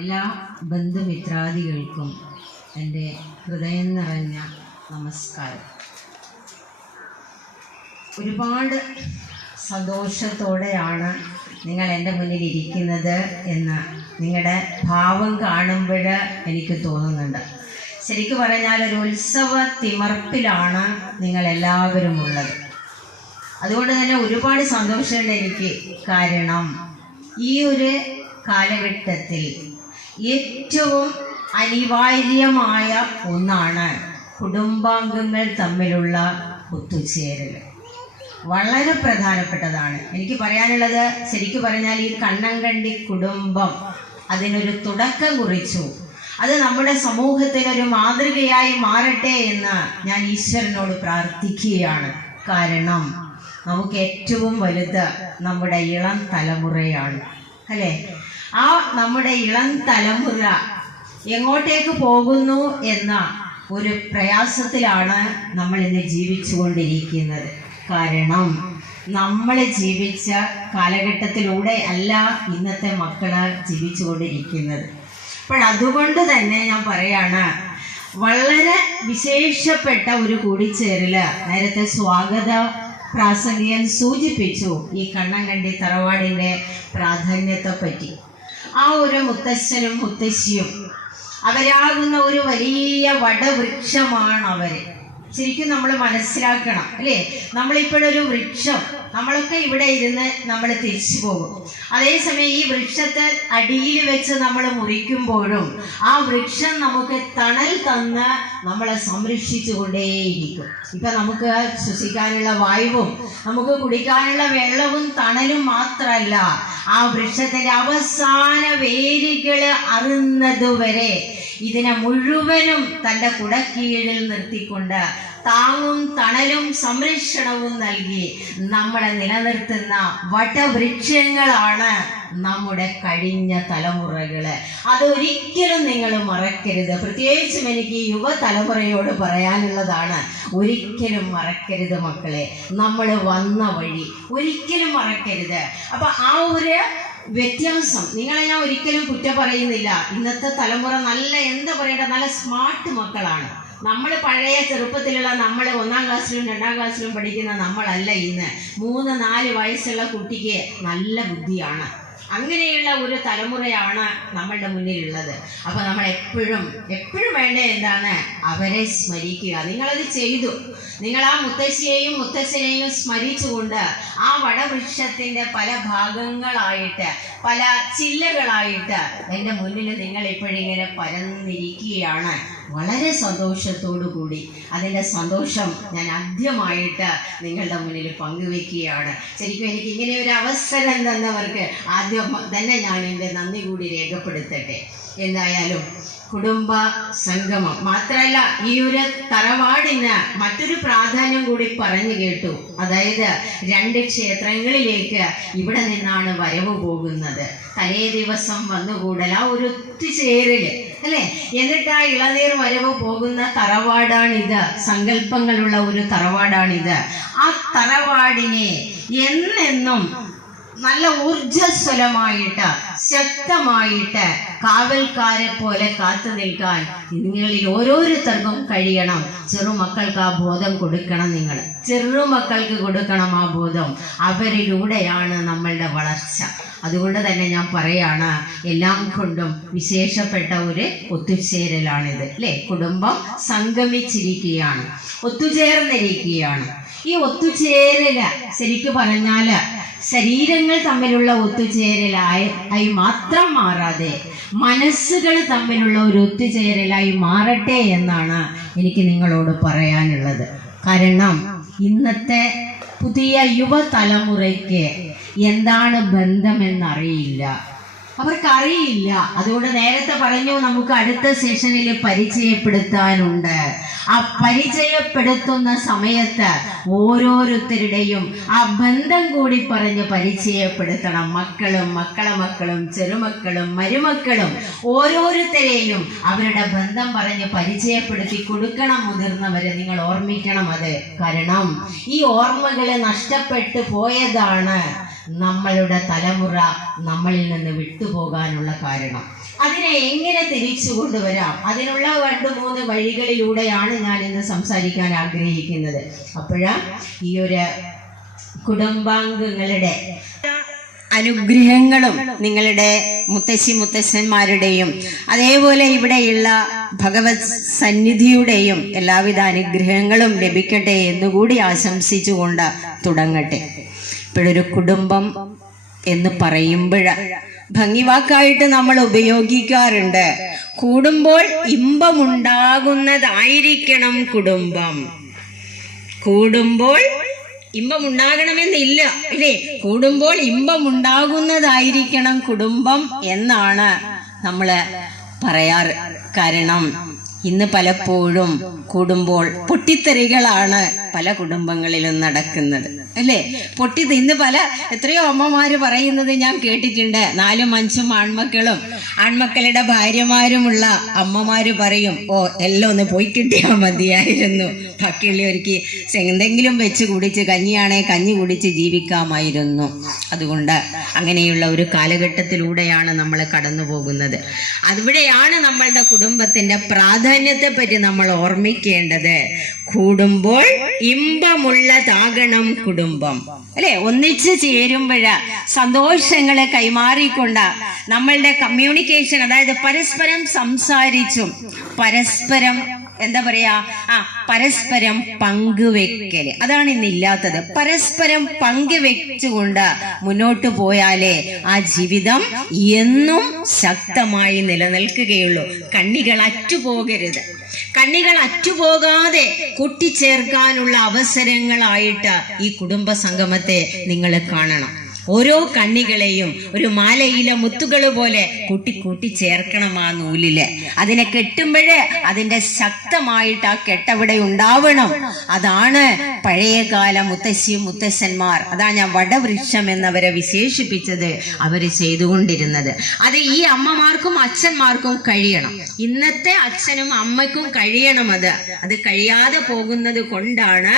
എല്ലാ ബന്ധുമിത്രാദികൾക്കും എൻ്റെ ഹൃദയം നിറഞ്ഞ നമസ്കാരം. ഒരുപാട് സന്തോഷത്തോടെയാണ് നിങ്ങൾ എൻ്റെ മുന്നിൽ ഇരിക്കുന്നത് എന്ന് നിങ്ങളുടെ ഭാവം കാണുമ്പോൾ എനിക്ക് തോന്നുന്നുണ്ട്. ശരിക്കും പറഞ്ഞാൽ ഒരു ഉത്സവ തിമർപ്പിലാണ് നിങ്ങളെല്ലാവരും ഉള്ളത്. അതുകൊണ്ട് തന്നെ ഒരുപാട് സന്തോഷമുണ്ട് എനിക്ക്. കാരണം ഈ ഒരു കാലഘട്ടത്തിൽ ഏറ്റവും അനിവാര്യമായ ഒന്നാണ് കുടുംബാംഗങ്ങൾ തമ്മിലുള്ള ഒത്തുചേരൽ. വളരെ പ്രധാനപ്പെട്ടതാണ്. എനിക്ക് പറയാനുള്ളത്, ശരിക്കും പറഞ്ഞാൽ ഈ കണ്ണങ്കണ്ടി കുടുംബം അതിനൊരു തുടക്കം കുറിച്ചു. അത് നമ്മുടെ സമൂഹത്തിനൊരു മാതൃകയായി മാറട്ടെ എന്ന് ഞാൻ ഈശ്വരനോട് പ്രാർത്ഥിക്കുകയാണ്. കാരണം നമുക്ക് ഏറ്റവും വലുത് നമ്മുടെ ഇളം തലമുറയാണ്, അല്ലേ? ആ നമ്മുടെ ഇളം തലമുറ എങ്ങോട്ടേക്ക് പോകുന്നു എന്ന ഒരു പ്രയാസത്തിലാണ് നമ്മൾ ഇന്ന് ജീവിച്ചുകൊണ്ടിരിക്കുന്നത്. കാരണം നമ്മൾ ജീവിച്ച കാലഘട്ടത്തിലൂടെ അല്ല ഇന്നത്തെ മക്കള് ജീവിച്ചുകൊണ്ടിരിക്കുന്നത്. അതുകൊണ്ട് തന്നെ ഞാൻ പറയാണ്, വളരെ വിശേഷപ്പെട്ട ഒരു കൂടിച്ചേരല് നേരത്തെ സ്വാഗത പ്രാസംഗികൻ സൂചിപ്പിച്ചു ഈ കണ്ണങ്കണ്ടി തറവാടിൻ്റെ പ്രാധാന്യത്തെ പറ്റി. ആ ഒരു മുത്തശ്ശനും മുത്തശ്ശിയും അവരാകുന്ന ഒരു വലിയ വടവൃക്ഷമാണ് അവർ. ശരിക്കും നമ്മൾ മനസ്സിലാക്കണം, അല്ലേ? നമ്മളിപ്പോഴൊരു വൃക്ഷം, നമ്മളൊക്കെ ഇവിടെ ഇരുന്ന് നമ്മൾ തിരിച്ചു പോകും. അതേസമയം ഈ വൃക്ഷത്തെ അടിയിൽ വെച്ച് നമ്മൾ മുറിക്കുമ്പോഴും ആ വൃക്ഷം നമുക്ക് തണൽ തന്ന് നമ്മളെ സംരക്ഷിച്ചു കൊണ്ടേയിരിക്കും. ഇപ്പൊ നമുക്ക് ശ്വസിക്കാനുള്ള വായുവും നമുക്ക് കുടിക്കാനുള്ള വെള്ളവും തണലും മാത്രമല്ല, ആ വൃക്ഷത്തിന്റെ അവസാന വേരുകൾ അറുന്നതുവരെ ഇതിനെ മുഴുവനും തൻ്റെ കുടക്കീഴിൽ നിർത്തിക്കൊണ്ട് താങ്ങും തണലും സംരക്ഷണവും നൽകി നമ്മളെ നിലനിർത്തുന്ന വടവൃക്ഷങ്ങളാണ് നമ്മുടെ കഴിഞ്ഞ തലമുറകള്. അതൊരിക്കലും നിങ്ങൾ മറക്കരുത്. പ്രത്യേകിച്ചും എനിക്ക് യുവതലമുറയോട് പറയാനുള്ളതാണ്, ഒരിക്കലും മറക്കരുത് മക്കളെ. നമ്മൾ വന്ന വഴി ഒരിക്കലും മറക്കരുത്. അപ്പൊ ആ ഒരു വ്യത്യാസം, നിങ്ങളെ ഞാൻ ഒരിക്കലും കുറ്റം പറയുന്നില്ല. ഇന്നത്തെ തലമുറ നല്ല, എന്താ പറയണ്ട, നല്ല സ്മാർട്ട് മക്കളാണ്. നമ്മൾ പഴയ ചെറുപ്പത്തിലുള്ള നമ്മൾ 1ാം ക്ലാസ്സിലും 2ാം ക്ലാസ്സിലും പഠിക്കുന്ന നമ്മളല്ല ഇന്ന്. 3-4 വയസ്സുള്ള കുട്ടിക്ക് നല്ല ബുദ്ധിയാണ്. അങ്ങനെയുള്ള ഒരു തലമുറയാണ് നമ്മളുടെ മുന്നിലുള്ളത്. അപ്പൊ നമ്മൾ എപ്പോഴും വേണ്ട എന്താണ്? അവരെ സ്മരിക്കുക. നിങ്ങളത് ചെയ്തു. നിങ്ങൾ ആ മുത്തശ്ശിയെയും മുത്തശ്ശനെയും സ്മരിച്ചുകൊണ്ട് ആ വടവൃക്ഷത്തിന്റെ പല ഭാഗങ്ങളായിട്ട്, പല ചില്ലകളായിട്ട് എൻ്റെ മുന്നിൽ നിങ്ങൾ ഇപ്പോഴിങ്ങനെ പരന്നിരിക്കുകയാണ്. വളരെ സന്തോഷത്തോടു കൂടി അതിൻ്റെ സന്തോഷം ഞാൻ ആദ്യമായിട്ട് നിങ്ങളുടെ മുന്നിൽ പങ്കുവെക്കുകയാണ്. ശരിക്കും എനിക്ക് ഇങ്ങനെ ഒരു അവസരം തന്നവർക്ക് ആദ്യം തന്നെ ഞാൻ എൻ്റെ നന്ദി കൂടി രേഖപ്പെടുത്തട്ടെ. എന്തായാലും കുടുംബ സംഗമം മാത്രമല്ല, ഈ ഒരു തറവാടിന് മറ്റൊരു പ്രാധാന്യം കൂടി പറഞ്ഞു കേട്ടു. അതായത് 2 ക്ഷേത്രങ്ങളിലേക്ക് ഇവിടെ നിന്നാണ് വരവ് പോകുന്നത്. തലേ ദിവസം വന്നുകൂടൽ, ആ ഒരു ഒത്തുചേരല്, അല്ലേ? എന്നിട്ട് ആ ഇളനീർ വരവ് പോകുന്ന തറവാടാണിത്. സങ്കല്പങ്ങളുള്ള ഒരു തറവാടാണിത്. ആ തറവാടിനെ എന്നെന്നും നല്ല ഊർജ്ജസ്വലമായിട്ട് ശക്തമായിട്ട് കാവൽക്കാരെ പോലെ കാത്തു നിൽക്കാൻ നിങ്ങളിൽ ഓരോരുത്തർക്കും കഴിയണം. ചെറുമക്കൾക്ക് ആ ബോധം കൊടുക്കണം. നിങ്ങൾ ചെറുമക്കൾക്ക് കൊടുക്കണം ആ ബോധം. അവരിലൂടെയാണ് നമ്മളുടെ വളർച്ച. അതുകൊണ്ട് തന്നെ ഞാൻ പറയാണ്, എല്ലാം കൊണ്ടും വിശേഷപ്പെട്ട ഒരു ഒത്തുചേരലാണിത്, അല്ലേ? കുടുംബം സംഗമിച്ചിരിക്കുകയാണ്, ഒത്തുചേർന്നിരിക്കുകയാണ്. ഈ ഒത്തുചേരല് ശരിക്കും പറഞ്ഞാല് ശരീരങ്ങൾ തമ്മിലുള്ള ഒത്തുചേരലായി മാത്രം മാറാതെ മനസ്സുകൾ തമ്മിലുള്ള ഒരു ഒത്തുചേരലായി മാറട്ടെ എന്നാണ് എനിക്ക് നിങ്ങളോട് പറയാനുള്ളത്. കാരണം ഇന്നത്തെ പുതിയ യുവതലമുറയ്ക്ക് എന്താണ് ബന്ധമെന്നറിയില്ല, അവർക്കറിയില്ല. അതുകൊണ്ട് നേരത്തെ പറഞ്ഞു, നമുക്ക് അടുത്ത സെഷനിൽ പരിചയപ്പെടുത്താനുണ്ട്. ആ പരിചയപ്പെടുത്തുന്ന സമയത്ത് ഓരോരുത്തരുടെയും ആ ബന്ധം കൂടി പറഞ്ഞ് പരിചയപ്പെടുത്തണം. മക്കളും മക്കളെ മക്കളും ചെറുമക്കളും മരുമക്കളും ഓരോരുത്തരെയും അവരുടെ ബന്ധം പറഞ്ഞ് പരിചയപ്പെടുത്തി കൊടുക്കണം. മുതിർന്നവരെ നിങ്ങൾ ഓർമ്മിക്കണം അത്. കാരണം ഈ ഓർമ്മകളെ നഷ്ടപ്പെട്ടു പോയതാണ് നമ്മളുടെ തലമുറ നമ്മളിൽ നിന്ന് വിട്ടുപോകാനുള്ള കാരണം. അതിനെ എങ്ങനെ തിരിച്ചു കൊണ്ടുവരാം, അതിനുള്ള 2-3 വഴികളിലൂടെയാണ് ഞാൻ ഇന്ന് സംസാരിക്കാൻ ആഗ്രഹിക്കുന്നത്. ഈ ഒരു കുടുംബാംഗങ്ങളുടെ അനുഗ്രഹങ്ങളും നിങ്ങളുടെ മുത്തശ്ശി മുത്തശ്ശന്മാരുടെയും അതേപോലെ ഇവിടെയുള്ള ഭഗവത് സന്നിധിയുടെയും എല്ലാവിധ അനുഗ്രഹങ്ങളും ലഭിക്കട്ടെ എന്നുകൂടി ആശംസിച്ചുകൊണ്ട് തുടങ്ങട്ടെ. ഇപ്പോഴൊരു കുടുംബം എന്ന് പറയുമ്പോൾ ഭംഗിവാക്കായിട്ട് നമ്മൾ ഉപയോഗിക്കാറുണ്ട്, കൂടുമ്പോൾ ഇമ്പമുണ്ടാകുന്നതായിരിക്കണം കുടുംബം. കൂടുമ്പോൾ ഇമ്പമുണ്ടാകണമെന്നില്ല അല്ലേ, കൂടുമ്പോൾ ഇമ്പമുണ്ടാകുന്നതായിരിക്കണം കുടുംബം എന്നാണ് നമ്മൾ പറയാറ്. കാരണം ഇന്ന് പലപ്പോഴും കൂടുമ്പോൾ പൊട്ടിത്തെറികളാണ് പല കുടുംബങ്ങളിലും നടക്കുന്നത് അല്ലേ. ഇന്ന് എത്രയോ അമ്മമാര് പറയുന്നത് ഞാൻ കേട്ടിട്ടുണ്ട്. 4-5 ആൺമക്കളുടെ ഭാര്യമാരുമുള്ള അമ്മമാര് പറയും, എല്ലാം ഒന്ന് പോയി കിട്ടിയാൽ മതിയായിരുന്നു, ബാക്കിയുള്ള ഒരുക്കി എന്തെങ്കിലും വെച്ച് കുടിച്ച് കഞ്ഞി കുടിച്ച് ജീവിക്കാമായിരുന്നു. അതുകൊണ്ട് അങ്ങനെയുള്ള ഒരു കാലഘട്ടത്തിലൂടെയാണ് നമ്മൾ കടന്നു പോകുന്നത്. അതിവിടെയാണ് നമ്മളുടെ കുടുംബത്തിന്റെ പ്രാധാന്യത്തെ പറ്റി നമ്മൾ ഓർമ്മിക്കേണ്ടത്. കൂടുമ്പോൾ ഇമ്പമുള്ളതാകണം കുടുംബം അല്ലെ. ഒന്നിച്ച് ചേരുമ്പോഴ സന്തോഷങ്ങളെ കൈമാറിക്കൊണ്ട് നമ്മളുടെ കമ്മ്യൂണിക്കേഷൻ, അതായത് പരസ്പരം സംസാരിച്ചും പരസ്പരം പരസ്പരം പങ്കുവെക്കല്, അതാണ് ഇന്നില്ലാത്തത്. പരസ്പരം പങ്കുവെച്ചുകൊണ്ട് മുന്നോട്ട് പോയാലേ ആ ജീവിതം എന്നും ശക്തമായി നിലനിൽക്കുകയുള്ളൂ. കണ്ണികൾ അറ്റുപോകാതെ കൂട്ടിച്ചേർക്കാനുള്ള അവസരങ്ങളായിട്ട് ഈ കുടുംബ സംഗമത്തെ നിങ്ങൾ കാണണം. ഓരോ കണ്ണികളെയും ഒരു മാലയിലെ മുത്തുകൾ പോലെ കൂട്ടി ചേർക്കണം ആ നൂലില്. അതിനെ കെട്ടുമ്പോഴേ അതിന്റെ ശക്തമായിട്ട് ആ കെട്ടവിടെ ഉണ്ടാവണം. അതാണ് പഴയകാല മുത്തശ്ശന്മാർ, അതാണ് ഞാൻ വടവൃക്ഷം എന്നവരെ വിശേഷിപ്പിച്ചത്, അവര് ചെയ്തുകൊണ്ടിരുന്നത്. അത് ഈ അമ്മമാർക്കും അച്ഛന്മാർക്കും കഴിയണം. ഇന്നത്തെ അച്ഛനും അമ്മയ്ക്കും കഴിയണം. അത് കഴിയാതെ പോകുന്നത് കൊണ്ടാണ്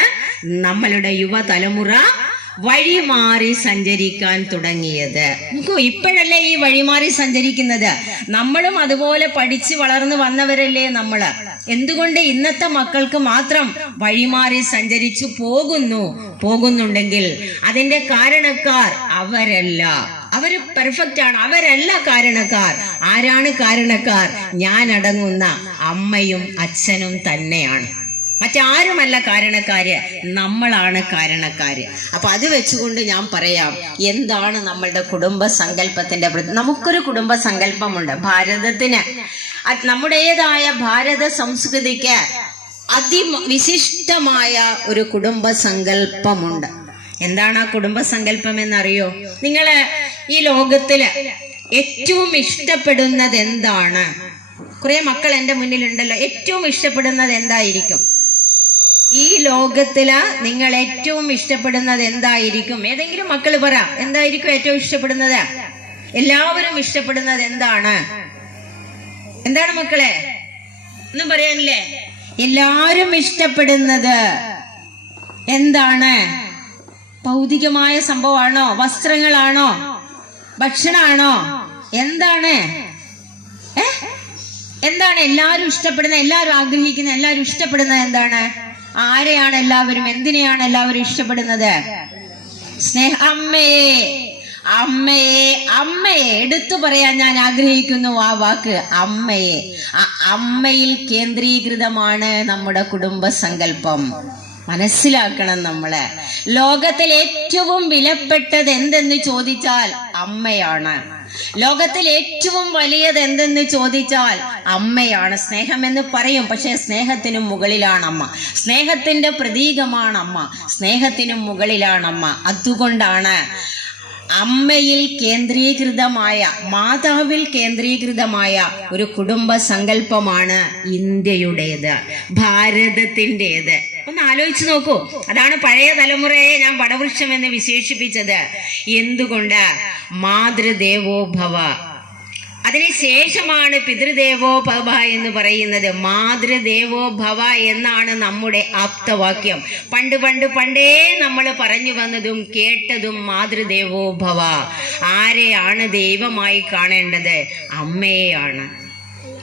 നമ്മളുടെ യുവതലമുറ വഴിമാറി സഞ്ചരിക്കാൻ തുടങ്ങിയത്. ഇപ്പോഴല്ലേ ഈ വഴിമാറി സഞ്ചരിക്കുന്നത്? നമ്മളും അതുപോലെ പഠിച്ച് വളർന്നു വന്നവരല്ലേ നമ്മള്. എന്തുകൊണ്ട് ഇന്നത്തെ മക്കൾക്ക് മാത്രം വഴിമാറി സഞ്ചരിച്ചു പോകുന്നുണ്ടെങ്കിൽ അതിന്റെ കാരണക്കാർ അവരല്ല, അവര് പെർഫെക്റ്റ് ആണ്, അവരല്ല കാരണക്കാർ. ആരാണ് കാരണക്കാർ? ഞാൻ അടങ്ങുന്ന അമ്മയും അച്ഛനും തന്നെയാണ്. മറ്റാരുമല്ല കാരണക്കാര്, നമ്മളാണ് കാരണക്കാര്. അപ്പൊ അത് വെച്ചുകൊണ്ട് ഞാൻ പറയാം, എന്താണ് നമ്മളുടെ കുടുംബ സങ്കല്പത്തിന്റെ നമുക്കൊരു കുടുംബ സങ്കല്പമുണ്ട്. ഭാരതത്തിന് നമ്മുടേതായ ഭാരത സംസ്കൃതിക്ക് അതിവിശിഷ്ടമായ ഒരു കുടുംബ സങ്കല്പമുണ്ട്. എന്താണ് ആ കുടുംബ സങ്കല്പം എന്നറിയോ? നിങ്ങള് ഈ ലോകത്തില് ഏറ്റവും ഇഷ്ടപ്പെടുന്നത് എന്താണ്? കുറെ മക്കൾ എന്റെ മുന്നിലുണ്ടല്ലോ. ഏറ്റവും ഇഷ്ടപ്പെടുന്നത് എന്തായിരിക്കും? ഈ ലോകത്തില് നിങ്ങൾ ഏറ്റവും ഇഷ്ടപ്പെടുന്നത് എന്തായിരിക്കും? ഏതെങ്കിലും മക്കൾ പറ, എന്തായിരിക്കും ഏറ്റവും ഇഷ്ടപ്പെടുന്നത്? എല്ലാവരും ഇഷ്ടപ്പെടുന്നത് എന്താണ് മക്കളെ? ഒന്നും പറയാനില്ലേ? എല്ലാരും ഇഷ്ടപ്പെടുന്നത് എന്താണ്? ഭൗതികമായ സംഭവമാണോ? വസ്ത്രങ്ങളാണോ? ഭക്ഷണമാണോ? എന്താണ് എല്ലാവരും ഇഷ്ടപ്പെടുന്നത്, എല്ലാവരും ആഗ്രഹിക്കുന്നത്, എല്ലാവരും ഇഷ്ടപ്പെടുന്നത് എന്താണ്? ആരെയാണ് എല്ലാവരും, എന്തിനെയാണ് എല്ലാവരും ഇഷ്ടപ്പെടുന്നത്? അമ്മയെ എടുത്തു പറയാൻ ഞാൻ ആഗ്രഹിക്കുന്നു ആ വാക്ക്, അമ്മയെ. അമ്മയിൽ കേന്ദ്രീകൃതമാണ് നമ്മുടെ കുടുംബ സങ്കല്പം. മനസ്സിലാക്കണം. നമ്മള് ലോകത്തിൽ ഏറ്റവും വിലപ്പെട്ടത് എന്തെന്ന് ചോദിച്ചാൽ അമ്മയാണ്. ലോകത്തിൽ ഏറ്റവും വലിയത് എന്തെന്ന് ചോദിച്ചാൽ അമ്മയാണ്. സ്നേഹം എന്ന് പറയും, പക്ഷെ സ്നേഹത്തിനും മുകളിലാണ് അമ്മ. സ്നേഹത്തിന്റെ പ്രതീകമാണ് അമ്മ, സ്നേഹത്തിനും മുകളിലാണ് അമ്മ. അതുകൊണ്ടാണ് അമ്മയിൽ കേന്ദ്രീകൃതമായ, മാതാവിൽ കേന്ദ്രീകൃതമായ ഒരു കുടുംബ സങ്കല്പമാണ് ഇന്ത്യയുടേത്, ഭാരതത്തിൻ്റെത്. ഒന്ന് ആലോചിച്ച് നോക്കൂ. അതാണ് പഴയ തലമുറയെ ഞാൻ വടവൃക്ഷം എന്ന് വിശേഷിപ്പിച്ചത്. എന്തുകൊണ്ട്? മാതൃദേവോ ഭവ. അതിനുശേഷമാണ് പിതൃദേവോ ഭവ എന്ന് പറയുന്നത്. മാതൃദേവോ ഭവ എന്നാണ് നമ്മുടെ ആപ്തവാക്യം. പണ്ടേ നമ്മൾ പറഞ്ഞു വന്നതും കേട്ടതും മാതൃദേവോ ഭവ. ആരെയാണ് ദൈവമായി കാണേണ്ടത്? അമ്മയെയാണ്.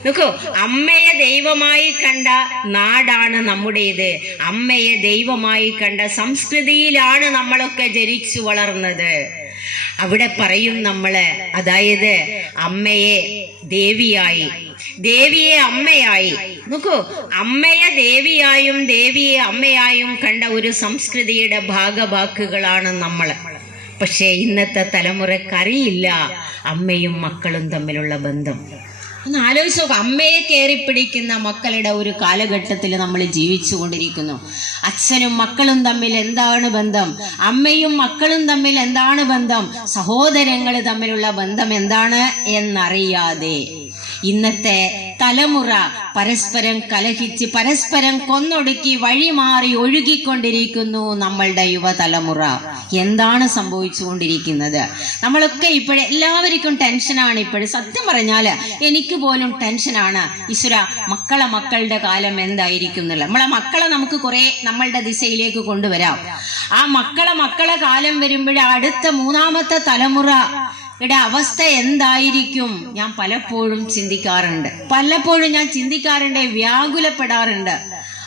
നോക്കൂ, അമ്മയെ ദൈവമായി കണ്ട നാടാണ് നമ്മുടേത്. അമ്മയെ ദൈവമായി കണ്ട സംസ്കൃതിയിലാണ് നമ്മളൊക്കെ ജനിച്ചു വളർന്നത്. അവിടെ പറയും നമ്മള്, അതായത് അമ്മയെ ദേവിയായി, ദേവിയെ അമ്മയായി. നോക്കൂ, അമ്മയെ ദേവിയായും ദേവിയെ അമ്മയായും കണ്ട ഒരു സംസ്കൃതിയുടെ ഭാഗവാക്കുകളാണ് നമ്മള്. പക്ഷേ ഇന്നത്തെ തലമുറക്കറിയില്ല അമ്മയും മക്കളും തമ്മിലുള്ള ബന്ധം. ഒന്ന് ആലോചിച്ച് നോക്കുക. അമ്മയെ കയറിപ്പിടിക്കുന്ന മക്കളുടെ ഒരു കാലഘട്ടത്തിൽ നമ്മൾ ജീവിച്ചു കൊണ്ടിരിക്കുന്നു. അച്ഛനും മക്കളും തമ്മിൽ എന്താണ് ബന്ധം? അമ്മയും മക്കളും തമ്മിൽ എന്താണ് ബന്ധം? സഹോദരങ്ങൾ തമ്മിലുള്ള ബന്ധം എന്താണ് എന്നറിയാതെ ഇന്നത്തെ തലമുറ പരസ്പരം കലഹിച്ച് പരസ്പരം കൊന്നൊടുക്കി വഴിമാറി ഒഴുകിക്കൊണ്ടിരിക്കുന്നു നമ്മളുടെ യുവതലമുറ. എന്താണ് സംഭവിച്ചുകൊണ്ടിരിക്കുന്നത്? നമ്മളൊക്കെ ഇപ്പോഴേ എല്ലാവർക്കും ടെൻഷനാണ്. ഇപ്പോഴും സത്യം പറഞ്ഞാല് എനിക്ക് പോലും ടെൻഷനാണ്. ഈശ്വര, മക്കളുടെ കാലം എന്തായിരിക്കും എന്നുള്ള. നമ്മളെ മക്കളെ നമുക്ക് കുറെ നമ്മളുടെ ദിശയിലേക്ക് കൊണ്ടുവരാം. ആ മക്കളെ കാലം വരുമ്പോഴേ അടുത്ത മൂന്നാമത്തെ തലമുറ യുടെ അവസ്ഥ എന്തായിരിക്കും? ഞാൻ പലപ്പോഴും ചിന്തിക്കാറുണ്ട്, വ്യാകുലപ്പെടാറുണ്ട്.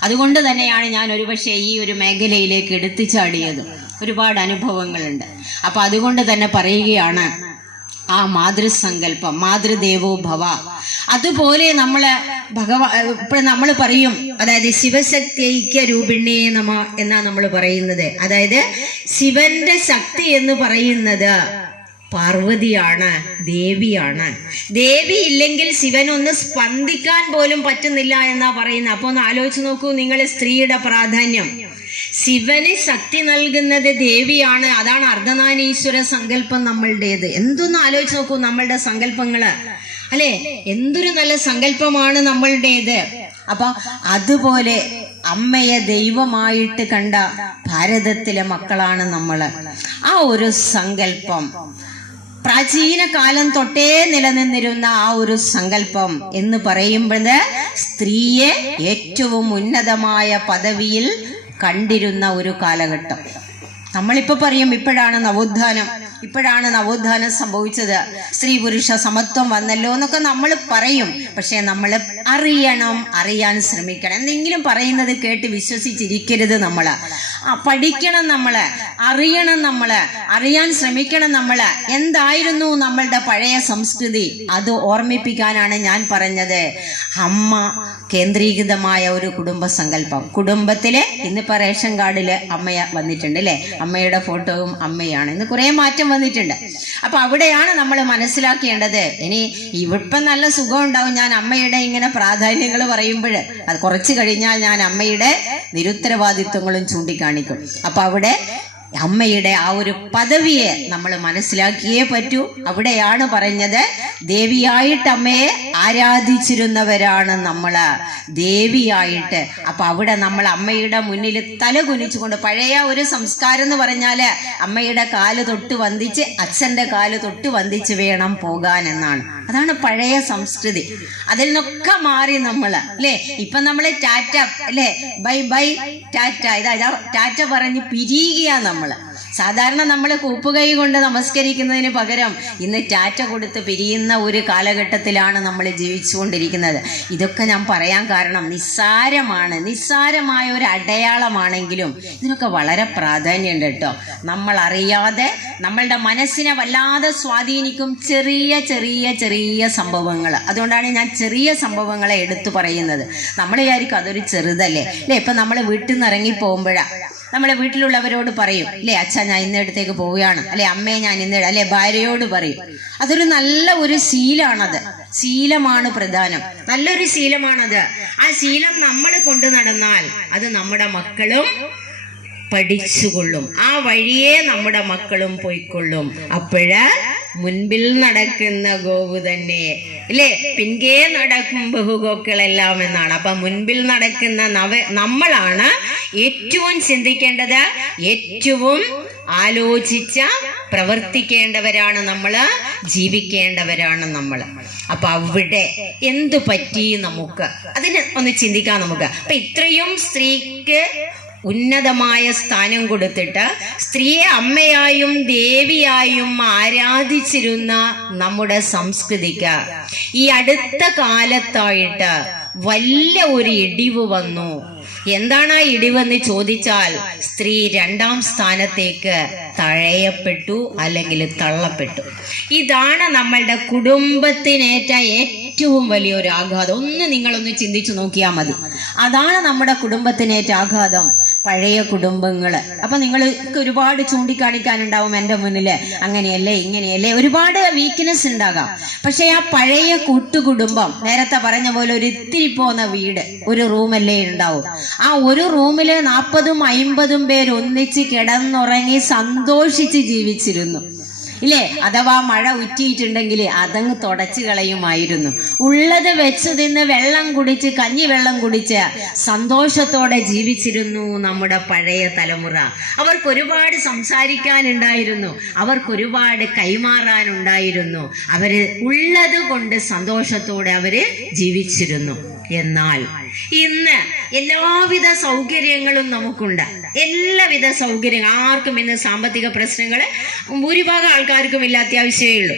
അതുകൊണ്ട് തന്നെയാണ് ഞാൻ ഒരുപക്ഷെ ഈ ഒരു മേഖലയിലേക്ക് എടുത്തു ചാടിയത്. ഒരുപാട് അനുഭവങ്ങളുണ്ട്. അപ്പൊ അതുകൊണ്ട് തന്നെ പറയുകയാണ്, ആ മാതൃസങ്കല്പം, മാതൃദേവോ ഭവ. അതുപോലെ നമ്മൾ പറയും, അതായത് ശിവശക്തി ഐക്യ രൂപിണേ നമ എന്നാ നമ്മൾ പറയുന്നത്. അതായത് ശിവന്റെ ശക്തി എന്ന് പറയുന്നത് പാർവതിയാണ്, ദേവിയാണ്. ദേവി ഇല്ലെങ്കിൽ ശിവനൊന്ന് സ്പന്ദിക്കാൻ പോലും പറ്റുന്നില്ല എന്നാ പറയുന്നത്. അപ്പൊ ഒന്ന് ആലോചിച്ച് നോക്കൂ നിങ്ങൾ, സ്ത്രീയുടെ പ്രാധാന്യം. ശിവന് ശക്തി നൽകുന്നത് ദേവിയാണ്. അതാണ് അർദ്ധനാരീശ്വര സങ്കല്പം നമ്മളുടേത്. എന്തൊന്ന് ആലോചിച്ച് നോക്കൂ നമ്മളുടെ സങ്കല്പങ്ങള്, അല്ലെ? എന്തൊരു നല്ല സങ്കല്പമാണ് നമ്മളുടേത്. അപ്പൊ അതുപോലെ അമ്മയെ ദൈവമായിട്ട് കണ്ട ഭാരതത്തിലെ മക്കളാണ് നമ്മള്. ആ ഒരു സങ്കല്പം പ്രാചീന കാലം തൊട്ടേ നിലനിന്നിരുന്ന ആ ഒരു സങ്കല്പം എന്ന് പറയുമ്പോൾ സ്ത്രീയെ ഏറ്റവും ഉന്നതമായ പദവിയിൽ കണ്ടിരുന്ന ഒരു കാലഘട്ടം. നമ്മളിപ്പോ പറയും ഇപ്പോഴാണ് നവോത്ഥാനം സംഭവിച്ചത്, സ്ത്രീ പുരുഷ സമത്വം വന്നല്ലോ എന്നൊക്കെ നമ്മൾ പറയും. പക്ഷെ നമ്മൾ അറിയാൻ ശ്രമിക്കണം. എന്തെങ്കിലും പറയുന്നത് കേട്ട് വിശ്വസിച്ചിരിക്കരുത്. പഠിക്കണം, അറിയാൻ ശ്രമിക്കണം. എന്തായിരുന്നു നമ്മളുടെ പഴയ സംസ്കൃതി? അത് ഓർമ്മിപ്പിക്കാനാണ് ഞാൻ പറഞ്ഞത്. അമ്മ കേന്ദ്രീകൃതമായ ഒരു കുടുംബ സങ്കല്പം. കുടുംബത്തിലെ ഇന്നിപ്പോ റേഷൻ കാർഡില് അമ്മ വന്നിട്ടുണ്ട് അല്ലെ? അമ്മയുടെ ഫോട്ടോയും അമ്മയാണ്. ഇന്ന് കുറെ മാറ്റം വന്നിട്ടുണ്ട്. അപ്പൊ അവിടെയാണ് നമ്മൾ മനസ്സിലാക്കേണ്ടത്. ഇനി ഇവിപ്പം നല്ല സുഖം ഉണ്ടാവും ഞാൻ അമ്മയുടെ ഇങ്ങനെ പ്രാധാന്യങ്ങൾ പറയുമ്പോൾ. അത് കുറച്ച് കഴിഞ്ഞാൽ ഞാൻ അമ്മയുടെ നിരുത്തരവാദിത്വങ്ങളും ചൂണ്ടിക്കാണിക്കും. അപ്പൊ അവിടെ അമ്മയുടെ ആ ഒരു പദവിയെ നമ്മൾ മനസ്സിലാക്കിയേ പറ്റൂ. അവിടെയാണ് പറഞ്ഞത്, ദേവിയായിട്ട് അമ്മയെ ആരാധിച്ചിരുന്നവരാണ് നമ്മള്, ദേവിയായിട്ട്. അപ്പൊ അവിടെ നമ്മൾ അമ്മയുടെ മുന്നിൽ തല കുനിച്ചുകൊണ്ട്, പഴയ ഒരു സംസ്കാരം എന്ന് പറഞ്ഞാല് അമ്മയുടെ കാല് തൊട്ട് വന്ദിച്ച്, അച്ഛന്റെ കാല് തൊട്ട് വന്ദിച്ച് വേണം പോകാൻ എന്നാണ്. അതാണ് പഴയ സംസ്കൃതി. അതിൽ നിന്നൊക്കെ മാറി നമ്മള് അല്ലെ? ഇപ്പൊ നമ്മള് ടാറ്റ അല്ലെ, ബൈ ടാറ്റ, ഇതാ ടാറ്റ പറഞ്ഞ് പിരിയുകയാ നമ്മള്. സാധാരണ നമ്മൾ കൂപ്പുകൈ കൊണ്ട് നമസ്കരിക്കുന്നതിന് പകരം ഇന്ന് ടാറ്റ കൊടുത്ത് പിരിയുന്ന ഒരു കാലഘട്ടത്തിലാണ് നമ്മൾ ജീവിച്ചുകൊണ്ടിരിക്കുന്നത്. ഇതൊക്കെ ഞാൻ പറയാൻ കാരണം നിസ്സാരമായ ഒരു അടയാളമാണെങ്കിലും ഇതിനൊക്കെ വളരെ പ്രാധാന്യമുണ്ട് കേട്ടോ. നമ്മൾ അറിയാതെ നമ്മളുടെ മനസ്സിനെ വല്ലാതെ സ്വാധീനിക്കും ചെറിയ സംഭവങ്ങൾ. അതുകൊണ്ടാണ് ഞാൻ ചെറിയ സംഭവങ്ങളെ എടുത്തു പറയുന്നത്. നമ്മൾ വിചാരിക്കും അതൊരു ചെറുതല്ലേ അല്ലേ? ഇപ്പൊ നമ്മൾ വീട്ടിൽ നിന്ന് ഇറങ്ങി പോകുമ്പോഴാ നമ്മളെ വീട്ടിലുള്ളവരോട് പറയും അല്ലെ, അച്ഛാ ഞാൻ ഇന്നിടത്തേക്ക് പോവുകയാണ്, അല്ലെ അമ്മയെ ഞാൻ അല്ലെ ഭാര്യയോട് പറയും. അതൊരു നല്ല ഒരു ശീലമാണ് പ്രധാനം. നല്ലൊരു ശീലമാണത്. ആ ശീലം നമ്മൾ കൊണ്ടു നടന്നാൽ അത് നമ്മുടെ മക്കളും പഠിച്ചുകൊള്ളും. ആ വഴിയെ നമ്മുടെ മക്കളും പോയിക്കൊള്ളും. അപ്പോഴ് മുൻപിൽ നടക്കുന്ന ഗോവു തന്നെ അല്ലേ, പിൻകേ നടക്കും ബഹുഗോക്കളെല്ലാം എന്നാണ്. അപ്പൊ മുൻപിൽ നടക്കുന്ന നമ്മളാണ് ഏറ്റവും ചിന്തിക്കേണ്ടത്, ഏറ്റവും ആലോചിച്ച പ്രവർത്തിക്കേണ്ടവരാണ് നമ്മള്, ജീവിക്കേണ്ടവരാണ് നമ്മള്. അപ്പൊ അവിടെ എന്തു പറ്റി നമുക്ക് അതിന് ഒന്ന് ചിന്തിക്കാം നമുക്ക്. അപ്പൊ ഇത്രയും സ്ത്രീക്ക് ഉന്നതമായ സ്ഥാനം കൊടുത്തിട്ട് സ്ത്രീയെ അമ്മയായും ദേവിയായും ആരാധിച്ചിരുന്ന നമ്മുടെ സംസ്കൃതിക്ക് ഈ അടുത്ത കാലത്തായിട്ട് വലിയ ഒരു ഇടിവ് വന്നു. എന്താണ് ആ ഇടിവെന്ന് ചോദിച്ചാൽ സ്ത്രീ 2ാം സ്ഥാനത്തേക്ക് തഴയപ്പെട്ടു, അല്ലെങ്കിൽ തള്ളപ്പെട്ടു. ഇതാണ് നമ്മളുടെ കുടുംബത്തിനേറ്റ ഏറ്റവും വലിയൊരു ആഘാതം. നിങ്ങളൊന്ന് ചിന്തിച്ചു നോക്കിയാൽ മതി. അതാണ് നമ്മുടെ കുടുംബത്തിനേറ്റ ആഘാതം, പഴയ കുടുംബങ്ങള്. അപ്പൊ നിങ്ങൾക്ക് ഒരുപാട് ചൂണ്ടിക്കാണിക്കാനുണ്ടാവും എൻ്റെ മുന്നില്, അങ്ങനെയല്ലേ ഇങ്ങനെയല്ലേ, ഒരുപാട് വീക്ക്നെസ് ഉണ്ടാകാം. പക്ഷെ ആ പഴയ കൂട്ടുകുടുംബം, നേരത്തെ പറഞ്ഞ പോലെ ഒരു ഇത്തിരി പോന്ന വീട്, ഒരു റൂമല്ലേ ഉണ്ടാവും. ആ ഒരു റൂമില് 40ഉം 50ഉം പേര് ഒന്നിച്ച് കിടന്നുറങ്ങി സന്തോഷിച്ച് ജീവിച്ചിരുന്നു ഇല്ലേ? അഥവാ മഴ ഉറ്റിയിട്ടുണ്ടെങ്കിൽ അതങ്ങ് തുടച്ചു കളയുമായിരുന്നു. ഉള്ളത് വെച്ച് തിന്ന് വെള്ളം കുടിച്ച്, കഞ്ഞിവെള്ളം കുടിച്ച് സന്തോഷത്തോടെ ജീവിച്ചിരുന്നു നമ്മുടെ പഴയ തലമുറ. അവർക്ക് ഒരുപാട് സംസാരിക്കാനുണ്ടായിരുന്നു, അവർക്ക് ഒരുപാട് കൈമാറാനുണ്ടായിരുന്നു. അവര് ഉള്ളത് കൊണ്ട് സന്തോഷത്തോടെ അവര് ജീവിച്ചിരുന്നു. എന്നാൽ ഇന്ന് എല്ലാവിധ സൗകര്യങ്ങളും നമുക്കുണ്ട്, എല്ലാവിധ സൗകര്യങ്ങൾ. ആർക്കും ഇന്ന് സാമ്പത്തിക പ്രശ്നങ്ങൾ ഭൂരിഭാഗം ആൾക്കാർക്കും ഇല്ല, അത്യാവശ്യമേ ഉള്ളൂ.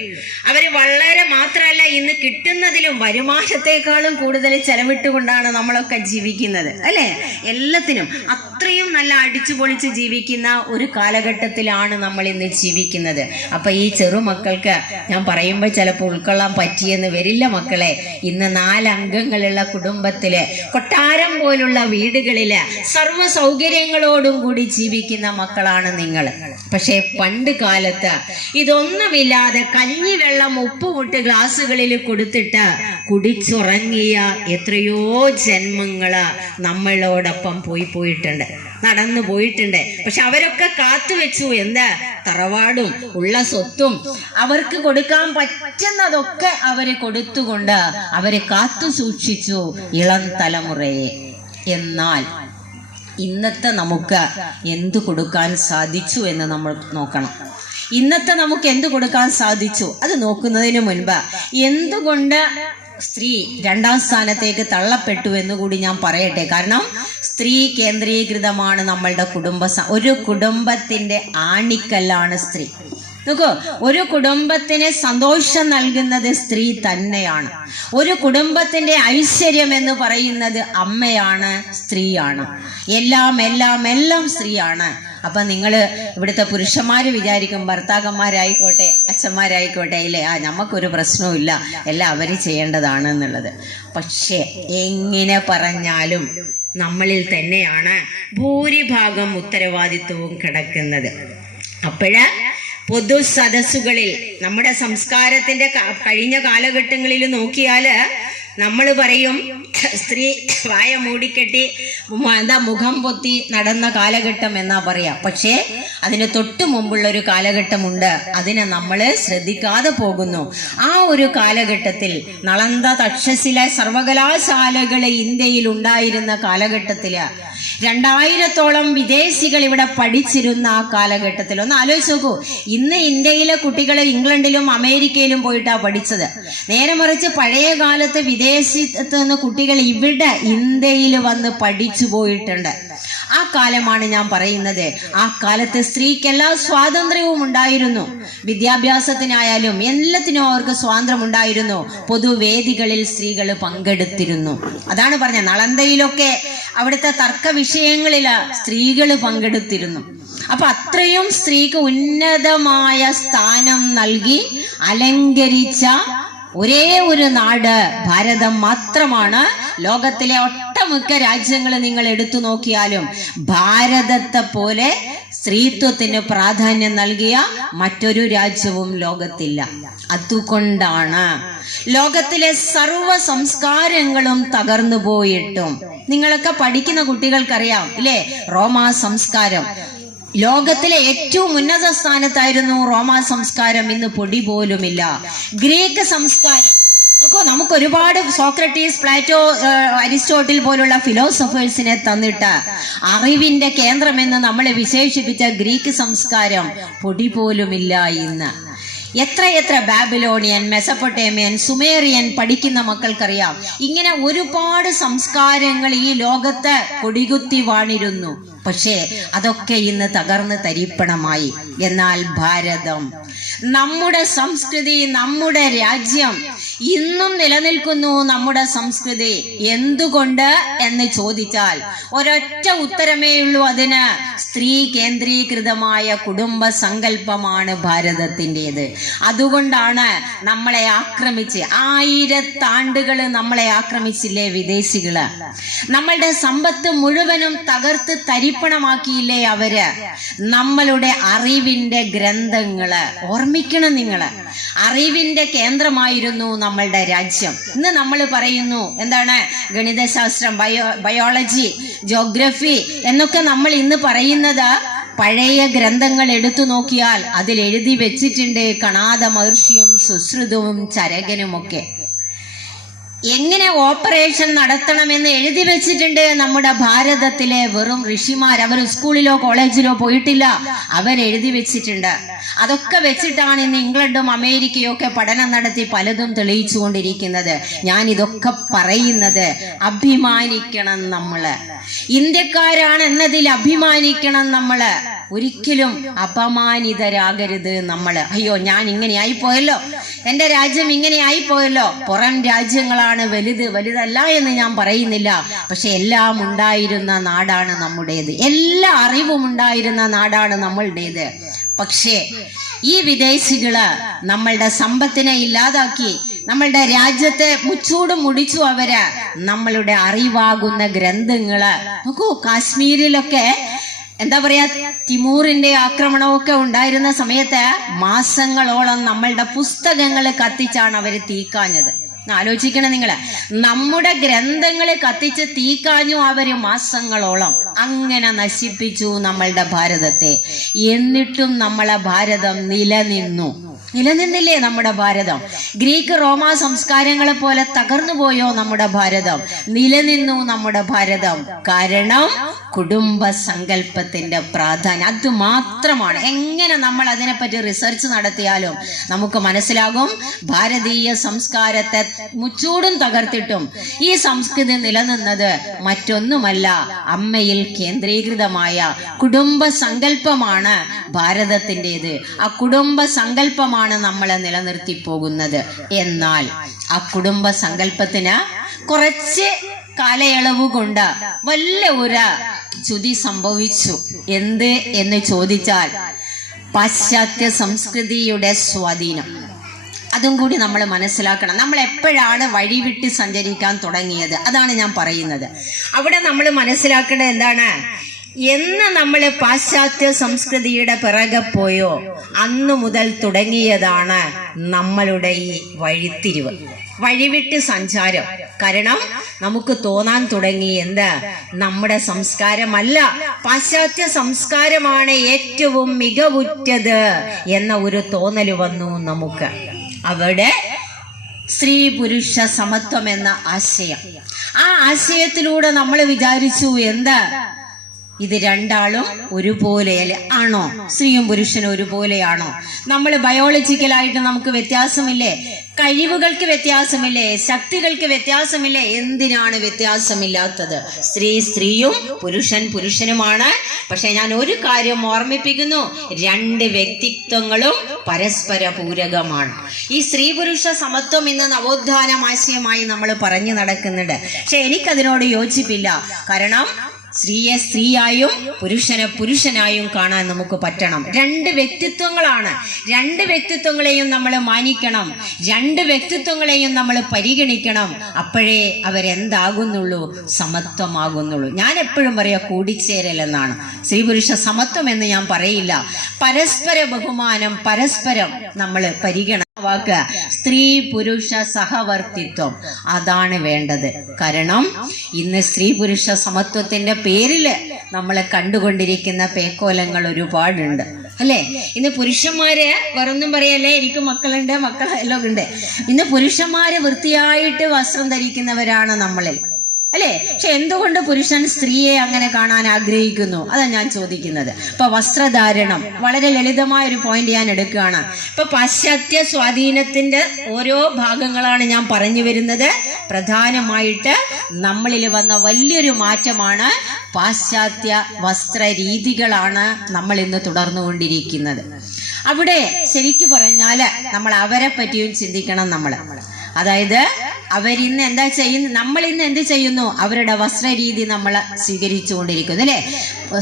അവര് വളരെ മാത്രമല്ല, ഇന്ന് കിട്ടുന്നതിലും വരുമാനത്തെക്കാളും കൂടുതൽ ചെലവിട്ടുകൊണ്ടാണ് നമ്മളൊക്കെ ജീവിക്കുന്നത് അല്ലേ? എല്ലാത്തിനും അത്രയും നല്ല അടിച്ചു പൊളിച്ച് ജീവിക്കുന്ന ഒരു കാലഘട്ടത്തിലാണ് നമ്മൾ ഇന്ന് ജീവിക്കുന്നത്. അപ്പൊ ഈ ചെറുമക്കൾക്ക് ഞാൻ പറയുമ്പോൾ ചിലപ്പോൾ ഉൾക്കൊള്ളാൻ പറ്റിയെന്ന് വരില്ല. മക്കളെ, ഇന്ന് 4 അംഗങ്ങളുള്ള കുടുംബത്തില്, കൊട്ടാരം പോലുള്ള വീടുകളില് സർവ്വ സൗകര്യങ്ങളോടും കൂടി ജീവിക്കുന്ന മക്കളാണ് നിങ്ങൾ. പക്ഷെ പണ്ട് കാലത്ത് ഇതൊന്നുമില്ലാതെ കഞ്ഞിവെള്ളം ഉപ്പുമുട്ട് ഗ്ലാസുകളിൽ കൊടുത്തിട്ട് കുടിച്ചുറങ്ങിയ എത്രയോ ജന്മങ്ങള് നമ്മളോടൊപ്പം പോയിട്ടുണ്ട്, നടന്നു പോയിട്ടുണ്ട്. പക്ഷെ അവരൊക്കെ കാത്തുവെച്ചു. എന്താ? തറവാടും ഉള്ള സ്വത്തും അവർക്ക് കൊടുക്കാൻ പറ്റുന്നതൊക്കെ അവര് കൊടുത്തുകൊണ്ട് അവര് കാത്തു സൂക്ഷിച്ചു ഇളം തലമുറയെ. എന്നാൽ ഇന്നത്തെ നമുക്ക് എന്തു കൊടുക്കാൻ സാധിച്ചു എന്ന് നമ്മൾ നോക്കണം. ഇന്നത്തെ നമുക്ക് എന്ത് കൊടുക്കാൻ സാധിച്ചു അത് നോക്കുന്നതിന് മുൻപ് എന്തുകൊണ്ട് സ്ത്രീ 2ാം സ്ഥാനത്തേക്ക് തള്ളപ്പെട്ടു എന്നുകൂടി ഞാൻ പറയട്ടെ. കാരണം സ്ത്രീ കേന്ദ്രീകൃതമാണ് നമ്മളുടെ ഒരു കുടുംബത്തിന്റെ ആണിക്കല്ലാണ് സ്ത്രീ. നോക്കൂ, ഒരു കുടുംബത്തിന് സന്തോഷം നൽകുന്നത് സ്ത്രീ തന്നെയാണ്. ഒരു കുടുംബത്തിന്റെ ഐശ്വര്യം എന്ന് പറയുന്നത് അമ്മയാണ്, സ്ത്രീയാണ്. എല്ലാം സ്ത്രീയാണ്. അപ്പൊ നിങ്ങള് ഇവിടുത്തെ പുരുഷന്മാര് വിചാരിക്കും ഭർത്താക്കന്മാരായിക്കോട്ടെ അച്ഛന്മാരായിക്കോട്ടെ ഇല്ലേ, നമുക്കൊരു പ്രശ്നവുമില്ല, എല്ലാം അവര് ചെയ്യേണ്ടതാണ് എന്നുള്ളത്. പക്ഷെ എങ്ങനെ പറഞ്ഞാലും നമ്മളിൽ തന്നെയാണ് ഭൂരിഭാഗം ഉത്തരവാദിത്വവും കിടക്കുന്നത്. അപ്പോഴ് പൊതു സദസ്സുകളിൽ നമ്മുടെ സംസ്കാരത്തിന്റെ കഴിഞ്ഞ കാലഘട്ടങ്ങളിൽ നോക്കിയാല് നമ്മൾ പറയും സ്ത്രീ വായ മൂടിക്കെട്ടി മുഖം പൊത്തി നടന്ന കാലഘട്ടം എന്നാ പറയാ. പക്ഷേ അതിന് തൊട്ട് മുമ്പുള്ള ഒരു കാലഘട്ടമുണ്ട്, അതിനെ നമ്മൾ ശ്രദ്ധിക്കാതെ പോകുന്നു. ആ ഒരു കാലഘട്ടത്തിൽ നളന്ദ തക്ഷശില സർവകലാശാലകള് ഇന്ത്യയിൽ ഉണ്ടായിരുന്ന കാലഘട്ടത്തില് 2000-ഓളം വിദേശികൾ ഇവിടെ പഠിച്ചിരുന്ന ആ കാലഘട്ടത്തിൽ ഒന്ന് ആലോചിച്ച് നോക്കൂ. ഇന്ന് ഇന്ത്യയിലെ കുട്ടികൾ ഇംഗ്ലണ്ടിലും അമേരിക്കയിലും പോയിട്ടാ പഠിച്ചത്. നേരെ മറിച്ച് പഴയ കാലത്ത് വിദേശത്ത് നിന്ന് കുട്ടികൾ ഇവിടെ ഇന്ത്യയിൽ വന്ന് പഠിച്ചു പോയിട്ടുണ്ട്. ആ കാലമാണ് ഞാൻ പറയുന്നത്. ആ കാലത്ത് സ്ത്രീക്ക് എല്ലാ സ്വാതന്ത്ര്യവും ഉണ്ടായിരുന്നു. വിദ്യാഭ്യാസത്തിനായാലും എല്ലാത്തിനും അവർക്ക് സ്വാതന്ത്ര്യം ഉണ്ടായിരുന്നു. പൊതുവേദികളിൽ സ്ത്രീകൾ പങ്കെടുത്തിരുന്നു. അതാണ് പറഞ്ഞത്, നളന്ദയിലൊക്കെ അവിടുത്തെ തർക്ക വിഷയങ്ങളിൽ സ്ത്രീകൾ പങ്കെടുത്തിരുന്നു. അപ്പൊ അത്രയും സ്ത്രീക്ക് ഉന്നതമായ സ്ഥാനം നൽകി അലങ്കരിച്ച ഒരേ ഒരു നാട് ഭാരതം മാത്രമാണ്. ലോകത്തിലെ ഒട്ടുമിക്ക രാജ്യങ്ങൾ നിങ്ങൾ എടുത്തു നോക്കിയാലും ഭാരതത്തെ പോലെ സ്ത്രീത്വത്തിന് പ്രാധാന്യം നൽകിയ മറ്റൊരു രാജ്യവും ലോകത്തില്ല. അതുകൊണ്ടാണ് ലോകത്തിലെ സർവ്വ സംസ്കാരങ്ങളും തകർന്നു പോയിട്ടും, നിങ്ങളൊക്കെ പഠിക്കുന്ന കുട്ടികൾക്കറിയാം ഇല്ലേ, റോമാ സംസ്കാരം ലോകത്തിലെ ഏറ്റവും ഉന്നത സ്ഥാനത്തായിരുന്നു. റോമാ സംസ്കാരം ഇന്ന് പൊടി പോലുമില്ല. ഗ്രീക്ക് സംസ്കാരം നോക്കൂ, നമുക്ക് ഒരുപാട് സോക്രട്ടീസ്, പ്ലാറ്റോ, അരിസ്റ്റോട്ടിൽ പോലുള്ള ഫിലോസഫേഴ്സിനെ തന്നിട്ട് അറിവിന്റെ കേന്ദ്രമെന്ന് നമ്മളെ വിശേഷിപ്പിച്ച ഗ്രീക്ക് സംസ്കാരം പൊടി പോലുമില്ല ഇന്ന്. എത്രയെത്ര ബാബിലോണിയൻ, മെസപ്പൊട്ടേമിയൻ, സുമേറിയൻ പഠിക്കുന്ന മക്കൾക്കറിയാം. ഇങ്ങനെ ഒരുപാട് സംസ്കാരങ്ങൾ ഈ ലോകത്ത് കൊടികുത്തി വാണിരുന്നു. പക്ഷേ അതൊക്കെ ഇന്ന് തകർന്ന് തരിപ്പണമായി. എന്നാൽ ഭാരതം, നമ്മുടെ സംസ്കൃതി, നമ്മുടെ രാജ്യം ഇന്നും നിലനിൽക്കുന്നു. നമ്മുടെ സംസ്കൃതി എന്തുകൊണ്ട് എന്ന് ചോദിച്ചാൽ ഒരൊറ്റ ഉത്തരമേ ഉള്ളൂ അതിന്. സ്ത്രീ കേന്ദ്രീകൃതമായ കുടുംബ സങ്കല്പമാണ് ഭാരതത്തിൻ്റെത്. അതുകൊണ്ടാണ് നമ്മളെ ആക്രമിച്ച് 1000 ആണ്ടുകൾ നമ്മളെ ആക്രമിച്ചില്ലേ വിദേശികള്. നമ്മളുടെ സമ്പത്ത് മുഴുവനും തകർത്ത് തരിപ്പണമാക്കിയില്ലേ അവര്. നമ്മളുടെ അറിവിന്റെ ഗ്രന്ഥങ്ങള് ഓർമ്മിക്കണം നിങ്ങള്. അറിവിന്റെ കേന്ദ്രമായിരുന്നു നമ്മളുടെ രാജ്യം. ഇന്ന് നമ്മൾ പറയുന്നു എന്താണ്, ഗണിതശാസ്ത്രം, ബയോളജി, ജോഗ്രഫി എന്നൊക്കെ നമ്മൾ ഇന്ന് പറയുന്നത് പഴയ ഗ്രന്ഥങ്ങൾ എടുത്തു നോക്കിയാൽ അതിൽ എഴുതി വെച്ചിട്ടുണ്ട് കണാദ മഹർഷിയും സുശ്രുതവും ചരകനുമൊക്കെ എങ്ങനെ ഓപ്പറേഷൻ നടത്തണമെന്ന് എഴുതി വെച്ചിട്ടുണ്ട്. നമ്മുടെ ഭാരതത്തിലെ വെറും ഋഷിമാർ, അവർ സ്കൂളിലോ കോളേജിലോ പോയിട്ടില്ല, അവരെഴുതി വെച്ചിട്ടുണ്ട്. അതൊക്കെ വെച്ചിട്ടാണ് ഇന്ന് ഇംഗ്ലണ്ടും അമേരിക്കയും ഒക്കെ പഠനം നടത്തി പലതും തെളിയിച്ചു കൊണ്ടിരിക്കുന്നത്. ഞാൻ ഇതൊക്കെ പറയുന്നത് അഭിമാനിക്കണം നമ്മള്. ഇന്ത്യക്കാരാണ് എന്നതിൽ അഭിമാനിക്കണം നമ്മള്. ഒരിക്കലും അപമാനിതരാകരുത് നമ്മള്. അയ്യോ, ഞാൻ ഇങ്ങനെ ആയിപ്പോയല്ലോ, എന്റെ രാജ്യം ഇങ്ങനെ ആയിപ്പോയല്ലോ. പുറം രാജ്യങ്ങളാണ് വലുതല്ല എന്ന് ഞാൻ പറയുന്നില്ല. പക്ഷെ എല്ലാം ഉണ്ടായിരുന്ന നാടാണ് നമ്മുടേത്. എല്ലാ അറിവും ഉണ്ടായിരുന്ന നാടാണ് നമ്മളുടേത്. പക്ഷേ ഈ വിദേശികള് നമ്മളുടെ സമ്പത്തിനെ ഇല്ലാതാക്കി, നമ്മളുടെ രാജ്യത്തെ മുച്ചൂടും മുടിച്ചു അവര്. നമ്മളുടെ അറിവാകുന്ന ഗ്രന്ഥങ്ങള് നോക്കൂ, കാശ്മീരിലൊക്കെ എന്താ പറയാ, തിമൂറിന്റെ ആക്രമണമൊക്കെ ഉണ്ടായിരുന്ന സമയത്ത് മാസങ്ങളോളം നമ്മളുടെ പുസ്തകങ്ങൾ കത്തിച്ചാണ് അവര് തീക്കാഞ്ഞത്. ആലോചിക്കണം നിങ്ങള്. നമ്മുടെ ഗ്രന്ഥങ്ങള് കത്തിച്ച് തീക്കാഞ്ഞു അവര് മാസങ്ങളോളം. അങ്ങനെ നശിപ്പിച്ചു നമ്മളുടെ ഭാരതത്തെ. എന്നിട്ടും നമ്മളെ ഭാരതം നിലനിന്നില്ലേ നമ്മുടെ ഭാരതം? ഗ്രീക്ക് റോമ സംസ്കാരങ്ങളെ പോലെ തകർന്നു പോയോ നമ്മുടെ ഭാരതം? നിലനിന്നു നമ്മുടെ ഭാരതം. കാരണം കുടുംബ സങ്കല്പത്തിന്റെ പ്രാധാന്യം അത് മാത്രമാണ്. എങ്ങനെ നമ്മൾ അതിനെപ്പറ്റി റിസർച്ച് നടത്തിയാലും നമുക്ക് മനസ്സിലാകും, ഭാരതീയ സംസ്കാരത്തെ മുച്ചൂടും തകർത്തിട്ടും ഈ സംസ്കൃതി നിലനിന്നത് മറ്റൊന്നുമല്ല, അമ്മയിൽ കേന്ദ്രീകൃതമായ കുടുംബ സങ്കല്പമാണ് ഭാരതത്തിൻ്റെത്. ആ കുടുംബ സങ്കല്പമാണ് നമ്മളെ നിലനിർത്തി പോകുന്നത്. എന്നാൽ ആ കുടുംബ സങ്കല്പത്തിന് കുറച്ച് കാലയളവ് കൊണ്ട് വല്ല ഒരു ചുതി സംഭവിച്ചു. എന്ത് എന്ന് ചോദിച്ചാൽ പാശ്ചാത്യ സംസ്കൃതിയുടെ സ്വാധീനം. അതും കൂടി നമ്മൾ മനസ്സിലാക്കണം. നമ്മൾ എപ്പോഴാണ് വഴിവിട്ട് സഞ്ചരിക്കാൻ തുടങ്ങിയത്? അതാണ് ഞാൻ പറയുന്നത്. അവിടെ നമ്മൾ മനസ്സിലാക്കേണ്ടത് എന്താണ്? എന്ന് നമ്മൾ പാശ്ചാത്യ സംസ്കൃതിയുടെ പിറകെ പോയോ അന്നു മുതൽ തുടങ്ങിയതാണ് നമ്മളുടെ ഈ വഴിത്തിരിവ്, വഴിവിട്ട് സഞ്ചാരം. കാരണം നമുക്ക് തോന്നാൻ തുടങ്ങി എന്താ, നമ്മുടെ സംസ്കാരമല്ല, പാശ്ചാത്യ സംസ്കാരമാണ് ഏറ്റവും മികവുറ്റത് എന്ന ഒരു തോന്നൽ വന്നു നമുക്ക്. അവിടെ സ്ത്രീ പുരുഷ സമത്വം എന്ന ആശയം, ആ ആശയത്തിലൂടെ നമ്മൾ വിചാരിച്ചു എന്താ, ഇത് രണ്ടാളും ഒരുപോലെ ആണോ? സ്ത്രീയും പുരുഷനും ഒരുപോലെയാണോ? നമ്മൾ ബയോളജിക്കലായിട്ട് നമുക്ക് വ്യത്യാസമില്ലേ? കഴിവുകൾക്ക് വ്യത്യാസമില്ലേ? ശക്തികൾക്ക് വ്യത്യാസമില്ലേ? എന്തിനാണ് വ്യത്യാസമില്ലാത്തത്? സ്ത്രീ സ്ത്രീയും പുരുഷൻ പുരുഷനുമാണ്. പക്ഷെ ഞാൻ ഒരു കാര്യം ഓർമ്മിപ്പിക്കുന്നു, രണ്ട് വ്യക്തിത്വങ്ങളും പരസ്പര പൂരകമാണ്. ഈ സ്ത്രീ പുരുഷ സമത്വം ഇന്ന് നവോത്ഥാന ആശയമായി നമ്മൾ പറഞ്ഞു നടക്കുന്നുണ്ട്. പക്ഷെ എനിക്കതിനോട് യോജിപ്പില്ല. കാരണം സ്ത്രീയെ സ്ത്രീയായും പുരുഷനെ പുരുഷനായും കാണാൻ നമുക്ക് പറ്റണം. രണ്ട് വ്യക്തിത്വങ്ങളാണ്. രണ്ട് വ്യക്തിത്വങ്ങളെയും നമ്മൾ മാനിക്കണം, രണ്ട് വ്യക്തിത്വങ്ങളെയും നമ്മൾ പരിഗണിക്കണം. അപ്പോഴേ അവരെന്താകുന്നുള്ളൂ? സമത്വമാകുന്നുള്ളൂ. ഞാൻ എപ്പോഴും പറയാ കൂടിച്ചേരൽ എന്നാണ്. സ്ത്രീ പുരുഷ സമത്വം എന്ന് ഞാൻ പറയില്ല. പരസ്പര ബഹുമാനം, പരസ്പരം നമ്മൾ പരിഗണന. വാക്ക് സ്ത്രീ പുരുഷ സഹവർത്തിത്വം, അതാണ് വേണ്ടത്. കാരണം ഇന്ന് സ്ത്രീ പുരുഷ സമത്വത്തിന്റെ പേരില് നമ്മൾ കണ്ടുകൊണ്ടിരിക്കുന്ന പേക്കോലങ്ങൾ ഒരുപാടുണ്ട്. അല്ലേ? ഇന്ന് പുരുഷന്മാര് വേറൊന്നും പറയല്ലേ, എനിക്ക് മക്കളുണ്ട്, മക്കളെല്ലാം ഉണ്ട്. ഇന്ന് പുരുഷന്മാര് വൃത്തിയായിട്ട് വസ്ത്രം ധരിക്കുന്നവരാണ് നമ്മളിൽ, അല്ലേ? പക്ഷെ എന്തുകൊണ്ട് പുരുഷൻ സ്ത്രീയെ അങ്ങനെ കാണാൻ ആഗ്രഹിക്കുന്നു? അതാ ഞാൻ ചോദിക്കുന്നത്. ഇപ്പൊ വസ്ത്രധാരണം വളരെ ലളിതമായ ഒരു പോയിന്റ് ഞാൻ എടുക്കുകയാണ്. ഇപ്പൊ പാശ്ചാത്യ സ്വാധീനത്തിന്റെ ഓരോ ഭാഗങ്ങളാണ് ഞാൻ പറഞ്ഞു വരുന്നത്. പ്രധാനമായിട്ട് നമ്മളിൽ വന്ന വലിയൊരു മാറ്റമാണ് പാശ്ചാത്യ വസ്ത്ര രീതികളാണ് നമ്മൾ ഇന്ന് തുടർന്നുകൊണ്ടിരിക്കുന്നത്. അവിടെ ശരിക്കു പറഞ്ഞാല് നമ്മൾ അവരെ പറ്റിയും ചിന്തിക്കണം. അതായത് അവരിന്ന് എന്താ ചെയ്യുന്നു, നമ്മൾ ഇന്ന് എന്ത് ചെയ്യുന്നു? അവരുടെ വസ്ത്രരീതി നമ്മൾ സ്വീകരിച്ചുകൊണ്ടിരിക്കുന്നു, അല്ലെ?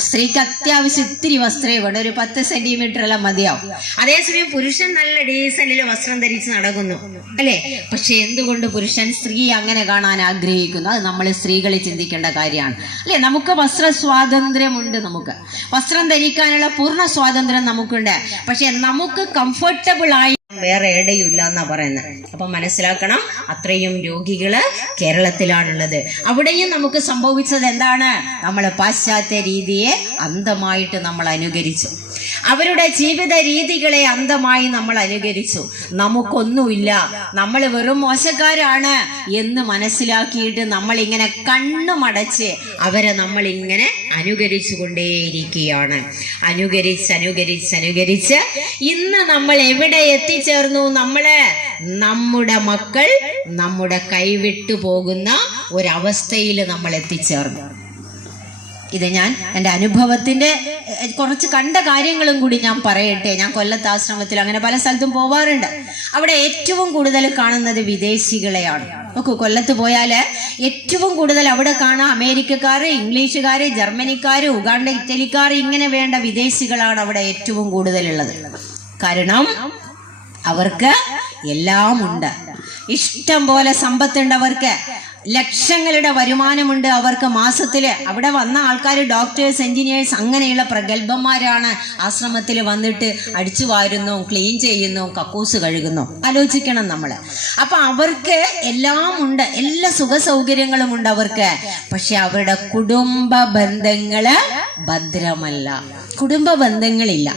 സ്ത്രീക്ക് അത്യാവശ്യം ഇത്തിരി വസ്ത്രമേ വേണ്ട, ഒരു 10 സെന്റിമീറ്റർ എല്ലാം മതിയാവും. അതേസമയം പുരുഷൻ നല്ല ഡീസന്റിൽ വസ്ത്രം ധരിച്ച് നടക്കുന്നു, അല്ലെ? പക്ഷെ എന്തുകൊണ്ട് പുരുഷൻ സ്ത്രീ അങ്ങനെ കാണാൻ ആഗ്രഹിക്കുന്നു? അത് നമ്മൾ സ്ത്രീകൾ ചിന്തിക്കേണ്ട കാര്യമാണ്, അല്ലെ? നമുക്ക് വസ്ത്ര സ്വാതന്ത്ര്യമുണ്ട്, നമുക്ക് വസ്ത്രം ധരിക്കാനുള്ള പൂർണ്ണ സ്വാതന്ത്ര്യം നമുക്കുണ്ട്. പക്ഷെ നമുക്ക് കംഫർട്ടബിൾ ആയി വേറെ എവിടെയില്ല എന്നാ പറയുന്നത്. അപ്പൊ മനസ്സിലാക്കണം, അത്രയും രോഗികള് കേരളത്തിലാണുള്ളത്. അവിടെയും നമുക്ക് സംഭവിച്ചത് എന്താണ്? നമ്മൾ പാശ്ചാത്യ രീതിയെ അന്ധമായിട്ട് നമ്മൾ അനുകരിച്ചു, അവരുടെ ജീവിത രീതികളെ അന്ധമായി നമ്മൾ അനുകരിച്ചു. നമുക്കൊന്നുമില്ല, നമ്മൾ വെറും മോശക്കാരാണ് എന്ന് മനസ്സിലാക്കിയിട്ട് നമ്മൾ ഇങ്ങനെ കണ്ണുമടച്ച് അവരെ നമ്മൾ ഇങ്ങനെ അനുകരിച്ചു കൊണ്ടേയിരിക്കുകയാണ്. അനുകരിച്ച് ഇന്ന് നമ്മൾ എവിടെ എത്തിച്ചേർന്നു? നമ്മുടെ മക്കൾ നമ്മുടെ കൈവിട്ടു പോകുന്ന ഒരവസ്ഥയിൽ നമ്മൾ എത്തിച്ചേർന്നു. ഇത് ഞാൻ എൻ്റെ അനുഭവത്തിന്റെ കുറച്ച് കണ്ട കാര്യങ്ങളും കൂടി ഞാൻ പറയട്ടെ. ഞാൻ കൊല്ലത്ത് ആശ്രമത്തിൽ അങ്ങനെ പല സ്ഥലത്തും പോവാറുണ്ട്. അവിടെ ഏറ്റവും കൂടുതൽ കാണുന്നത് വിദേശികളെയാണ്. നോക്കൂ, കൊല്ലത്ത് പോയാല് ഏറ്റവും കൂടുതൽ അവിടെ കാണാം അമേരിക്കക്കാര്, ഇംഗ്ലീഷുകാര്, ജർമ്മനിക്കാര്, ഉഗാണ്ട, ഇറ്റലിക്കാർ, ഇങ്ങനെ വേണ്ട വിദേശികളാണ് അവിടെ ഏറ്റവും കൂടുതലുള്ളത്. കാരണം അവർക്ക് എല്ലാം ഉണ്ട്, ഇഷ്ടം പോലെ സമ്പത്തുണ്ട്, അവർക്ക് ലക്ഷങ്ങളുടെ വരുമാനമുണ്ട്, അവർക്ക് മാസത്തില്. അവിടെ വന്ന ആൾക്കാർ ഡോക്ടേഴ്സ്, എഞ്ചിനീയേഴ്സ്, അങ്ങനെയുള്ള പ്രഗത്ഭന്മാരാണ്. ആശ്രമത്തിൽ വന്നിട്ട് അടിച്ചു വാരുന്നു, ക്ലീൻ ചെയ്യുന്നു, കക്കൂസ് കഴുകുന്നു. ആലോചിക്കണം നമ്മള്. അപ്പൊ അവർക്ക് എല്ലാം ഉണ്ട്, എല്ലാ സുഖ സൗകര്യങ്ങളും ഉണ്ട് അവർക്ക്. പക്ഷെ അവരുടെ കുടുംബ ബന്ധങ്ങള് ഭദ്രമല്ല, കുടുംബ ബന്ധങ്ങളില്ല.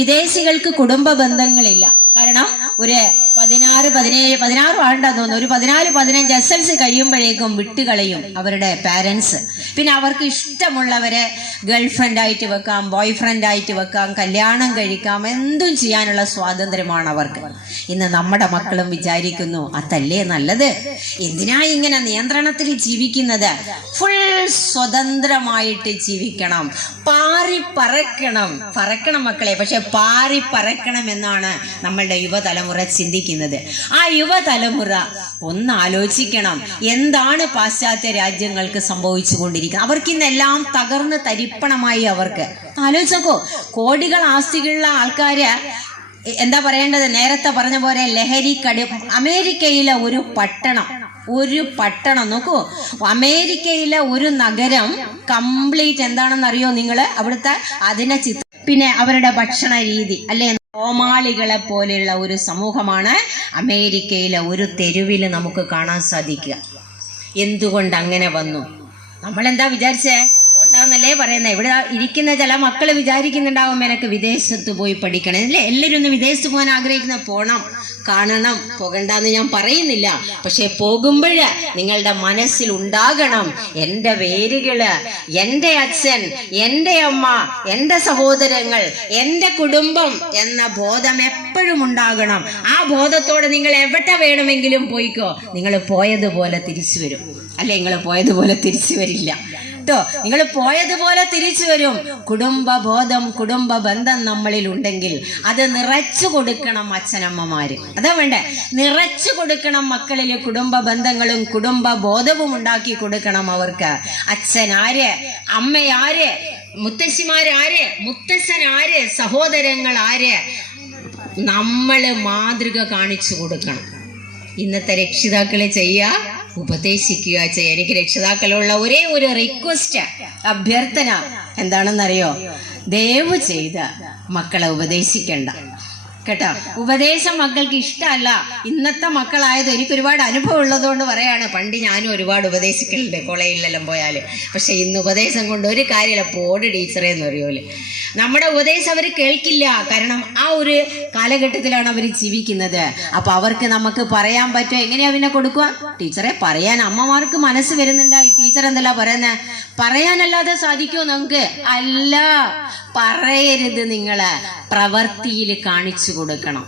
വിദേശികൾക്ക് കുടുംബ ബന്ധങ്ങളില്ല. കാരണം ഒരു 16 ആണ്ടാന്ന് തോന്നുന്നു, ഒരു 14-15 SLC കഴിയുമ്പോഴേക്കും വിട്ടുകളയും അവരുടെ പാരൻസ്. പിന്നെ അവർക്ക് ഇഷ്ടമുള്ളവരെ ഗേൾഫ്രണ്ട് ആയിട്ട് വെക്കാം, ബോയ് ഫ്രണ്ട് ആയിട്ട് വെക്കാം, കല്യാണം കഴിക്കാം, എന്തും ചെയ്യാനുള്ള സ്വാതന്ത്ര്യമാണ് അവർക്ക്. ഇന്ന് നമ്മുടെ മക്കളും വിചാരിക്കുന്നു അതല്ലേ നല്ലത്, എന്തിനാ ഇങ്ങനെ നിയന്ത്രണത്തിൽ ജീവിക്കുന്നത്? ഫുൾ സ്വതന്ത്രമായിട്ട് ജീവിക്കണം, പാറി പറക്കണം മക്കളെ. പക്ഷെ പാറി പറക്കണം എന്നാണ് നമ്മളുടെ യുവതലമുറ ചിന്തിക്കുന്നത്. ആ യുവതലമുറ ഒന്ന് ആലോചിക്കണം, എന്താണ് പാശ്ചാത്യ രാജ്യങ്ങൾക്ക് സംഭവിച്ചു കൊണ്ടിരിക്കുന്നത്. അവർക്ക് ഇന്നെല്ലാം തകർന്ന് തരിപ്പണമായി. അവർക്ക് ആലോചിച്ചോക്കോ, കോടികൾ ആസ്തികളുള്ള ആൾക്കാര് എന്താ പറയേണ്ടത്? നേരത്തെ പറഞ്ഞ പോലെ ലഹരി അമേരിക്കയിലെ ഒരു പട്ടണം നോക്കൂ, അമേരിക്കയിലെ ഒരു നഗരം കംപ്ലീറ്റ് എന്താണെന്ന് അറിയോ നിങ്ങൾ? അവിടുത്തെ അതിനെ പിന്നെ അവരുടെ ഭക്ഷണ രീതി, അല്ലെ? കോമാളികളെ പോലെയുള്ള ഒരു സമൂഹമാണ് അമേരിക്കയിലെ ഒരു തെരുവിൽ നമുക്ക് കാണാൻ സാധിക്കുക. എന്തുകൊണ്ട് അങ്ങനെ വന്നു? നമ്മളെന്താ വിചാരിച്ചേ? ന്നല്ലേ പറയുന്നത്. ഇവിടെ ഇരിക്കുന്ന ചില മക്കള് വിചാരിക്കുന്നുണ്ടാവും എനിക്ക് വിദേശത്ത് പോയി പഠിക്കണം, അല്ലേ? എല്ലാവരും ഒന്ന് വിദേശത്ത് പോകാൻ ആഗ്രഹിക്കുന്ന, പോണം, കാണണം, പോകണ്ടെന്ന് ഞാൻ പറയുന്നില്ല. പക്ഷെ പോകുമ്പോഴ് നിങ്ങളുടെ മനസ്സിൽ ഉണ്ടാകണം, എൻ്റെ വേരുകള്, എൻ്റെ അച്ഛൻ, എൻ്റെ അമ്മ, എൻ്റെ സഹോദരങ്ങൾ, എൻ്റെ കുടുംബം എന്ന ബോധം എപ്പോഴും ഉണ്ടാകണം. ആ ബോധത്തോടെ നിങ്ങൾ എവിടെ വേണമെങ്കിലും പോയിക്കോ, നിങ്ങൾ പോയതുപോലെ തിരിച്ചു വരും. അല്ലെ, നിങ്ങൾ പോയതുപോലെ തിരിച്ചു വരില്ല കേട്ടോ, നിങ്ങൾ പോയതുപോലെ തിരിച്ചു വരും. കുടുംബ ബോധം, കുടുംബ ബന്ധം നമ്മളിൽ ഉണ്ടെങ്കിൽ അത് നിറച്ചു കൊടുക്കണം അച്ഛനമ്മമാര്. അതാ വേണ്ടേ, നിറച്ചു കൊടുക്കണം മക്കളിൽ കുടുംബ ബന്ധങ്ങളും കുടുംബ ബോധവും ഉണ്ടാക്കി കൊടുക്കണം അവർക്ക്. അച്ഛൻ ആര്, അമ്മയാര്, മുത്തശ്ശിമാരാര്, മുത്തച്ഛൻ ആര്, സഹോദരങ്ങൾ ആര്, നമ്മള് മാതൃക കാണിച്ചു കൊടുക്കണം. ഇന്നത്തെ രക്ഷിതാക്കളെ ഉപദേശിക്കുക ചെയ്യുക. എനിക്ക് രക്ഷിതാക്കളുള്ള ഒരേ ഒരു റിക്വസ്റ്റ്, അഭ്യർത്ഥന എന്താണെന്നറിയോ? ദയവ് ചെയ്ത് മക്കളെ ഉപദേശിക്കണ്ട. കേട്ടോ. ഉപദേശം മക്കൾക്ക് ഇഷ്ടമല്ല. ഇന്നത്തെ മക്കളായത് എനിക്ക് ഒരുപാട് അനുഭവം ഉള്ളതുകൊണ്ട് പറയാണ്. പണ്ട് ഞാനും ഒരുപാട് ഉപദേശിക്കലുണ്ട് കോളേജിലെല്ലാം പോയാൽ. പക്ഷെ ഇന്ന് ഉപദേശം കൊണ്ട് ഒരു കാര്യമില്ല. പോട് ടീച്ചറേ എന്ന് പറയുമല്ലോ. നമ്മുടെ ഉപദേശം അവർ കേൾക്കില്ല. കാരണം ആ ഒരു കാലഘട്ടത്തിലാണ് അവർ ജീവിക്കുന്നത്. അപ്പൊ അവർക്ക് നമുക്ക് പറയാൻ പറ്റുമോ? എങ്ങനെയാ പിന്നെ കൊടുക്കുക? ടീച്ചറെ പറയാൻ അമ്മമാർക്ക് മനസ്സ് വരുന്നുണ്ട്. ടീച്ചർ എന്തല്ല പറയുന്നത്? പറയാനല്ലാതെ സാധിക്കുമോ നമുക്ക്? അല്ല, പറയരുത്. നിങ്ങള് പ്രവൃത്തിയിൽ കാണിച്ചു കൊടുക്കണം.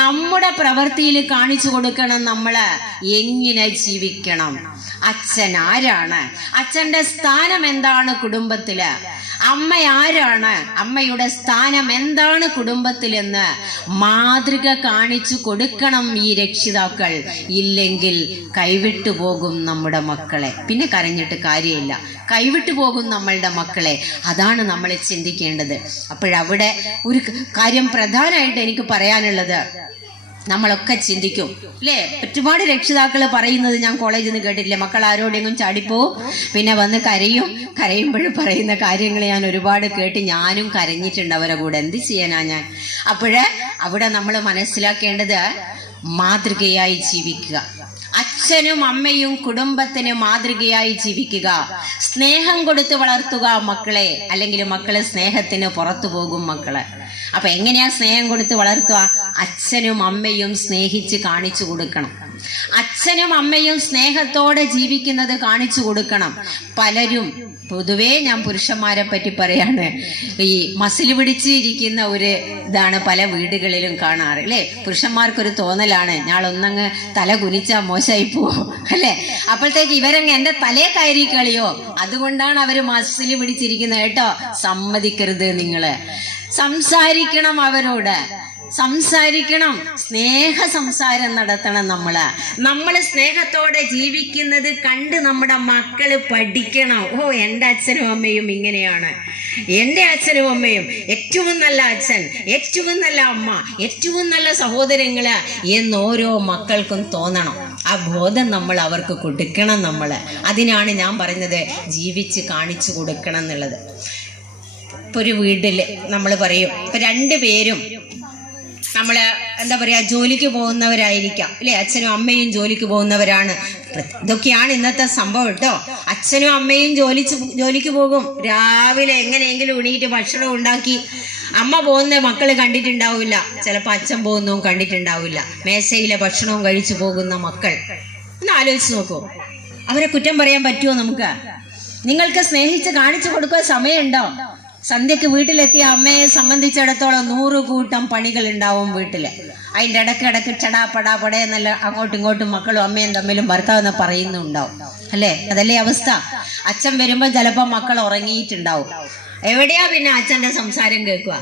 നമ്മുടെ പ്രവൃത്തിയിൽ കാണിച്ചു കൊടുക്കണം നമ്മള് എങ്ങനെ ജീവിക്കണം. അച്ഛൻ ആരാണ്? അച്ഛന്റെ സ്ഥാനം എന്താണ് കുടുംബത്തില്? അമ്മ ആരാണ്? അമ്മയുടെ സ്ഥാനം എന്താണ് കുടുംബത്തിലെന്ന് മാതൃക കാണിച്ചു കൊടുക്കണം ഈ രക്ഷിതാക്കൾ. ഇല്ലെങ്കിൽ കൈവിട്ടു പോകും നമ്മുടെ മക്കളെ. പിന്നെ കരഞ്ഞിട്ട് കാര്യമില്ല, കൈവിട്ടു പോകും നമ്മളുടെ മക്കളെ. അതാണ് നമ്മൾ ചിന്തിക്കേണ്ടത്. അപ്പോഴവിടെ ഒരു കാര്യം പ്രധാനമായിട്ട് എനിക്ക് പറയാനുള്ളത്, നമ്മളൊക്കെ ചിന്തിക്കും അല്ലേ? ഒരുപാട് രക്ഷിതാക്കൾ പറയുന്നത് ഞാൻ കോളേജിൽ നിന്ന് കേട്ടിട്ടില്ല. മക്കൾ ആരോടെങ്കിലും ചാടിപ്പോവും, പിന്നെ വന്ന് കരയുമ്പോഴും പറയുന്ന കാര്യങ്ങൾ ഞാൻ ഒരുപാട് കേട്ട് ഞാനും കരഞ്ഞിട്ടുണ്ട് അവരെ കൂടെ. എന്ത് ചെയ്യാനാ ഞാൻ? അവിടെ നമ്മൾ മനസ്സിലാക്കേണ്ടത് മാതൃകയായി ജീവിക്കുക. അച്ഛനും അമ്മയും കുടുംബത്തിന് മാതൃകയായി ജീവിക്കുക. സ്നേഹം കൊടുത്ത് വളർത്തുക മക്കളെ. അല്ലെങ്കിൽ മക്കള് സ്നേഹത്തിന് പുറത്തു പോകും മക്കളെ. അപ്പൊ എങ്ങനെയാ സ്നേഹം കൊടുത്ത് വളർത്തുക? അച്ഛനും അമ്മയും സ്നേഹിച്ച് കാണിച്ചു കൊടുക്കണം. അച്ഛനും അമ്മയും സ്നേഹത്തോടെ ജീവിക്കുന്നത് കാണിച്ചു കൊടുക്കണം. പലരും, പൊതുവേ ഞാൻ പുരുഷന്മാരെ പറ്റി പറയാണ്, ഈ മസിൽ പിടിച്ചിരിക്കുന്ന ഒരു ഇതാണ് പല വീടുകളിലും കാണാറ് അല്ലേ? പുരുഷന്മാർക്കൊരു തോന്നലാണ്, ഞാളൊന്നങ്ങ് തല കുനിച്ചാ മോശമായി പോവോ അല്ലേ? അപ്പോഴത്തേക്ക് ഇവരങ്ങ് എന്റെ തലേ കയറി കളിയോ. അതുകൊണ്ടാണ് അവര് മസിൽ പിടിച്ചിരിക്കുന്നത് കേട്ടോ. സമ്മതിക്കരുത്. നിങ്ങള് സംസാരിക്കണം, അവരോട് സംസാരിക്കണം. സ്നേഹ സംസാരം നടത്തണം. നമ്മള് സ്നേഹത്തോടെ ജീവിക്കുന്നത് കണ്ട് നമ്മുടെ മക്കള് പഠിക്കണം. ഓ, എൻ്റെ അച്ഛനും അമ്മയും ഇങ്ങനെയാണ്, എൻ്റെ അച്ഛനും അമ്മയും ഏറ്റവും നല്ല അച്ഛൻ, ഏറ്റവും നല്ല അമ്മ, ഏറ്റവും നല്ല സഹോദരങ്ങള് എന്ന് ഓരോ മക്കൾക്കും തോന്നണം. ആ ബോധം നമ്മൾ അവർക്ക് കൊടുക്കണം. അതിനാണ് ഞാൻ പറഞ്ഞത് ജീവിച്ച് കാണിച്ചു കൊടുക്കണം എന്നുള്ളത്. ഇപ്പൊ ഒരു വീട്ടില് നമ്മൾ പറയും, ഇപ്പൊ രണ്ടുപേരും നമ്മള് എന്താ പറയാ, ജോലിക്ക് പോകുന്നവരായിരിക്കാം അല്ലെ? അച്ഛനും അമ്മയും ജോലിക്ക് പോകുന്നവരാണ്. ഇതൊക്കെയാണ് ഇന്നത്തെ സംഭവം കേട്ടോ. അച്ഛനും അമ്മയും ജോലിക്ക് പോകും. രാവിലെ എങ്ങനെയെങ്കിലും ഉണീറ്റ് ഭക്ഷണം ഉണ്ടാക്കി, അമ്മ പോകുന്ന മക്കള് കണ്ടിട്ടുണ്ടാവില്ല, ചിലപ്പോൾ അച്ഛൻ പോകുന്നതും കണ്ടിട്ടുണ്ടാവില്ല. മേശയിലെ ഭക്ഷണവും കഴിച്ചു പോകുന്ന മക്കൾ ഒന്ന് ആലോചിച്ച് നോക്കൂ. അവരെ കുറ്റം പറയാൻ പറ്റുമോ നമുക്ക്? നിങ്ങൾക്ക് സ്നേഹിച്ച് കാണിച്ചു കൊടുക്കാൻ സമയമുണ്ടോ? സന്ധ്യക്ക് വീട്ടിലെത്തിയ അമ്മയെ സംബന്ധിച്ചിടത്തോളം 100 കൂട്ടം പണികൾ ഉണ്ടാവും വീട്ടില്. അതിൻ്റെ ഇടയ്ക്കിടയ്ക്ക് ചടാ പടാ പടേ എന്നല്ല അങ്ങോട്ടും ഇങ്ങോട്ടും മക്കളും അമ്മയും തമ്മിലും ഭർത്താവെന്ന് പറയുന്നുണ്ടാവും അല്ലേ? അതല്ലേ അവസ്ഥ. അച്ഛൻ വരുമ്പോൾ ചിലപ്പോൾ മക്കൾ ഉറങ്ങിയിട്ടുണ്ടാവും. എവിടെയാ പിന്നെ അച്ഛൻ്റെ സംസാരം കേൾക്കുക?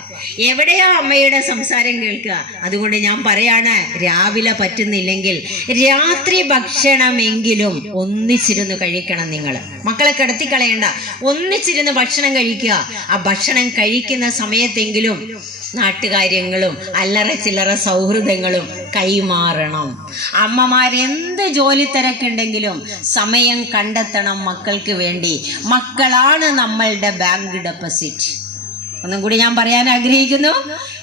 എവിടെയാ അമ്മയുടെ സംസാരം കേൾക്കുക? അതുകൊണ്ട് ഞാൻ പറയാണ്, രാവിലെ പറ്റുന്നില്ലെങ്കിൽ രാത്രി ഭക്ഷണമെങ്കിലും ഒന്നിച്ചിരുന്ന് കഴിക്കണം. നിങ്ങൾ മക്കളെ കിടത്തിക്കളയണ്ട, ഒന്നിച്ചിരുന്ന് ഭക്ഷണം കഴിക്കുക. ആ ഭക്ഷണം കഴിക്കുന്ന സമയത്തെങ്കിലും നാട്ടുകാര്യങ്ങളും അല്ലറ ചില്ലറ സൗഹൃദങ്ങളും കൈമാറണം. അമ്മമാരെന്ത് ജോലി തിരക്കുണ്ടെങ്കിലും സമയം കണ്ടെത്തണം മക്കൾക്ക് വേണ്ടി. മക്കളാണ് നമ്മളുടെ ബാങ്ക് ഡെപ്പോസിറ്റ്. ഒന്നും കൂടി ഞാൻ പറയാൻ ആഗ്രഹിക്കുന്നു,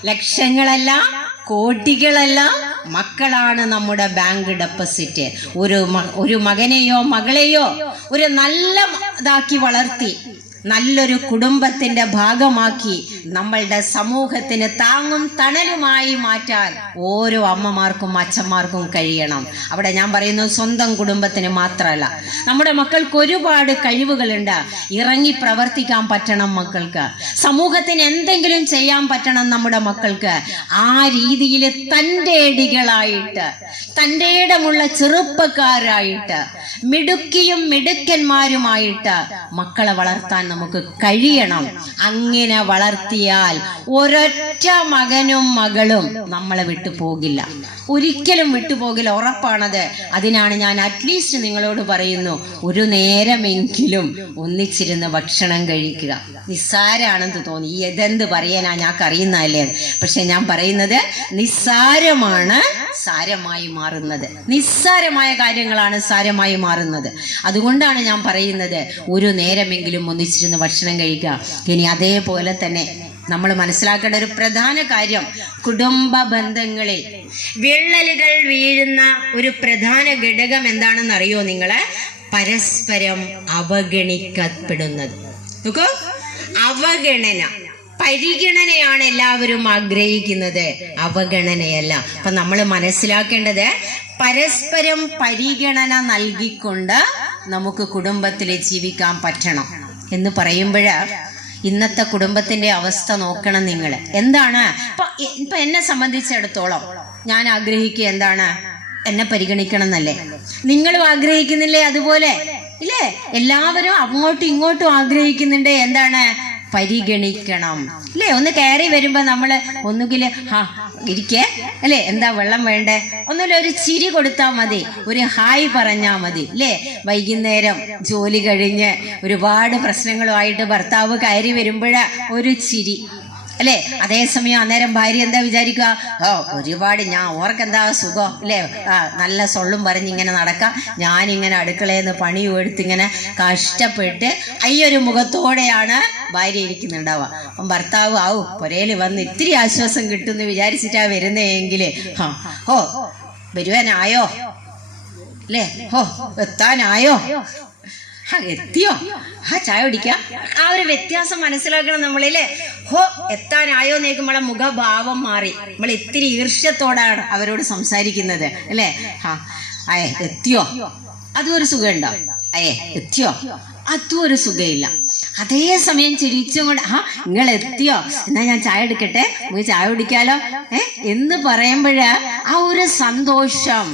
ലക്ഷങ്ങളല്ല, കോടികളല്ല, മക്കളാണ് നമ്മുടെ ബാങ്ക് ഡെപ്പോസിറ്റ്. ഒരു മകനെയോ മകളെയോ ഒരു നല്ല ഇതാക്കി വളർത്തി നല്ലൊരു കുടുംബത്തിന്റെ ഭാഗമാക്കി നമ്മളുടെ സമൂഹത്തിന് താങ്ങും തണലുമായി മാറ്റാൻ ഓരോ അമ്മമാർക്കും അച്ഛന്മാർക്കും കഴിയണം. അവിടെ ഞാൻ പറയുന്നത് സ്വന്തം കുടുംബത്തിന് മാത്രമല്ല, നമ്മുടെ മക്കൾക്ക് ഒരുപാട് കഴിവുകളുണ്ട്. ഇറങ്ങി പ്രവർത്തിക്കാൻ പറ്റണം മക്കൾക്ക്. സമൂഹത്തിന് എന്തെങ്കിലും ചെയ്യാൻ പറ്റണം നമ്മുടെ മക്കൾക്ക്. ആ രീതിയിൽ തൻ്റെടികളായിട്ട്, തൻ്റെ ഇടമുള്ള ചെറുപ്പക്കാരായിട്ട്, മിടുക്കിയും മിടുക്കന്മാരുമായിട്ട് മക്കളെ വളർത്താൻ നമുക്ക് കഴിയണം. അങ്ങനെ വളർത്തിയാൽ ഒരൊറ്റ മകനും മകളും നമ്മളെ വിട്ടു പോകില്ല, ഒരിക്കലും വിട്ടുപോകില്ല, ഉറപ്പാണത്. അതിനാണ് ഞാൻ അറ്റ്ലീസ്റ്റ് നിങ്ങളോട് പറയുന്നു, ഒരു നേരമെങ്കിലും ഒന്നിച്ചിരുന്ന് ഭക്ഷണം കഴിക്കുക. നിസ്സാരാണെന്ന് തോന്നി, ഇതെന്ത് പറയാനാ, ഞാൻ അറിയുന്നതല്ലേ. പക്ഷെ ഞാൻ പറയുന്നത് നിസ്സാരമാണ് സാരമായി മാറുന്നത്. നിസ്സാരമായ കാര്യങ്ങളാണ് സാരമായി മാറുന്നത്. അതുകൊണ്ടാണ് ഞാൻ പറയുന്നത്, ഒരു നേരമെങ്കിലും ഒന്നിച്ചിരുന്ന് ഭക്ഷണം കഴിക്കുക. ഇനി അതേപോലെ തന്നെ നമ്മൾ മനസ്സിലാക്കേണ്ട ഒരു പ്രധാന കാര്യം, കുടുംബ ബന്ധങ്ങളിൽ വിള്ളലുകൾ വീഴുന്ന ഒരു പ്രധാന ഘടകം എന്താണെന്ന് അറിയോ നിങ്ങളെ? പരസ്പരം അവഗണിക്കപ്പെടുന്നത്. നോക്കൂ, അവഗണന, പരിഗണനയാണ് എല്ലാവരും ആഗ്രഹിക്കുന്നത്, അവഗണനയല്ല. അപ്പൊ നമ്മൾ മനസ്സിലാക്കേണ്ടത്, പരസ്പരം പരിഗണന നൽകിക്കൊണ്ട് നമുക്ക് കുടുംബത്തിൽ ജീവിക്കാൻ പറ്റണം എന്ന് പറയുമ്പോൾ ഇന്നത്തെ കുടുംബത്തിന്റെ അവസ്ഥ നോക്കണം നിങ്ങൾ. എന്താണ് ഇപ്പൊ എന്നെ സംബന്ധിച്ചിടത്തോളം ഞാൻ ആഗ്രഹിക്കുക എന്താണ്? എന്നെ പരിഗണിക്കണം എന്നല്ലേ? നിങ്ങളും ആഗ്രഹിക്കുന്നില്ലേ അതുപോലെ? ഇല്ലേ? എല്ലാവരും അങ്ങോട്ടും ഇങ്ങോട്ടും ആഗ്രഹിക്കുന്നുണ്ട്. എന്താണ്? പരിഗണിക്കണം അല്ലേ? ഒന്ന് കയറി വരുമ്പോ നമ്മള് ഒന്നുകിൽ ഇരിക്കേ അല്ലേ, എന്താ വെള്ളം വേണ്ടേ, ഒന്നുമില്ല ഒരു ചിരി കൊടുത്താൽ മതി, ഒരു ഹായ് പറഞ്ഞാൽ മതി അല്ലേ? വൈകുന്നേരം ജോലി കഴിഞ്ഞ് ഒരുപാട് പ്രശ്നങ്ങളുമായിട്ട് ഭർത്താവ് കയറി വരുമ്പോഴാ ഒരു ചിരി അല്ലേ? അതേസമയം അന്നേരം ഭാര്യ എന്താ വിചാരിക്കുക? ഒരുപാട് ഞാൻ ഓർക്കെന്താ സുഖം അല്ലേ, നല്ല സൊള്ളും പറഞ്ഞിങ്ങനെ നടക്കാം, ഞാനിങ്ങനെ അടുക്കളയിൽ നിന്ന് പണിയും എടുത്തിങ്ങനെ കഷ്ടപ്പെട്ട് അയ്യൊരു മുഖത്തോടെയാണ് ഭാര്യ ഇരിക്കുന്നുണ്ടാവുക. അപ്പം ഭർത്താവ് പുരയിൽ വന്ന് ഇത്തിരി ആശ്വാസം കിട്ടുമെന്ന് വിചാരിച്ചിട്ടാ വരുന്നതെങ്കിൽ വരുവാനായോ അല്ലേ, എത്താനായോ, എത്തിയോ, ചായ കുടിക്കാം, ആ ഒരു വ്യത്യാസം മനസ്സിലാക്കണം നമ്മളില്ലേ. എത്താനായോ നേക്കുമ്പോളെ മുഖഭാവം മാറി, നമ്മൾ ഇത്തിരി ഈർഷ്യത്തോടാണ് അവരോട് സംസാരിക്കുന്നത് അല്ലേ. എത്തിയോ, അതും ഒരു സുഖമുണ്ടോ? എത്തിയോ, അതും ഒരു സുഖമില്ല. അതേസമയം ചിരിച്ചും കൊണ്ട് നിങ്ങൾ എത്തിയോ, എന്നാ ഞാൻ ചായ എടുക്കട്ടെ, നമുക്ക് ചായ കുടിക്കാലോ എന്ന് പറയുമ്പോഴാ ആ ഒരു സന്തോഷം,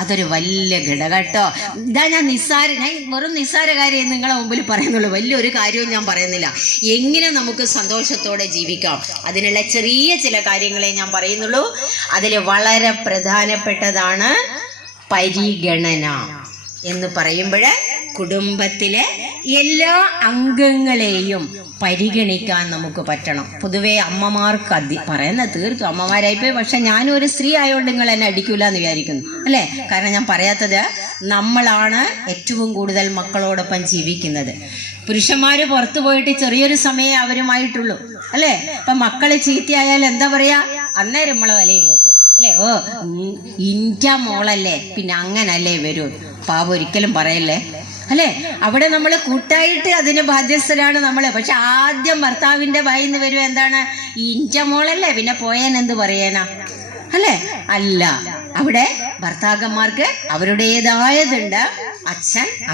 അതൊരു വലിയ ഘടകട്ടോ. ഇതാ ഞാൻ വെറും നിസ്സാര കാര്യം നിങ്ങളെ മുമ്പിൽ പറയുന്നുള്ളൂ, വലിയൊരു കാര്യവും ഞാൻ പറയുന്നില്ല. എങ്ങനെ നമുക്ക് സന്തോഷത്തോടെ ജീവിക്കാം, അതിനുള്ള ചെറിയ ചില കാര്യങ്ങളെ ഞാൻ പറയുന്നുള്ളൂ. അതിൽ വളരെ പ്രധാനപ്പെട്ടതാണ് പരിഗണന എന്ന് പറയുമ്പോൾ കുടുംബത്തിലെ എല്ലാ അംഗങ്ങളെയും പരിഗണിക്കാൻ നമുക്ക് പറ്റണം. പൊതുവെ അമ്മമാർക്ക് പറയുന്നത് തീർത്തും അമ്മമാരായിപ്പോയി, പക്ഷെ ഞാനും ഒരു സ്ത്രീ ആയതുകൊണ്ട് നിങ്ങൾ എന്നെ അടിക്കൂല എന്ന് വിചാരിക്കുന്നു അല്ലേ. കാരണം ഞാൻ പറയാത്തത്, നമ്മളാണ് ഏറ്റവും കൂടുതൽ മക്കളോടൊപ്പം ജീവിക്കുന്നത്. പുരുഷന്മാര് പുറത്തു പോയിട്ട് ചെറിയൊരു സമയം അവരുമായിട്ടുള്ളൂ അല്ലേ. അപ്പൊ മക്കള് ചീത്തയായാൽ എന്താ പറയാ? അന്നേരം നമ്മളെ വലയിൽ നോക്കും അല്ലേ. ഇൻ്റെ മോളല്ലേ, പിന്നെ അങ്ങനല്ലേ വരൂ, പാപം ഒരിക്കലും പറയല്ലേ അല്ലേ. അവിടെ നമ്മൾ കൂട്ടായിട്ട് അതിന് ബാധ്യസ്ഥരാണ് നമ്മള്. പക്ഷെ ആദ്യം ഭർത്താവിന്റെ വായിന്ന് വരും എന്താണ്? ഇൻ്റെ മോളല്ലേ, പിന്നെ പോയാൻ എന്ത് പറയാനാ അല്ലേ? അല്ല, അവിടെ ഭർത്താക്കന്മാർക്ക് അവരുടേതായതുണ്ട്.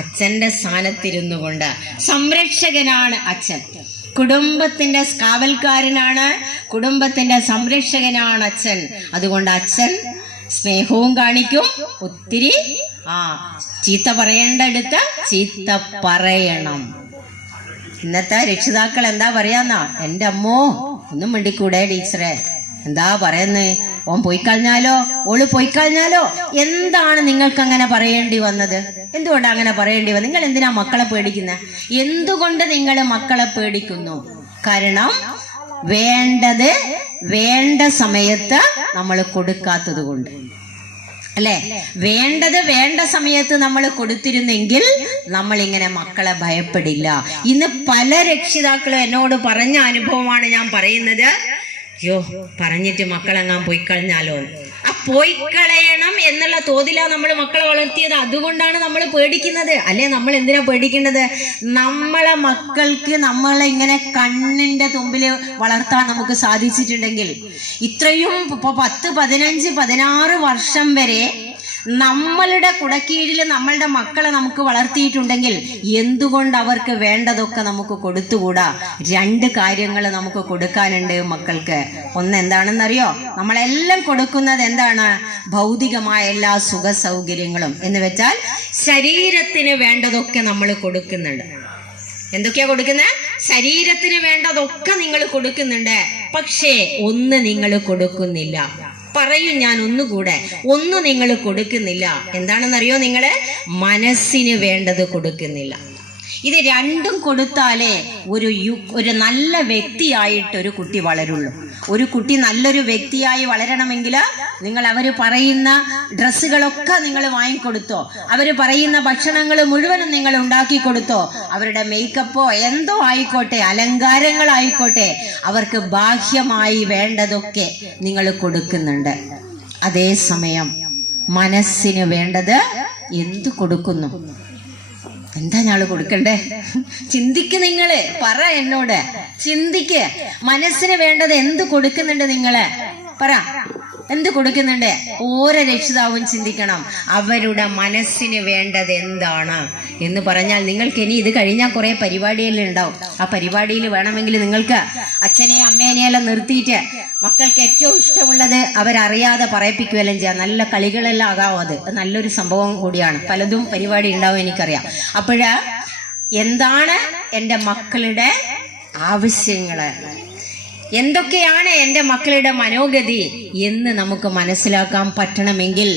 അച്ഛന്റെ സ്ഥാനത്തിരുന്നു കൊണ്ട് സംരക്ഷകനാണ് അച്ഛൻ, കുടുംബത്തിന്റെ കാവൽക്കാരനാണ്, കുടുംബത്തിന്റെ സംരക്ഷകനാണ് അച്ഛൻ. അതുകൊണ്ട് അച്ഛൻ സ്നേഹവും കാണിക്കും, ഒത്തിരി ചീത്ത പറയേണ്ടടുത്ത് ചീത്ത പറയണം. ഇന്നത്തെ രക്ഷിതാക്കൾ എന്താ പറയാന്നാ? എൻ്റെ അമ്മോ ഒന്നും മിണ്ടിക്കൂടെ ടീച്ചറെ, എന്താ പറയുന്നേ, ഓൻ പോയിക്കഴിഞ്ഞാലോ, ഓള് പോയിക്കഴിഞ്ഞാലോ, എന്താണ് നിങ്ങൾക്ക് അങ്ങനെ പറയേണ്ടി വന്നത്? എന്തുകൊണ്ടാണ് അങ്ങനെ പറയേണ്ടി വന്നത്? നിങ്ങൾ എന്തിനാ മക്കളെ പേടിക്കുന്നത്? എന്തുകൊണ്ട് നിങ്ങൾ മക്കളെ പേടിക്കുന്നു? കാരണം വേണ്ടത് വേണ്ട സമയത്ത് നമ്മൾ കൊടുക്കാത്തത് കൊണ്ട് അല്ലെ. വേണ്ടത് വേണ്ട സമയത്ത് നമ്മൾ കൊടുത്തിരുന്നെങ്കിൽ നമ്മൾ ഇങ്ങനെ മക്കളെ ഭയപ്പെടില്ല. ഇന്ന് പല രക്ഷിതാക്കളും എന്നോട് പറഞ്ഞ അനുഭവമാണ് ഞാൻ പറയുന്നത്. പറഞ്ഞിട്ട് മക്കളെങ്ങാൻ പോയിക്കളഞ്ഞാലോ, പോയിക്കളയണം എന്നുള്ള തോതിലാ നമ്മൾ മക്കളെ വളർത്തിയത്. അതുകൊണ്ടാണ് നമ്മൾ പേടിക്കുന്നത്. അല്ലെ, നമ്മൾ എന്തിനാ പേടിക്കേണ്ടത്? നമ്മളെ മക്കൾക്ക് നമ്മളെ ഇങ്ങനെ കണ്ണിന്റെ തുമ്പിൽ വളർത്താൻ നമുക്ക് സാധിച്ചിട്ടുണ്ടെങ്കിൽ, ഇത്രയും 10, 15, 16 വർഷം വരെ നമ്മളുടെ കുടക്കീഴിൽ നമ്മളുടെ മക്കളെ നമുക്ക് വളർത്തിയിട്ടുണ്ടെങ്കിൽ എന്തുകൊണ്ട് അവർക്ക് വേണ്ടതൊക്കെ നമുക്ക് കൊടുത്തുകൂടാ? 2 കാര്യങ്ങൾ നമുക്ക് കൊടുക്കാനുണ്ട് മക്കൾക്ക്. ഒന്ന് എന്താണെന്നറിയോ? നമ്മളെല്ലാം കൊടുക്കുന്നത് എന്താണ്? ഭൗതികമായ എല്ലാ സുഖ സൗകര്യങ്ങളും. എന്ന് വെച്ചാൽ ശരീരത്തിന് വേണ്ടതൊക്കെ നമ്മൾ കൊടുക്കുന്നുണ്ട്. എന്തൊക്കെയാ കൊടുക്കുന്നത്? ശരീരത്തിന് വേണ്ടതൊക്കെ നിങ്ങൾ കൊടുക്കുന്നുണ്ട്. പക്ഷേ ഒന്ന് നിങ്ങൾ കൊടുക്കുന്നില്ല. പറയും ഞാൻ ഒന്നുകൂടെ, ഒന്നും നിങ്ങൾ കൊടുക്കുന്നില്ല. എന്താണെന്നറിയോ? നിങ്ങള് മനസ്സിന് വേണ്ടത് കൊടുക്കുന്നില്ല. ഇത് രണ്ടും കൊടുത്താലേ ഒരു നല്ല വ്യക്തിയായിട്ട് ഒരു കുട്ടി വളരുള്ളൂ. ഒരു കുട്ടി നല്ലൊരു വ്യക്തിയായി വളരണമെങ്കിൽ നിങ്ങൾ അവർ പറയുന്ന ഡ്രസ്സുകളൊക്കെ നിങ്ങൾ വാങ്ങിക്കൊടുത്തോ, അവർ പറയുന്ന ഭക്ഷണങ്ങൾ മുഴുവനും നിങ്ങൾ ഉണ്ടാക്കി കൊടുത്തോ, അവരുടെ മേക്കപ്പോ എന്തോ ആയിക്കോട്ടെ, അലങ്കാരങ്ങളായിക്കോട്ടെ, അവർക്ക് ബാഹ്യമായി വേണ്ടതൊക്കെ നിങ്ങൾ കൊടുക്കുന്നുണ്ട്. അതേസമയം മനസ്സിന് വേണ്ടത് എന്ത് കൊടുക്കുന്നു? എന്താ ഞാള് കൊടുക്കണ്ടേ? ചിന്തിക്ക്, നിങ്ങള് പറ, എന്നോട് ചിന്തിക്ക്. മനസ്സിന് വേണ്ടത് എന്ത് കൊടുക്കുന്നുണ്ട്? നിങ്ങള് പറ, എന്ത് കൊടുക്കുന്നുണ്ട്? ഓരോ രക്ഷിതാവും ചിന്തിക്കണം, അവരുടെ മനസ്സിന് വേണ്ടത് എന്താണ് എന്ന് പറഞ്ഞാൽ നിങ്ങൾക്ക് ഇനി ഇത് കഴിഞ്ഞാൽ കുറെ പരിപാടിയെല്ലാം ഉണ്ടാവും. ആ പരിപാടിയിൽ വേണമെങ്കിൽ നിങ്ങൾക്ക് അച്ഛനെയും അമ്മേനെയെല്ലാം നിർത്തിയിട്ട് മക്കൾക്ക് ഏറ്റവും ഇഷ്ടമുള്ളത് അവരറിയാതെ പറയിപ്പിക്കുകയെല്ലാം ചെയ്യാം. നല്ല കളികളെല്ലാം ആകാവും. അത് നല്ലൊരു സംഭവം കൂടിയാണ്. പലതും പരിപാടി ഉണ്ടാവും, എനിക്കറിയാം. അപ്പോഴ് എന്താണ് എൻ്റെ മക്കളുടെ ആവശ്യങ്ങള്, എന്തൊക്കെയാണ് എൻ്റെ മക്കളുടെ മനോഗതി എന്ന് നമുക്ക് മനസ്സിലാക്കാൻ പറ്റണമെങ്കിൽ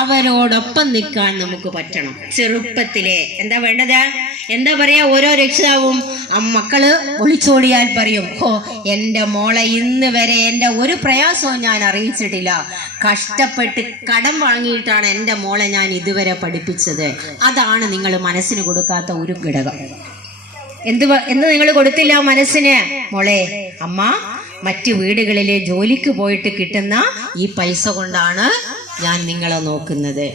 അവരോടൊപ്പം നിൽക്കാൻ നമുക്ക് പറ്റണം. ചെറുപ്പത്തിലെ എന്താ വേണ്ടത്? എന്താ പറയാ, ഓരോ രക്ഷിതാവും മക്കള് ഒളിച്ചോടിയാൽ പറയും, എൻ്റെ മോളെ ഇന്ന് വരെ എൻ്റെ ഒരു പ്രയാസവും ഞാൻ അറിയിച്ചിട്ടില്ല, കഷ്ടപ്പെട്ട് കടം വാങ്ങിയിട്ടാണ് എൻ്റെ മോളെ ഞാൻ ഇതുവരെ പഠിപ്പിച്ചത്. അതാണ് നിങ്ങൾ മനസ്സിന് കൊടുക്കാത്ത ഒരു ഘടകം. എന്ത് നിങ്ങൾ കൊടുത്തില്ല മനസ്സിന്? മോളെ, അമ്മ മറ്റു വീടുകളിലെ ജോലിക്ക് പോയിട്ട് കിട്ടുന്ന ഈ പൈസ കൊണ്ടാണ് ഞാൻ നിങ്ങളെ നോക്കുന്നത്.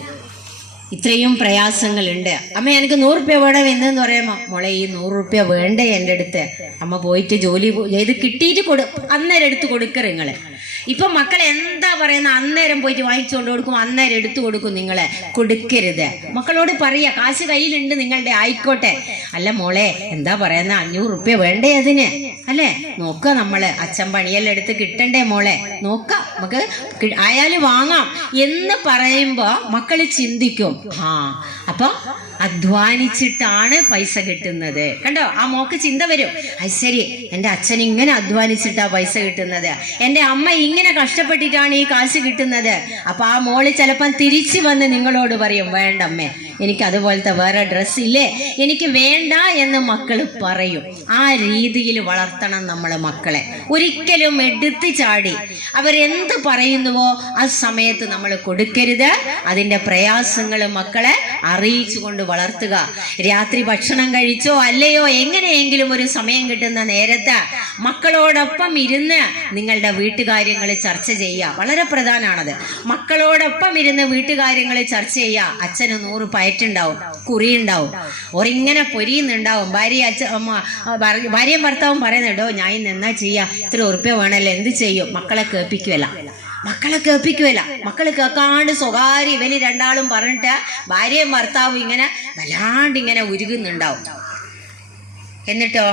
ഇത്രയും പ്രയാസങ്ങളുണ്ട്. അമ്മ എനിക്ക് 100 രൂപ വേണം എന്ന് പറയുമ്പോ, മോളെ ഈ 100 രൂപ വേണ്ടേ എൻ്റെ അടുത്ത്? അമ്മ പോയിട്ട് ജോലി ചെയ്ത് കിട്ടിയിട്ട് അന്നേരം എടുത്ത് കൊടുക്കറ് നിങ്ങള്. ഇപ്പൊ മക്കൾ എന്താ പറയുന്ന, അന്നേരം പോയിട്ട് വാങ്ങിച്ചുകൊണ്ട് കൊടുക്കും, അന്നേരം എടുത്തു കൊടുക്കും. നിങ്ങളെ കൊടുക്കരുത്. മക്കളോട് പറയാ, കാശ് കയ്യിലുണ്ട് നിങ്ങളുടെ, ആയിക്കോട്ടെ. അല്ല മോളെ, എന്താ പറയുന്ന, 500 രൂപ വേണ്ടേ അതിന്? അല്ലേ, നോക്ക, നമ്മള് അച്ഛൻ പണിയെല്ലാം എടുത്ത് കിട്ടണ്ടേ മോളെ, നോക്കാം, നമുക്ക് ആയാലും വാങ്ങാം എന്ന് പറയുമ്പോ മക്കള് ചിന്തിക്കും, അപ്പൊ അധ്വാനിച്ചിട്ടാണ് പൈസ കിട്ടുന്നത്. കണ്ടോ, ആ മോക്ക് ചിന്ത വരും, അത് ശരി, എൻ്റെ അച്ഛൻ ഇങ്ങനെ അധ്വാനിച്ചിട്ടാ പൈസ കിട്ടുന്നത്, എൻ്റെ അമ്മ ഇങ്ങനെ കഷ്ടപ്പെട്ടിട്ടാണ് ഈ കാശ് കിട്ടുന്നത്. അപ്പൊ ആ മോള് ചിലപ്പം തിരിച്ചു വന്ന് നിങ്ങളോട് പറയും, വേണ്ടമ്മേ, എനിക്ക് അതുപോലത്തെ വേറെ ഡ്രസ്സ് ഇല്ലേ, എനിക്ക് വേണ്ട എന്ന് മക്കള് പറയും. ആ രീതിയിൽ വളർത്തണം നമ്മള് മക്കളെ. ഒരിക്കലും എടുത്തു ചാടി അവരെന്ത് പറയുന്നുവോ ആ സമയത്ത് നമ്മൾ കൊടുക്കരുത്. അതിന്റെ പ്രയാസങ്ങൾ മക്കളെ അറിയിച്ചു കൊണ്ട് വളർത്തുക. രാത്രി ഭക്ഷണം കഴിച്ചോ അല്ലയോ, എങ്ങനെയെങ്കിലും ഒരു സമയം കിട്ടുന്ന നേരത്ത് മക്കളോടൊപ്പം ഇരുന്ന് നിങ്ങളുടെ വീട്ടുകാര്യങ്ങൾ ചർച്ച ചെയ്യുക. വളരെ പ്രധാനമാണത്. മക്കളോടൊപ്പം ഇരുന്ന് വീട്ടുകാര്യങ്ങൾ ചർച്ച ചെയ്യുക. അച്ഛന് 100 പയറ്റുണ്ടാവും, കുറിയുണ്ടാവും, ഒരിങ്ങനെ പൊരിയുന്നുണ്ടാവും. ഭാര്യയും ഭർത്താവും പറയുന്നുണ്ടോ, ഞാൻ ഇന്ന് എന്നാ ചെയ്യാ, ഇത്ര ഉറുപ്പ്യ വേണമല്ലോ, എന്ത് ചെയ്യും? മക്കളെ കേൾപ്പിക്കുവല്ല. മക്കള് കേൾക്കാണ്ട് സ്വകാര്യ ഇവന് രണ്ടാളും പറഞ്ഞിട്ട് ഭാര്യയും ഭർത്താവും ഇങ്ങനെ വല്ലാണ്ട് ഇങ്ങനെ ഉരുകുന്നുണ്ടാവും. എന്നിട്ടോ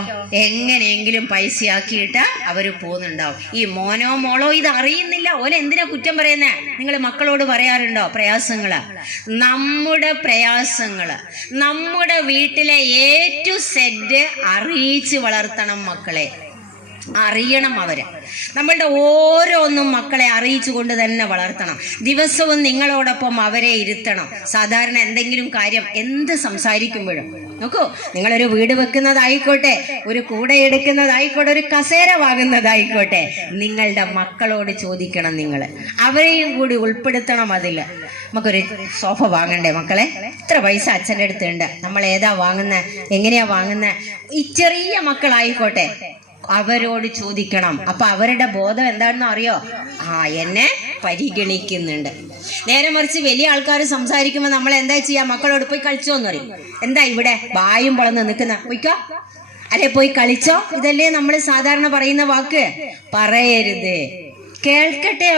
എങ്ങനെയെങ്കിലും പൈസയാക്കിയിട്ട് അവര് പോകുന്നുണ്ടാവും. ഈ മോനോ മോളോ ഇത് അറിയുന്നില്ല. ഓല എന്തിനാ കുറ്റം പറയുന്നേ? നിങ്ങൾ മക്കളോട് പറയാറുണ്ടോ പ്രയാസങ്ങള്? നമ്മുടെ പ്രയാസങ്ങള് നമ്മുടെ വീട്ടിലെ A to Z അറിയിച്ച് വളർത്തണം മക്കളെ. അറിയണം അവര്. നമ്മളുടെ ഓരോന്നും മക്കളെ അറിയിച്ചു കൊണ്ട് തന്നെ വളർത്തണം. ദിവസവും നിങ്ങളോടൊപ്പം അവരെ ഇരുത്തണം. സാധാരണ എന്തെങ്കിലും കാര്യം എന്ത് സംസാരിക്കുമ്പോഴും നോക്കൂ, നിങ്ങളൊരു വീട് വെക്കുന്നതായിക്കോട്ടെ, ഒരു കൂട എടുക്കുന്നതായിക്കോട്ടെ, ഒരു കസേര വാങ്ങുന്നതായിക്കോട്ടെ, നിങ്ങളുടെ മക്കളോട് ചോദിക്കണം. നിങ്ങൾ അവരെയും കൂടി ഉൾപ്പെടുത്തണം അതില്. നമുക്കൊരു സോഫ വാങ്ങണ്ടേ മക്കളെ, ഇത്ര പൈസ അച്ഛൻ്റെ അടുത്തുണ്ട്, നമ്മൾ ഏതാ വാങ്ങുന്നത്, എങ്ങനെയാ വാങ്ങുന്നത്? ഈ ചെറിയ മക്കളായിക്കോട്ടെ, അവരോട് ചോദിക്കണം. അപ്പൊ അവരുടെ ബോധം എന്താണെന്ന് അറിയോ? എന്നെ പരിഗണിക്കുന്നുണ്ട്. നേരെ മറിച്ച് വലിയ ആൾക്കാർ സംസാരിക്കുമ്പോൾ നമ്മൾ എന്താ ചെയ്യാ? മക്കളോട് പോയി കളിച്ചോന്ന് പറയും. എന്താ ഇവിടെ ബായും പൊളന്ന് നിൽക്കുന്ന, പോയിക്കോ, അല്ലെ പോയി കളിച്ചോ, ഇതല്ലേ നമ്മൾ സാധാരണ പറയുന്ന വാക്ക്. പറയരുത്. കേൾക്കട്ടെ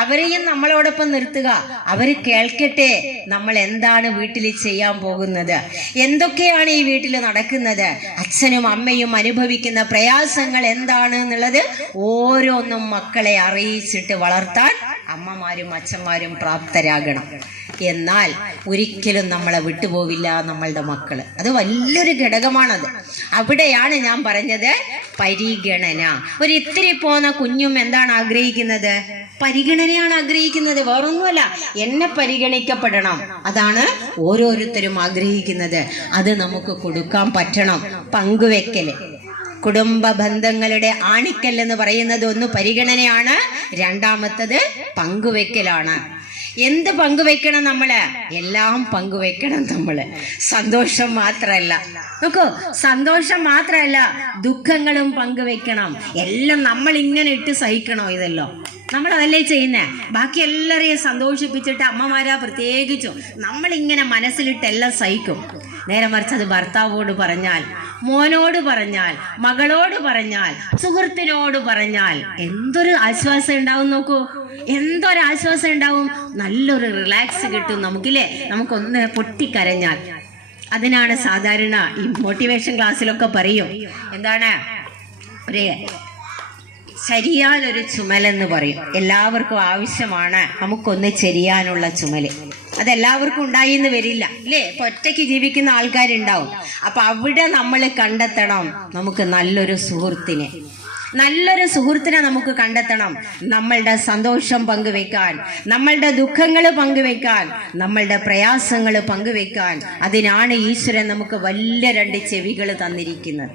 അവരെയും നമ്മളോടൊപ്പം നിർത്തുക. അവര് കേൾക്കട്ടെ നമ്മൾ എന്താണ് വീട്ടിൽ ചെയ്യാൻ പോകുന്നത്, എന്തൊക്കെയാണ് ഈ വീട്ടിൽ നടക്കുന്നത്, അച്ഛനും അമ്മയും അനുഭവിക്കുന്ന പ്രയാസങ്ങൾ എന്താണ് എന്നുള്ളത് ഓരോന്നും മക്കളെ അറിയിച്ചിട്ട് വളർത്താൻ അമ്മമാരും അച്ഛന്മാരും പ്രാപ്തരാകണം. എന്നാൽ ഒരിക്കലും നമ്മളെ വിട്ടുപോവില്ല നമ്മളുടെ മക്കള്. അത് വലിയൊരു ഘടകമാണത്. അവിടെയാണ് ഞാൻ പറഞ്ഞത് പരിഗണന. ഒരു ഇത്തിരി പോന്ന കുഞ്ഞും എന്താണ് ആഗ്രഹിക്കുന്നത്? പരിഗണനയാണ് ആഗ്രഹിക്കുന്നത്, വേറൊന്നുമല്ല. എന്നെ പരിഗണിക്കപ്പെടണം, അതാണ് ഓരോരുത്തരും ആഗ്രഹിക്കുന്നത്. അത് നമുക്ക് കൊടുക്കാൻ പറ്റണം. പങ്കുവെക്കല്, കുടുംബ ബന്ധങ്ങളുടെ ആണിക്കൽ എന്ന് പറയുന്നത് ഒന്ന് പരിഗണനയാണ്, രണ്ടാമത്തത് പങ്കുവെക്കലാണ്. എന്ത് പങ്കുവെക്കണം? നമ്മള് എല്ലാം പങ്കുവെക്കണം. നമ്മള് സന്തോഷം മാത്രല്ല, നോക്കൂ, സന്തോഷം മാത്രല്ല, ദുഃഖങ്ങളും പങ്കുവെക്കണം. എല്ലാം നമ്മൾ ഇങ്ങനെ ഇട്ട് സഹിക്കണോ? ഇതല്ലോ നമ്മളതല്ലേ ചെയ്യുന്നേ. ബാക്കി എല്ലാവരെയും സന്തോഷിപ്പിച്ചിട്ട് അമ്മമാരാ പ്രത്യേകിച്ചും നമ്മളിങ്ങനെ മനസ്സിലിട്ട് എല്ലാം സഹിക്കും. നേരെ മറിച്ച് അത് ഭർത്താവോട് പറഞ്ഞാൽ, മോനോട് പറഞ്ഞാൽ, മകളോട് പറഞ്ഞാൽ, സുഹൃത്തിനോട് പറഞ്ഞാൽ എന്തൊരു ആശ്വാസം ഉണ്ടാവും. നോക്കൂ, എന്തൊരു ആശ്വാസം ഉണ്ടാവും. നല്ലൊരു റിലാക്സ് കിട്ടും നമുക്കില്ലേ, നമുക്കൊന്ന് പൊട്ടിക്കരഞ്ഞാൽ. അതിനാണ് സാധാരണ ഈ മോട്ടിവേഷൻ ക്ലാസ്സിലൊക്കെ പറയും, എന്താണ്, ഒരു ചരിയാനൊരു ചുമലെന്ന് പറയും. എല്ലാവർക്കും ആവശ്യമാണ് നമുക്കൊന്ന് ചെരിയാനുള്ള ചുമല്. അതെല്ലാവർക്കും ഉണ്ടായി എന്ന് വരില്ല, അല്ലേ? ഇപ്പൊ ഒറ്റയ്ക്ക് ജീവിക്കുന്ന ആൾക്കാരുണ്ടാവും. അപ്പൊ അവിടെ നമ്മൾ കണ്ടെത്തണം നമുക്ക് നല്ലൊരു സുഹൃത്തിനെ. നമുക്ക് കണ്ടെത്തണം. നമ്മളുടെ സന്തോഷം പങ്കുവെക്കാൻ, നമ്മളുടെ ദുഃഖങ്ങൾ പങ്കുവെക്കാൻ, നമ്മളുടെ പ്രയാസങ്ങൾ പങ്കുവെക്കാൻ. അതിനാണ് ഈശ്വരൻ നമുക്ക് വലിയ 2 ചെവികൾ തന്നിരിക്കുന്നത്.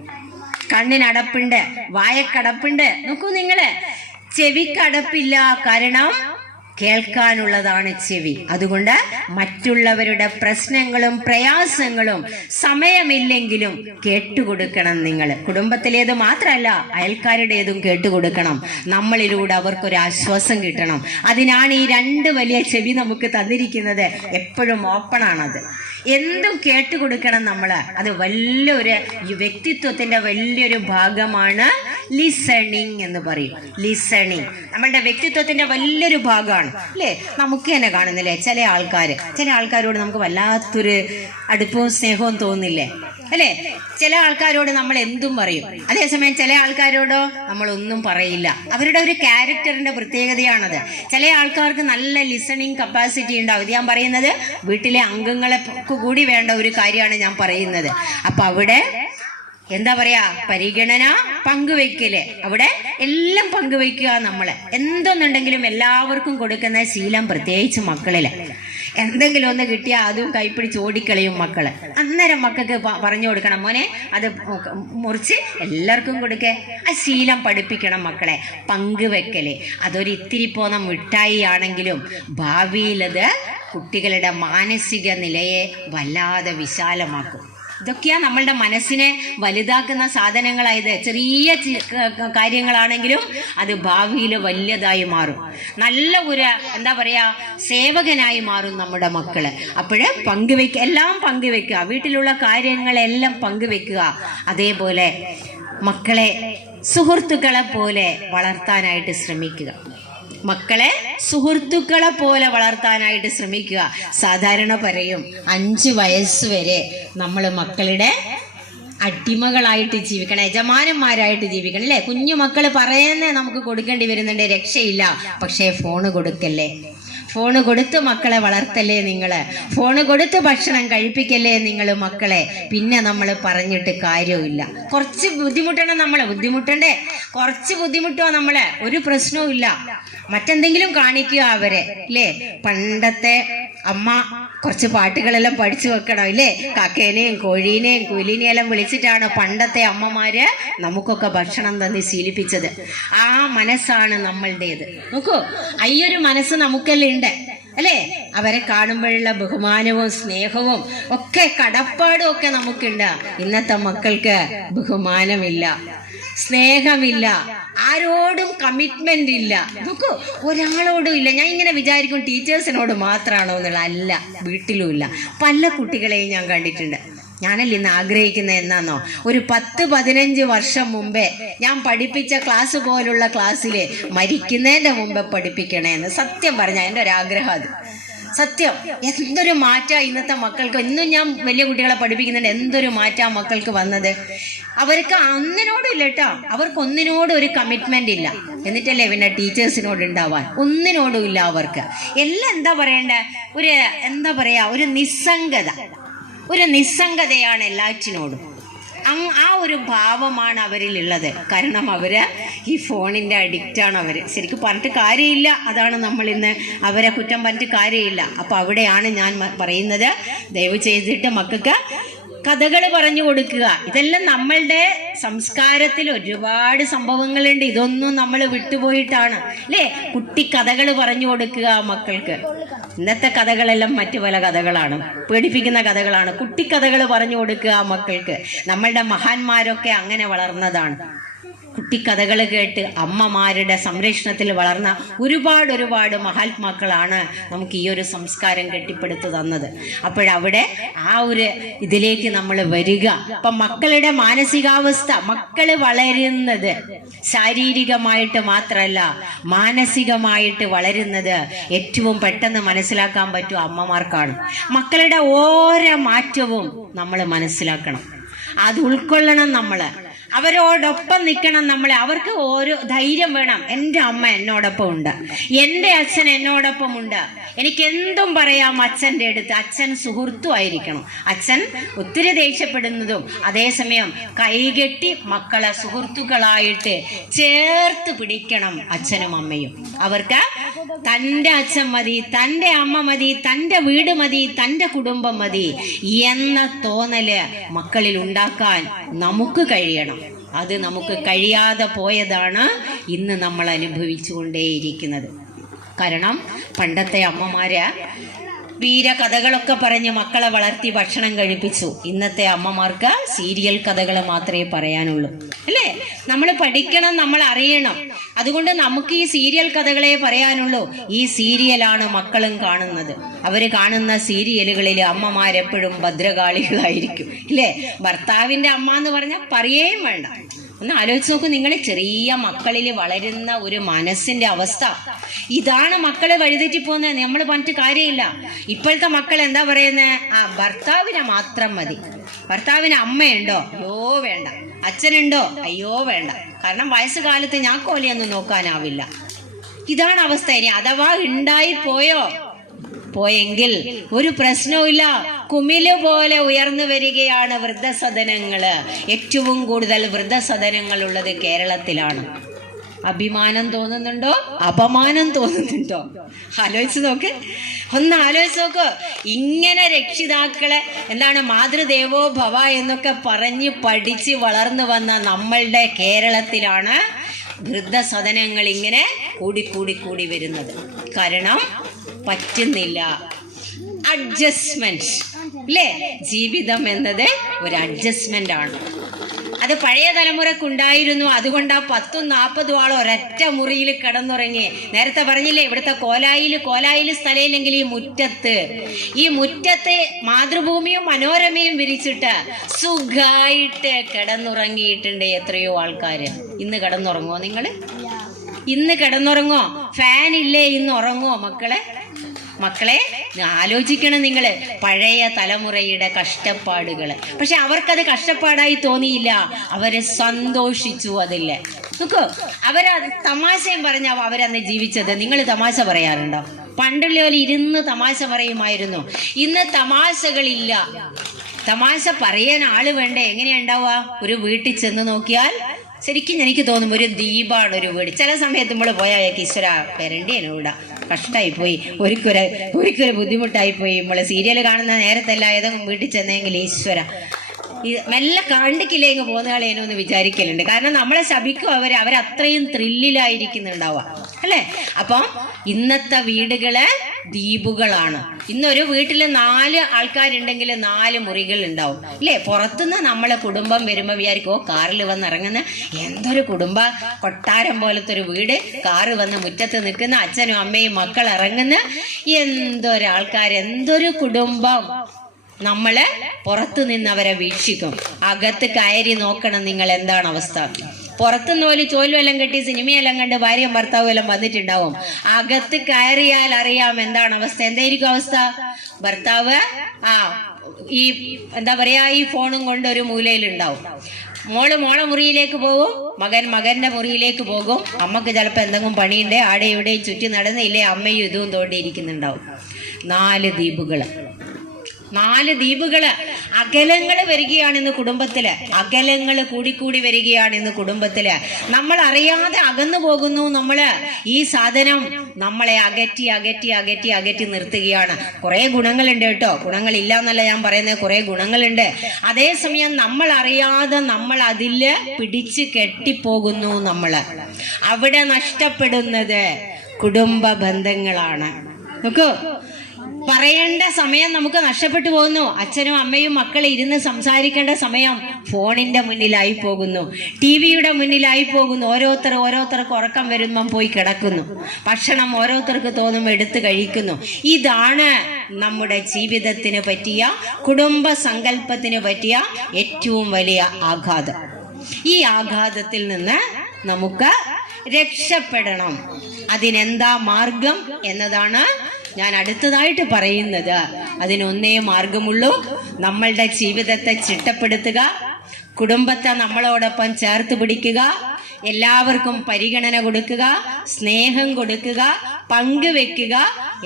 കണ്ണിനടപ്പുണ്ട്, വായക്കടപ്പുണ്ട്. നോക്കൂ നിങ്ങള്, ചെവിക്കടപ്പില്ല, കാരണം കേൾക്കാനുള്ളതാണ് ചെവി. അതുകൊണ്ട് മറ്റുള്ളവരുടെ പ്രശ്നങ്ങളും പ്രയാസങ്ങളും സമയമില്ലെങ്കിലും കേട്ടുകൊടുക്കണം നിങ്ങൾ. കുടുംബത്തിലേത് മാത്രമല്ല, അയൽക്കാരുടേതും കേട്ടുകൊടുക്കണം. നമ്മളിലൂടെ അവർക്കൊരു ആശ്വാസം കിട്ടണം. അതിനാണ് ഈ 2 വലിയ ചെവി നമുക്ക് തന്നിരിക്കുന്നത്. എപ്പോഴും ഓപ്പണാണത്. എന്തും കേട്ടുകൊടുക്കണം നമ്മള്. അത് വലിയൊരു വ്യക്തിത്വത്തിന്റെ വലിയൊരു ഭാഗമാണ് ലിസണിങ് എന്ന് പറയും. ലിസണിങ് നമ്മളുടെ വ്യക്തിത്വത്തിന്റെ വലിയൊരു ഭാഗമാണ്, അല്ലേ? നമുക്ക് തന്നെ കാണുന്നില്ലേ, ചില ആൾക്കാരോട് നമുക്ക് വല്ലാത്തൊരു അടുപ്പവും സ്നേഹവും തോന്നില്ലേ, അല്ലേ? ചില ആൾക്കാരോട് നമ്മൾ എന്തും പറയും, അതേസമയം ചില ആൾക്കാരോടോ നമ്മളൊന്നും പറയില്ല. അവരുടെ ഒരു ക്യാരക്ടറിന്റെ പ്രത്യേകതയാണത്. ചില ആൾക്കാർക്ക് നല്ല ലിസണിങ് കപ്പാസിറ്റി ഉണ്ടാവും. ഇത് ഞാൻ പറയുന്നത് വീട്ടിലെ അംഗങ്ങളെ കൂടി വേണ്ട ഒരു കാര്യമാണ് ഞാൻ പറയുന്നത്. അപ്പൊ അവിടെ എന്താ പറയാ, പരിഗണന, പങ്കുവെക്കല്. അവിടെ എല്ലാം പങ്കുവെക്കുക. നമ്മള് എന്തൊന്നുണ്ടെങ്കിലും എല്ലാവർക്കും കൊടുക്കുന്ന ശീലം, പ്രത്യേകിച്ച് മക്കളില്. എന്തെങ്കിലും ഒന്ന് കിട്ടിയാൽ അതും കൈപ്പിടിച്ച് ഓടിക്കളയും മക്കള്. അന്നേരം മക്കൾക്ക് പറഞ്ഞു കൊടുക്കണം, മോനെ അത് മുറിച്ച് എല്ലാവർക്കും കൊടുക്കേ. ആ ശീലം പഠിപ്പിക്കണം മക്കളെ. പങ്കുവെക്കല് അതൊരു ഇത്തിരി പോന്ന മിഠായി ആണെങ്കിലും ഭാവിയിലത് കുട്ടികളുടെ മാനസിക നിലയെ വല്ലാതെ വിശാലമാക്കും. ഇതൊക്കെയാ നമ്മളുടെ മനസ്സിനെ വലുതാക്കുന്ന സാധനങ്ങളായത്. ചെറിയ കാര്യങ്ങളാണെങ്കിലും അത് ഭാവിയിൽ വലിയതായി മാറും. നല്ല ഒരു എന്താ പറയാ, സേവകനായി മാറും നമ്മുടെ മക്കള്. അപ്പോഴേ എല്ലാം പങ്കുവെക്കുക. വീട്ടിലുള്ള കാര്യങ്ങളെല്ലാം പങ്കുവെക്കുക. അതേപോലെ മക്കളെ സുഹൃത്തുക്കളെ പോലെ വളർത്താനായിട്ട് ശ്രമിക്കുക. സാധാരണ പറയും 5 വയസ്സ് വരെ നമ്മൾ മക്കളുടെ അടിമകളായിട്ട് ജീവിക്കണം, യജമാനന്മാരായിട്ട് ജീവിക്കണം, അല്ലേ? കുഞ്ഞു മക്കള് പറയുന്നേ നമുക്ക് കൊടുക്കേണ്ടി വരുന്നുണ്ട്, രക്ഷയില്ല. പക്ഷേ ഫോണ് കൊടുക്കല്ലേ, ഫോണ് കൊടുത്ത് മക്കളെ വളർത്തല്ലേ നിങ്ങള്, ഫോണ് കൊടുത്ത് ഭക്ഷണം കഴിപ്പിക്കല്ലേ നിങ്ങൾ മക്കളെ. പിന്നെ നമ്മൾ പറഞ്ഞിട്ട് കാര്യമില്ല. കുറച്ച് ബുദ്ധിമുട്ടണം, ബുദ്ധിമുട്ടണ്ടേ, കുറച്ച് ബുദ്ധിമുട്ടോ നമ്മള്, ഒരു പ്രശ്നവും ഇല്ല. മറ്റെന്തെങ്കിലും കാണിക്കുക അവരെ, അല്ലേ? പണ്ടത്തെ അമ്മ കുറച്ച് പാട്ടുകളെല്ലാം പഠിച്ചു വെക്കണം, ഇല്ലേ? കാക്കേനെയും കോഴീനെയും കുയിലിനെയും എല്ലാം വിളിച്ചിട്ടാണ് പണ്ടത്തെ അമ്മമാര് നമുക്കൊക്കെ ഭക്ഷണം തന്ന് ശീലിപ്പിച്ചത്. ആ മനസ്സാണ് നമ്മളുടേത്. നോക്കൂ, അയ്യൊരു മനസ്സ് നമുക്കെല്ലാം ഉണ്ട്, അല്ലേ? അവരെ കാണുമ്പോഴുള്ള ബഹുമാനവും സ്നേഹവും ഒക്കെ കടപ്പാടും ഒക്കെ നമുക്കുണ്ട്. ഇന്നത്തെ മക്കൾക്ക് ബഹുമാനമില്ല, സ്നേഹമില്ല, ആരോടും കമ്മിറ്റ്മെന്റ് ഇല്ല. നോക്കൂ, ഒരാളോടും ഇല്ല. ഞാൻ ഇങ്ങനെ വിചാരിക്കും ടീച്ചേഴ്സിനോട് മാത്രമാണോ എന്നുള്ള. അല്ല, വീട്ടിലും ഇല്ല. പല കുട്ടികളെയും ഞാൻ കണ്ടിട്ടുണ്ട്. ഞാനല്ല ഇന്ന് ആഗ്രഹിക്കുന്നത് എന്നാന്നോ, ഒരു 10-15 വർഷം മുമ്പേ ഞാൻ പഠിപ്പിച്ച ക്ലാസ് പോലുള്ള ക്ലാസ്സിൽ മരിക്കുന്നതിന്റെ മുമ്പേ പഠിപ്പിക്കണേന്ന് സത്യം പറഞ്ഞാൽ എൻ്റെ ഒരാഗ്രഹം. അത് സത്യം. എന്തൊരു മാറ്റാ ഇന്നത്തെ മക്കൾക്ക്. ഇന്നും ഞാൻ വലിയ കുട്ടികളെ പഠിപ്പിക്കുന്നുണ്ട്. എന്തൊരു മാറ്റാ മക്കൾക്ക് വന്നത്. അവർക്ക് ഒന്നിനോടും ഇല്ല കേട്ടോ, അവർക്ക് ഒന്നിനോടും ഒരു കമ്മിറ്റ്മെന്റ് ഇല്ല. എന്നിട്ടല്ലേ പിന്നെ ടീച്ചേഴ്സിനോട് ഉണ്ടാവാൻ? ഒന്നിനോടും ഇല്ല അവർക്ക്. എല്ലാം എന്താ പറയണ്ടേ, ഒരു നിസ്സംഗതയാണ് എല്ലാറ്റിനോടും. ആ ഒരു ഭാവമാണ് അവരിലുള്ളത്. കാരണം അവര് ഈ ഫോണിന്റെ അഡിക്റ്റാണ് അവര്. ശരിക്കും പറഞ്ഞിട്ട് കാര്യമില്ല, അതാണ് നമ്മൾ ഇന്ന് അവരെ കുറ്റം പറഞ്ഞിട്ട് കാര്യമില്ല. അപ്പൊ അവിടെയാണ് ഞാൻ പറയുന്നത്, ദയവ് ചെയ്തിട്ട് മക്കൾക്ക് കഥകൾ പറഞ്ഞു കൊടുക്കുക. ഇതെല്ലാം നമ്മളുടെ സംസ്കാരത്തിൽ ഒരുപാട് സംഭവങ്ങളുണ്ട്. ഇതൊന്നും നമ്മൾ വിട്ടുപോയിട്ടാണ് അല്ലേ? കുട്ടി കഥകൾ പറഞ്ഞു കൊടുക്കുക മക്കൾക്ക്. ഇന്നത്തെ കഥകളെല്ലാം മറ്റു പല കഥകളാണ്, പേടിപ്പിക്കുന്ന കഥകളാണ്. കുട്ടിക്കഥകൾ പറഞ്ഞു കൊടുക്കുക മക്കൾക്ക്. നമ്മളുടെ മഹാന്മാരൊക്കെ അങ്ങനെ വളർന്നതാണ്. കുട്ടിക്കഥകൾ കേട്ട് അമ്മമാരുടെ സംരക്ഷണത്തിൽ വളർന്ന ഒരുപാട് മഹാത്മാക്കളാണ് നമുക്ക് ഈ ഒരു സംസ്കാരം കെട്ടിപ്പടുത്തു തന്നത്. അപ്പോഴവിടെ ആ ഒരു ഇതിലേക്ക് നമ്മൾ വരിക. അപ്പൊ മക്കളുടെ മാനസികാവസ്ഥ, മക്കള് വളരുന്നത് ശാരീരികമായിട്ട് മാത്രമല്ല മാനസികമായിട്ട് വളരുന്നത് ഏറ്റവും പെട്ടെന്ന് മനസ്സിലാക്കാൻ പറ്റും അമ്മമാർക്കാണ്. മക്കളുടെ ഓരോ മാറ്റവും നമ്മൾ മനസ്സിലാക്കണം, അത് ഉൾക്കൊള്ളണം. നമ്മള് അവരോടൊപ്പം നിൽക്കണം. നമ്മളെ അവർക്ക് ഓരോ ധൈര്യം വേണം. എൻ്റെ അമ്മ എന്നോടൊപ്പം ഉണ്ട്, എൻ്റെ അച്ഛൻ എന്നോടൊപ്പം ഉണ്ട്, എനിക്ക് എന്തും പറയാം അച്ഛൻ്റെ അടുത്ത്. അച്ഛൻ സുഹൃത്തും ആയിരിക്കണം. അച്ഛൻ ഒത്തിരി ദേഷ്യപ്പെടുന്നതും അതേസമയം കൈകെട്ടി മക്കളെ സുഹൃത്തുക്കളായിട്ട് ചേർത്ത് പിടിക്കണം അച്ഛനും അമ്മയും. അവർക്ക് തൻ്റെ അച്ഛൻ മതി, തൻ്റെ അമ്മ മതി, തൻ്റെ വീട് മതി, തൻ്റെ കുടുംബം മതി എന്ന തോന്നല് മക്കളിൽ ഉണ്ടാക്കാൻ നമുക്ക് കഴിയണം. അത് നമുക്ക് കഴിയാതെ പോയതാണ് ഇന്ന് നമ്മൾ അനുഭവിച്ചുകൊണ്ടേയിരിക്കുന്നത്. കാരണം പണ്ടത്തെ അമ്മമാര് വീരകഥകളൊക്കെ പറഞ്ഞ് മക്കളെ വളർത്തി ഭക്ഷണം കഴിപ്പിച്ചു. ഇന്നത്തെ അമ്മമാർക്ക് സീരിയൽ കഥകൾ മാത്രമേ പറയാനുള്ളൂ അല്ലേ? നമ്മൾ പഠിക്കണം, നമ്മൾ അറിയണം. അതുകൊണ്ട് നമുക്ക് ഈ സീരിയൽ കഥകളെ പറയാനുള്ളൂ. ഈ സീരിയലാണ് മക്കളും കാണുന്നത്. അവര് കാണുന്ന സീരിയലുകളിൽ അമ്മമാരെപ്പോഴും ഭദ്രകാളികളായിരിക്കും ഇല്ലേ? ഭർത്താവിന്റെ അമ്മ എന്ന് പറഞ്ഞാൽ പറയുകയും വേണ്ട. ഒന്ന് ആലോചിച്ച് നോക്കൂ നിങ്ങൾ, ചെറിയ മക്കളിൽ വളരുന്ന ഒരു മനസ്സിന്റെ അവസ്ഥ. ഇതാണ് മക്കള് വഴിതെറ്റി പോകുന്നത്. നമ്മൾ പറഞ്ഞിട്ട് കാര്യമില്ല. ഇപ്പോഴത്തെ മക്കൾ എന്താ പറയുന്നത്? ഭർത്താവിനെ മാത്രം മതി. ഭർത്താവിന് അമ്മയുണ്ടോ? അയ്യോ വേണ്ട. അച്ഛനുണ്ടോ? അയ്യോ വേണ്ട. കാരണം വയസ്സുകാലത്ത് ഞാൻ കോലിയൊന്നും നോക്കാനാവില്ല. ഇതാണ് അവസ്ഥ. ഇനി അഥവാ പോയെങ്കിൽ ഒരു പ്രശ്നവുമില്ല. കുമില് പോലെ ഉയർന്നു വരികയാണ് വൃദ്ധസദനങ്ങള്. ഏറ്റവും കൂടുതൽ വൃദ്ധസദനങ്ങൾ ഉള്ളത് കേരളത്തിലാണ്. അഭിമാനം തോന്നുന്നുണ്ടോ? അപമാനം തോന്നുന്നുണ്ടോ? ആലോചിച്ച് നോക്ക്, ഒന്ന് ആലോചിച്ച് നോക്ക്. ഇങ്ങനെ രക്ഷിതാക്കളെ മാതൃദേവോ ഭവ എന്നൊക്കെ പറഞ്ഞ് പഠിച്ച് വളർന്നു വന്ന നമ്മളുടെ കേരളത്തിലാണ് വൃദ്ധസദനങ്ങൾ ഇങ്ങനെ കൂടി വരുന്നത്. കാരണം പറ്റുന്നില്ല. അഡ്ജസ്റ്റ്മെന്റ് അല്ലേ? ജീവിതം എന്നത് ഒരു അഡ്ജസ്റ്റ്മെന്റ് ആണ്. അത് പഴയ തലമുറക്കുണ്ടായിരുന്നു. അതുകൊണ്ട് 10-40 ആൾ ഒരൊറ്റ മുറിയിൽ കിടന്നുറങ്ങി. നേരത്തെ പറഞ്ഞില്ലേ, ഇവിടുത്തെ കോലായിൽ സ്ഥലമില്ലെങ്കിൽ ഈ മുറ്റത്ത് മാതൃഭൂമിയും മനോരമയും വിരിച്ചിട്ട് സുഖായിട്ട് കിടന്നുറങ്ങിയിട്ടുണ്ട് എത്രയോ ആൾക്കാര്. ഇന്ന് കിടന്നുറങ്ങോ നിങ്ങൾ? ഇന്ന് കിടന്നുറങ്ങോ? ഫാൻ ഇല്ലേ? ഇന്ന് ഉറങ്ങുമോ മക്കളെ ആലോചിക്കണം നിങ്ങൾ. പഴയ തലമുറയുടെ കഷ്ടപ്പാടുകള്. പക്ഷെ അവർക്കത് കഷ്ടപ്പാടായി തോന്നിയില്ല, അവരെ സന്തോഷിച്ചു. അതില്ലേ നോക്കൂ, തമാശയും പറഞ്ഞ അവരന്ന് ജീവിച്ചത്. നിങ്ങൾ തമാശ പറയാറുണ്ടോ? പണ്ടുള്ള പോലെ ഇരുന്ന് തമാശ പറയുമായിരുന്നു. ഇന്ന് തമാശകളില്ല. തമാശ പറയാൻ ആള് വേണ്ടേ? എങ്ങനെയാ ഉണ്ടാവുക? ഒരു വീട്ടിൽ ചെന്ന് നോക്കിയാൽ ശരിക്കും എനിക്ക് തോന്നും ഒരു ദ്വീപാണ് ഒരു വീട്. ചില സമയത്ത് നമ്മൾ പോയാൽ ഈശ്വര വരണ്ടേനോ ഇവിടെ, കഷ്ടമായി പോയി, ഒരിക്കലും ബുദ്ധിമുട്ടായി പോയി. നമ്മൾ സീരിയൽ കാണുന്ന നേരത്തല്ല ഏതെങ്കിലും വീട്ടിൽ ചെന്നെങ്കിൽ ഈശ്വര മെല്ലെ കണ്ടിക്കില്ലേങ്ങ് പോകുന്നയാളേനോ എന്ന് വിചാരിക്കലുണ്ട്. കാരണം നമ്മളെ ശപിക്കും അവരത്രയും ത്രില്ലിലായിരിക്കുന്നുണ്ടാവുക അല്ലേ? അപ്പം ഇന്നത്തെ വീടുകള് ദ്വീപുകളാണ്. ഇന്നൊരു വീട്ടിൽ 4 ആൾക്കാരുണ്ടെങ്കിൽ 4 മുറികൾ ഉണ്ടാവും അല്ലേ? പുറത്തുനിന്ന് നമ്മളെ കുടുംബം വരുമ്പോൾ വിചാരിക്കും കാറിൽ വന്ന് ഇറങ്ങുന്ന എന്തൊരു കുടുംബ കൊട്ടാരം പോലത്തെ ഒരു വീട്. കാറ് വന്ന് മുറ്റത്ത് നിൽക്കുന്ന അച്ഛനും അമ്മയും മക്കൾ ഇറങ്ങുന്ന എന്തൊരാൾക്കാർ, എന്തൊരു കുടുംബം. നമ്മള് പുറത്തു നിന്ന് അവരെ വീക്ഷിക്കും. അകത്ത് കയറി നോക്കണം നിങ്ങൾ എന്താണ് അവസ്ഥ. പുറത്തുനിന്ന് പോലും ചോലും എല്ലാം കെട്ടി സിനിമയെല്ലാം കണ്ട് ഭാര്യയും ഭർത്താവും എല്ലാം വന്നിട്ടുണ്ടാവും. അകത്ത് കയറിയാൽ അറിയാം എന്താണ് അവസ്ഥ. എന്തായിരിക്കും അവസ്ഥ? ഭർത്താവ് ഈ ഈ ഫോണും കൊണ്ട് ഒരു മൂലയിലുണ്ടാവും. മോളെ മുറിയിലേക്ക് പോകും, മകന്റെ മുറിയിലേക്ക് പോകും. അമ്മക്ക് ചിലപ്പോൾ എന്തെങ്കിലും പണിയുണ്ടേ ആടെ ഇവിടെയും ചുറ്റി നടന്നില്ലേ അമ്മയും ഇതും തോണ്ടിയിരിക്കുന്നുണ്ടാവും. 4 ദ്വീപുകള്. 4 ദ്വീപുകള്. അകലങ്ങൾ വരികയാണ് ഇന്ന് കുടുംബത്തില്. അകലങ്ങൾ കൂടിക്കൂടി വരികയാണ് ഇന്ന് കുടുംബത്തില്. നമ്മൾ അറിയാതെ അകന്നു പോകുന്നു. നമ്മള് ഈ സാധനം നമ്മളെ അകറ്റി അകറ്റി അകറ്റി അകറ്റി നിർത്തുകയാണ്. കുറെ ഗുണങ്ങളുണ്ട് കേട്ടോ, ഗുണങ്ങളില്ല എന്നല്ല ഞാൻ പറയുന്നത്, കുറെ ഗുണങ്ങളുണ്ട്. അതേസമയം നമ്മൾ അറിയാതെ നമ്മൾ അതില് പിടിച്ച് കെട്ടിപ്പോകുന്നു. നമ്മള് അവിടെ നഷ്ടപ്പെടുന്നത് കുടുംബ ബന്ധങ്ങളാണ്. നോക്കൂ, പറയേണ്ട സമയം നമുക്ക് നഷ്ടപ്പെട്ടു പോകുന്നു. അച്ഛനും അമ്മയും മക്കളെ ഇരുന്ന് സംസാരിക്കേണ്ട സമയം ഫോണിന്റെ മുന്നിലായി പോകുന്നു, ടിവിയുടെ മുന്നിലായി പോകുന്നു. ഓരോരുത്തർക്ക് ഉറക്കം വരുമ്പം പോയി കിടക്കുന്നു. ഭക്ഷണം ഓരോരുത്തർക്ക് തോന്നുമ്പോൾ എടുത്ത് കഴിക്കുന്നു. ഇതാണ് നമ്മുടെ ജീവിതത്തിന് പറ്റിയ, കുടുംബ സങ്കല്പത്തിന് പറ്റിയ ഏറ്റവും വലിയ ആഘാതം. ഈ ആഘാതത്തിൽ നിന്ന് നമുക്ക് രക്ഷപ്പെടണം. അതിനെന്താ മാർഗം എന്നതാണ് ഞാൻ അടുത്തതായിട്ട് പറയുന്നത്. അതിനൊന്നേ മാർഗമുള്ളൂ. നമ്മളുടെ ജീവിതത്തെ ചിട്ടപ്പെടുത്തുക, കുടുംബത്തെ നമ്മളോടൊപ്പം ചേർത്ത് പിടിക്കുക, എല്ലാവർക്കും പരിഗണന കൊടുക്കുക, സ്നേഹം കൊടുക്കുക, പങ്കുവെക്കുക,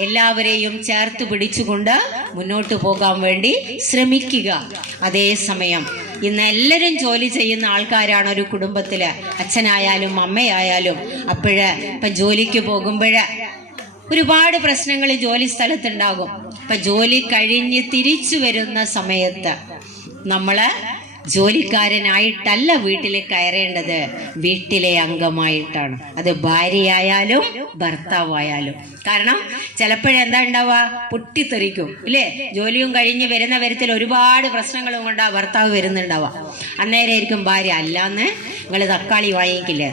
എല്ലാവരെയും ചേർത്ത് പിടിച്ചുകൊണ്ട് മുന്നോട്ട് പോകാൻ വേണ്ടി ശ്രമിക്കുക. അതേസമയം ഇന്ന് എല്ലാവരും ജോലി ചെയ്യുന്ന ആൾക്കാരാണ് ഒരു കുടുംബത്തില്, അച്ഛനായാലും അമ്മയായാലും. ഇപ്പം ജോലിക്ക് പോകുമ്പോഴ് ഒരുപാട് പ്രശ്നങ്ങൾ ജോലി സ്ഥലത്തുണ്ടാകും. ഇപ്പൊ ജോലി കഴിഞ്ഞ് തിരിച്ചു വരുന്ന സമയത്ത് നമ്മള് ജോലിക്കാരനായിട്ടല്ല വീട്ടിൽ കയറേണ്ടത്, വീട്ടിലെ അംഗമായിട്ടാണ്. അത് ഭാര്യയായാലും ഭർത്താവായാലും. കാരണം ചിലപ്പോഴെന്താ ഉണ്ടാവുക, പൊട്ടിത്തെറിക്കും ഇല്ലേ? ജോലിയും കഴിഞ്ഞ് വരുന്ന വരത്തിൽ ഒരുപാട് പ്രശ്നങ്ങളും കൊണ്ടാ ഭർത്താവ് വരുന്നുണ്ടാവുക. അന്നേരമായിരിക്കും ഭാര്യ, അല്ലാന്ന് നിങ്ങൾ തക്കാളി വാങ്ങിക്കില്ലേ,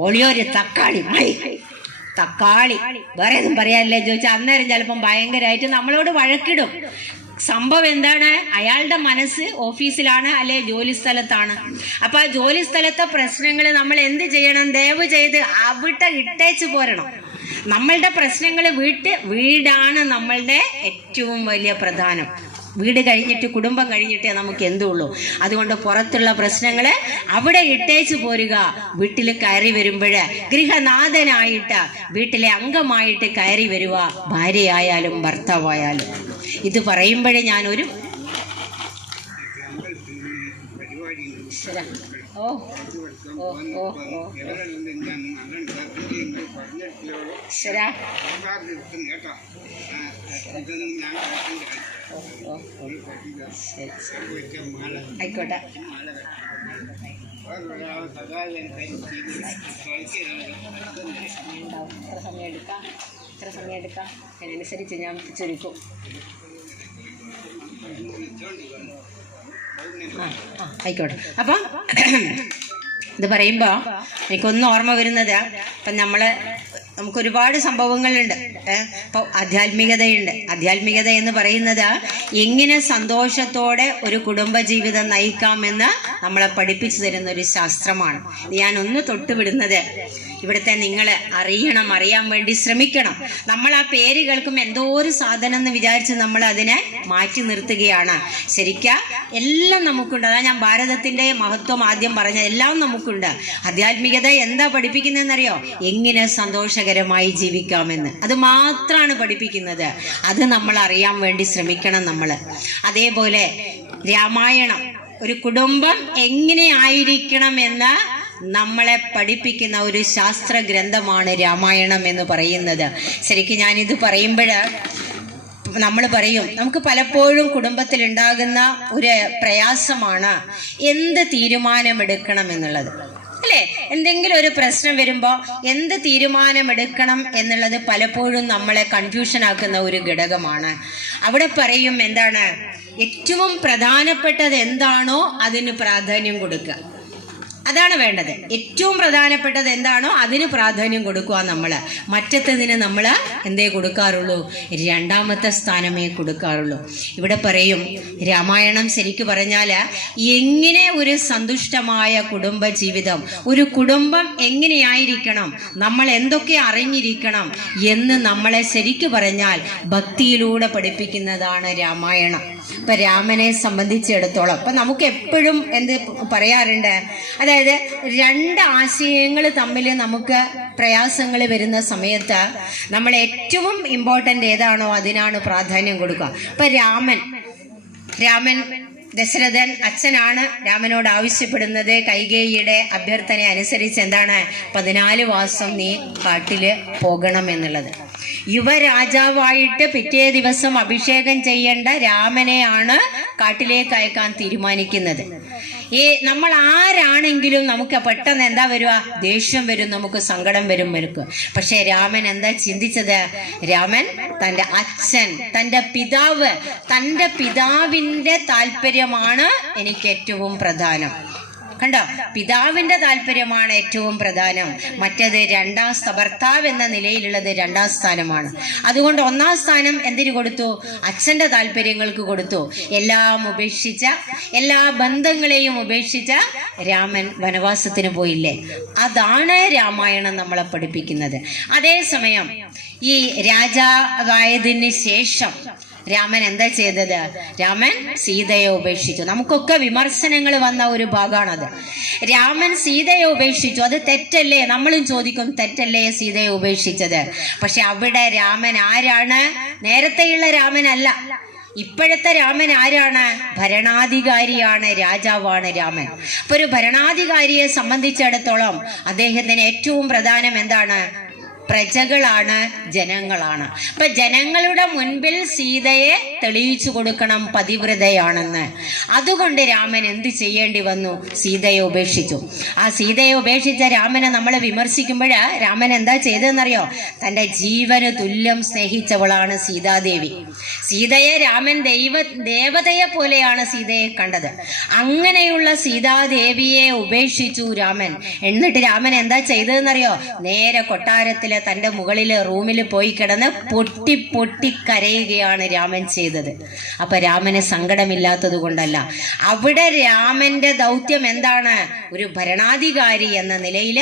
ഓളിയൊരു തക്കാളി തക്കാളി വേറെ ഒന്നും പറയാനില്ലേ ചോദിച്ചാൽ അന്നേരം ചിലപ്പം ഭയങ്കരമായിട്ട് നമ്മളോട് വഴക്കിടും. സംഭവം എന്താണ്? അയാളുടെ മനസ്സ് ഓഫീസിലാണ് അല്ലെ ജോലി സ്ഥലത്താണ്. അപ്പൊ ആ ജോലി സ്ഥലത്തെ പ്രശ്നങ്ങൾ നമ്മൾ എന്ത് ചെയ്യണം? ദയവ് ചെയ്ത് അവിടെ ഇട്ടേച്ച് പോരണം. നമ്മളുടെ പ്രശ്നങ്ങൾ വീടാണ് നമ്മളുടെ ഏറ്റവും വലിയ പ്രധാനം. വീട് കഴിഞ്ഞിട്ട്, കുടുംബം കഴിഞ്ഞിട്ടേ നമുക്ക് എന്തുള്ളൂ. അതുകൊണ്ട് പുറത്തുള്ള പ്രശ്നങ്ങള് അവിടെ ഇട്ടേച്ച് പോരുക. വീട്ടിൽ കയറി വരുമ്പോഴ് ഗൃഹനാഥനായിട്ട്, വീട്ടിലെ അംഗമായിട്ട് കയറി വരുക, ഭാര്യയായാലും ഭർത്താവായാലും. ഇത് പറയുമ്പോഴേ ഞാനൊരു ഓ ഓ ഓ ഓ ശരാ ആയിക്കോട്ടെ. എത്ര സമയം എടുക്കാം അതിനനുസരിച്ച് ഞാൻ ചുരുക്കും. ആയിക്കോട്ടെ. അപ്പം ഇത് പറയുമ്പോ എനിക്കൊന്നും ഓർമ്മ വരുന്നത്, ഇപ്പം നമുക്കൊരുപാട് സംഭവങ്ങളുണ്ട്. ഇപ്പോൾ ആധ്യാത്മികതയുണ്ട്. ആധ്യാത്മികത എന്ന് പറയുന്നത് എങ്ങനെ സന്തോഷത്തോടെ ഒരു കുടുംബജീവിതം നയിക്കാമെന്ന് നമ്മളെ പഠിപ്പിച്ചു തരുന്ന ഒരു ശാസ്ത്രമാണ്. ഞാൻ ഒന്ന് തൊട്ടുവിടുന്നത് ഇവിടുത്തെ നിങ്ങൾ അറിയാൻ വേണ്ടി ശ്രമിക്കണം. നമ്മൾ ആ പേര് കേൾക്കുമ്പോൾ എന്തോ ഒരു സാധനം എന്ന് വിചാരിച്ച് നമ്മൾ അതിനെ മാറ്റി നിർത്തുകയാണ്. ശരിക്കും എല്ലാം നമുക്കുണ്ട്. അതാ ഞാൻ ഭാരതത്തിന്റെ മഹത്വം ആദ്യം പറഞ്ഞ എല്ലാം നമുക്കുണ്ട്. ആധ്യാത്മികത എന്താ പഠിപ്പിക്കുന്നതെന്നറിയോ? എങ്ങനെ സന്തോഷകരമായി ജീവിക്കാമെന്ന്. അത് മാത്രമാണ് പഠിപ്പിക്കുന്നത്. അത് നമ്മൾ അറിയാൻ വേണ്ടി ശ്രമിക്കണം നമ്മൾ. അതേപോലെ രാമായണം ഒരു കുടുംബം എങ്ങനെ ആയിരിക്കണം എന്ന് നമ്മളെ പഠിപ്പിക്കുന്ന ഒരു ശാസ്ത്ര ഗ്രന്ഥമാണ് രാമായണം എന്ന് പറയുന്നത്. ശരിക്കും ഞാനിത് പറയുമ്പോഴ് നമ്മൾ പറയും, നമുക്ക് പലപ്പോഴും കുടുംബത്തിൽ ഉണ്ടാകുന്ന ഒരു പ്രയാസമാണ് എന്ത് തീരുമാനമെടുക്കണം എന്നുള്ളത് അല്ലേ? എന്തെങ്കിലും ഒരു പ്രശ്നം വരുമ്പോൾ എന്ത് തീരുമാനമെടുക്കണം എന്നുള്ളത് പലപ്പോഴും നമ്മളെ കൺഫ്യൂഷൻ ആക്കുന്ന ഒരു ഘടകമാണ്. അവിടെ പറയും എന്താണ്, ഏറ്റവും പ്രധാനപ്പെട്ടത് എന്താണോ അതിന് പ്രാധാന്യം കൊടുക്കുക. അതാണ് വേണ്ടത്. ഏറ്റവും പ്രധാനപ്പെട്ടത് എന്താണോ അതിന് പ്രാധാന്യം കൊടുക്കുക. മറ്റത്തതിന് നമ്മൾ എന്തേ കൊടുക്കാറുള്ളൂ? രണ്ടാമത്തെ സ്ഥാനമേ കൊടുക്കാറുള്ളൂ. ഇവിടെ പറയും രാമായണം ശരിക്കു പറഞ്ഞാൽ എങ്ങനെ ഒരു സന്തുഷ്ടമായ കുടുംബ ജീവിതം, ഒരു കുടുംബം എങ്ങനെയായിരിക്കണം, നമ്മൾ എന്തൊക്കെ അറിഞ്ഞിരിക്കണം എന്ന് നമ്മളെ ശരിക്കു പറഞ്ഞാൽ ഭക്തിയിലൂടെ പഠിപ്പിക്കുന്നതാണ് രാമായണം. ഇപ്പൊ രാമനെ സംബന്ധിച്ചിടത്തോളം ഇപ്പൊ നമുക്ക് എപ്പോഴും എന്ത് പറയാറുണ്ട്, അതായത് രണ്ട് ആശയങ്ങൾ തമ്മിൽ നമുക്ക് പ്രയാസങ്ങൾ വരുന്ന സമയത്ത് നമ്മൾ ഏറ്റവും ഇമ്പോർട്ടൻ്റ് ഏതാണോ അതിനാണ് പ്രാധാന്യം കൊടുക്കുക. ഇപ്പൊ രാമൻ രാമൻ ദശരഥൻ അച്ഛനാണ് രാമനോട് ആവശ്യപ്പെടുന്നത് കൈകേയിയുടെ അഭ്യർത്ഥന അനുസരിച്ച് എന്താണ് 14 മാസം നീ കാട്ടില് പോകണം എന്നുള്ളത്. യുവരാജാവായിട്ട് പിറ്റേ ദിവസം അഭിഷേകം ചെയ്യേണ്ട രാമനെയാണ് കാട്ടിലേക്ക് അയക്കാൻ തീരുമാനിക്കുന്നത്. നമ്മൾ ആരാണെങ്കിലും നമുക്ക് പെട്ടെന്ന് എന്താ വരുക? ദേഷ്യം വരും, നമുക്ക് സങ്കടം വരും. പക്ഷെ രാമൻ എന്താ ചിന്തിച്ചത്? രാമൻ തൻ്റെ അച്ഛൻ, തൻ്റെ പിതാവിൻ്റെ താല്പര്യമാണ് എനിക്ക് ഏറ്റവും പ്രധാനം. കണ്ടോ, പിതാവിന്റെ താല്പര്യമാണ് ഏറ്റവും പ്രധാനം. മറ്റേത് ഭർത്താവ് എന്ന നിലയിലുള്ളത് 2ാം സ്ഥാനമാണ്. അതുകൊണ്ട് 1ാം സ്ഥാനം എന്തിനു കൊടുത്തു? അച്ഛന്റെ താല്പര്യങ്ങൾക്ക് കൊടുത്തു. എല്ലാം ഉപേക്ഷിച്ച, എല്ലാ ബന്ധങ്ങളെയും ഉപേക്ഷിച്ച രാമൻ വനവാസത്തിന് പോയില്ലേ? അതാണ് രാമായണം നമ്മളെ പഠിപ്പിക്കുന്നത്. അതേസമയം ഈ രാജാവായതിന് ശേഷം രാമൻ എന്താ ചെയ്തത്? രാമൻ സീതയെ ഉപേക്ഷിച്ചു. നമുക്കൊക്കെ വിമർശനങ്ങൾ വന്ന ഒരു ഭാഗമാണത്. രാമൻ സീതയെ ഉപേക്ഷിച്ചു, അത് തെറ്റല്ലേ? നമ്മളും ചോദിക്കും, തെറ്റല്ലേ സീതയെ ഉപേക്ഷിച്ചത്? പക്ഷെ അവിടെ രാമൻ ആരാണ്? നേരത്തെയുള്ള രാമനല്ല. ഇപ്പോഴത്തെ രാമൻ ആരാണ്? ഭരണാധികാരിയാണ്, രാജാവാണ് രാമൻ. അപ്പൊ ഒരു ഭരണാധികാരിയെ സംബന്ധിച്ചിടത്തോളം അദ്ദേഹത്തിന് ഏറ്റവും പ്രധാനം എന്താണ്? പ്രജകളാണ്, ജനങ്ങളാണ്. അപ്പൊ ജനങ്ങളുടെ മുൻപിൽ സീതയെ തെളിയിച്ചു കൊടുക്കണം പതിവ്രതയാണെന്ന്. അതുകൊണ്ട് രാമൻ എന്ത് ചെയ്യേണ്ടി വന്നു? സീതയെ ഉപേക്ഷിച്ചു. ആ സീതയെ ഉപേക്ഷിച്ച രാമനെ നമ്മൾ വിമർശിക്കുമ്പോൾ രാമൻ എന്താ ചെയ്തതെന്നറിയോ? തൻ്റെ ജീവന് തുല്യം സ്നേഹിച്ചവളാണ് സീതാദേവി. സീതയെ രാമൻ ദേവതയെ പോലെയാണ് സീതയെ കണ്ടത്. അങ്ങനെയുള്ള സീതാദേവിയെ ഉപേക്ഷിച്ചു രാമൻ. എന്നിട്ട് രാമൻ എന്താ ചെയ്തതെന്നറിയോ? നേരെ കൊട്ടാരത്തിലെ തൻ്റെ മുകളിലെ റൂമിൽ പോയി കിടന്ന് പൊട്ടി പൊട്ടി കരയുകയാണ് രാമൻ ചെയ്തത്. അപ്പൊ രാമന് സങ്കടമില്ലാത്തത് കൊണ്ടല്ല. അവിടെ രാമന്റെ ദൗത്യം എന്താണ്? ഒരു ഭരണാധികാരി എന്ന നിലയിൽ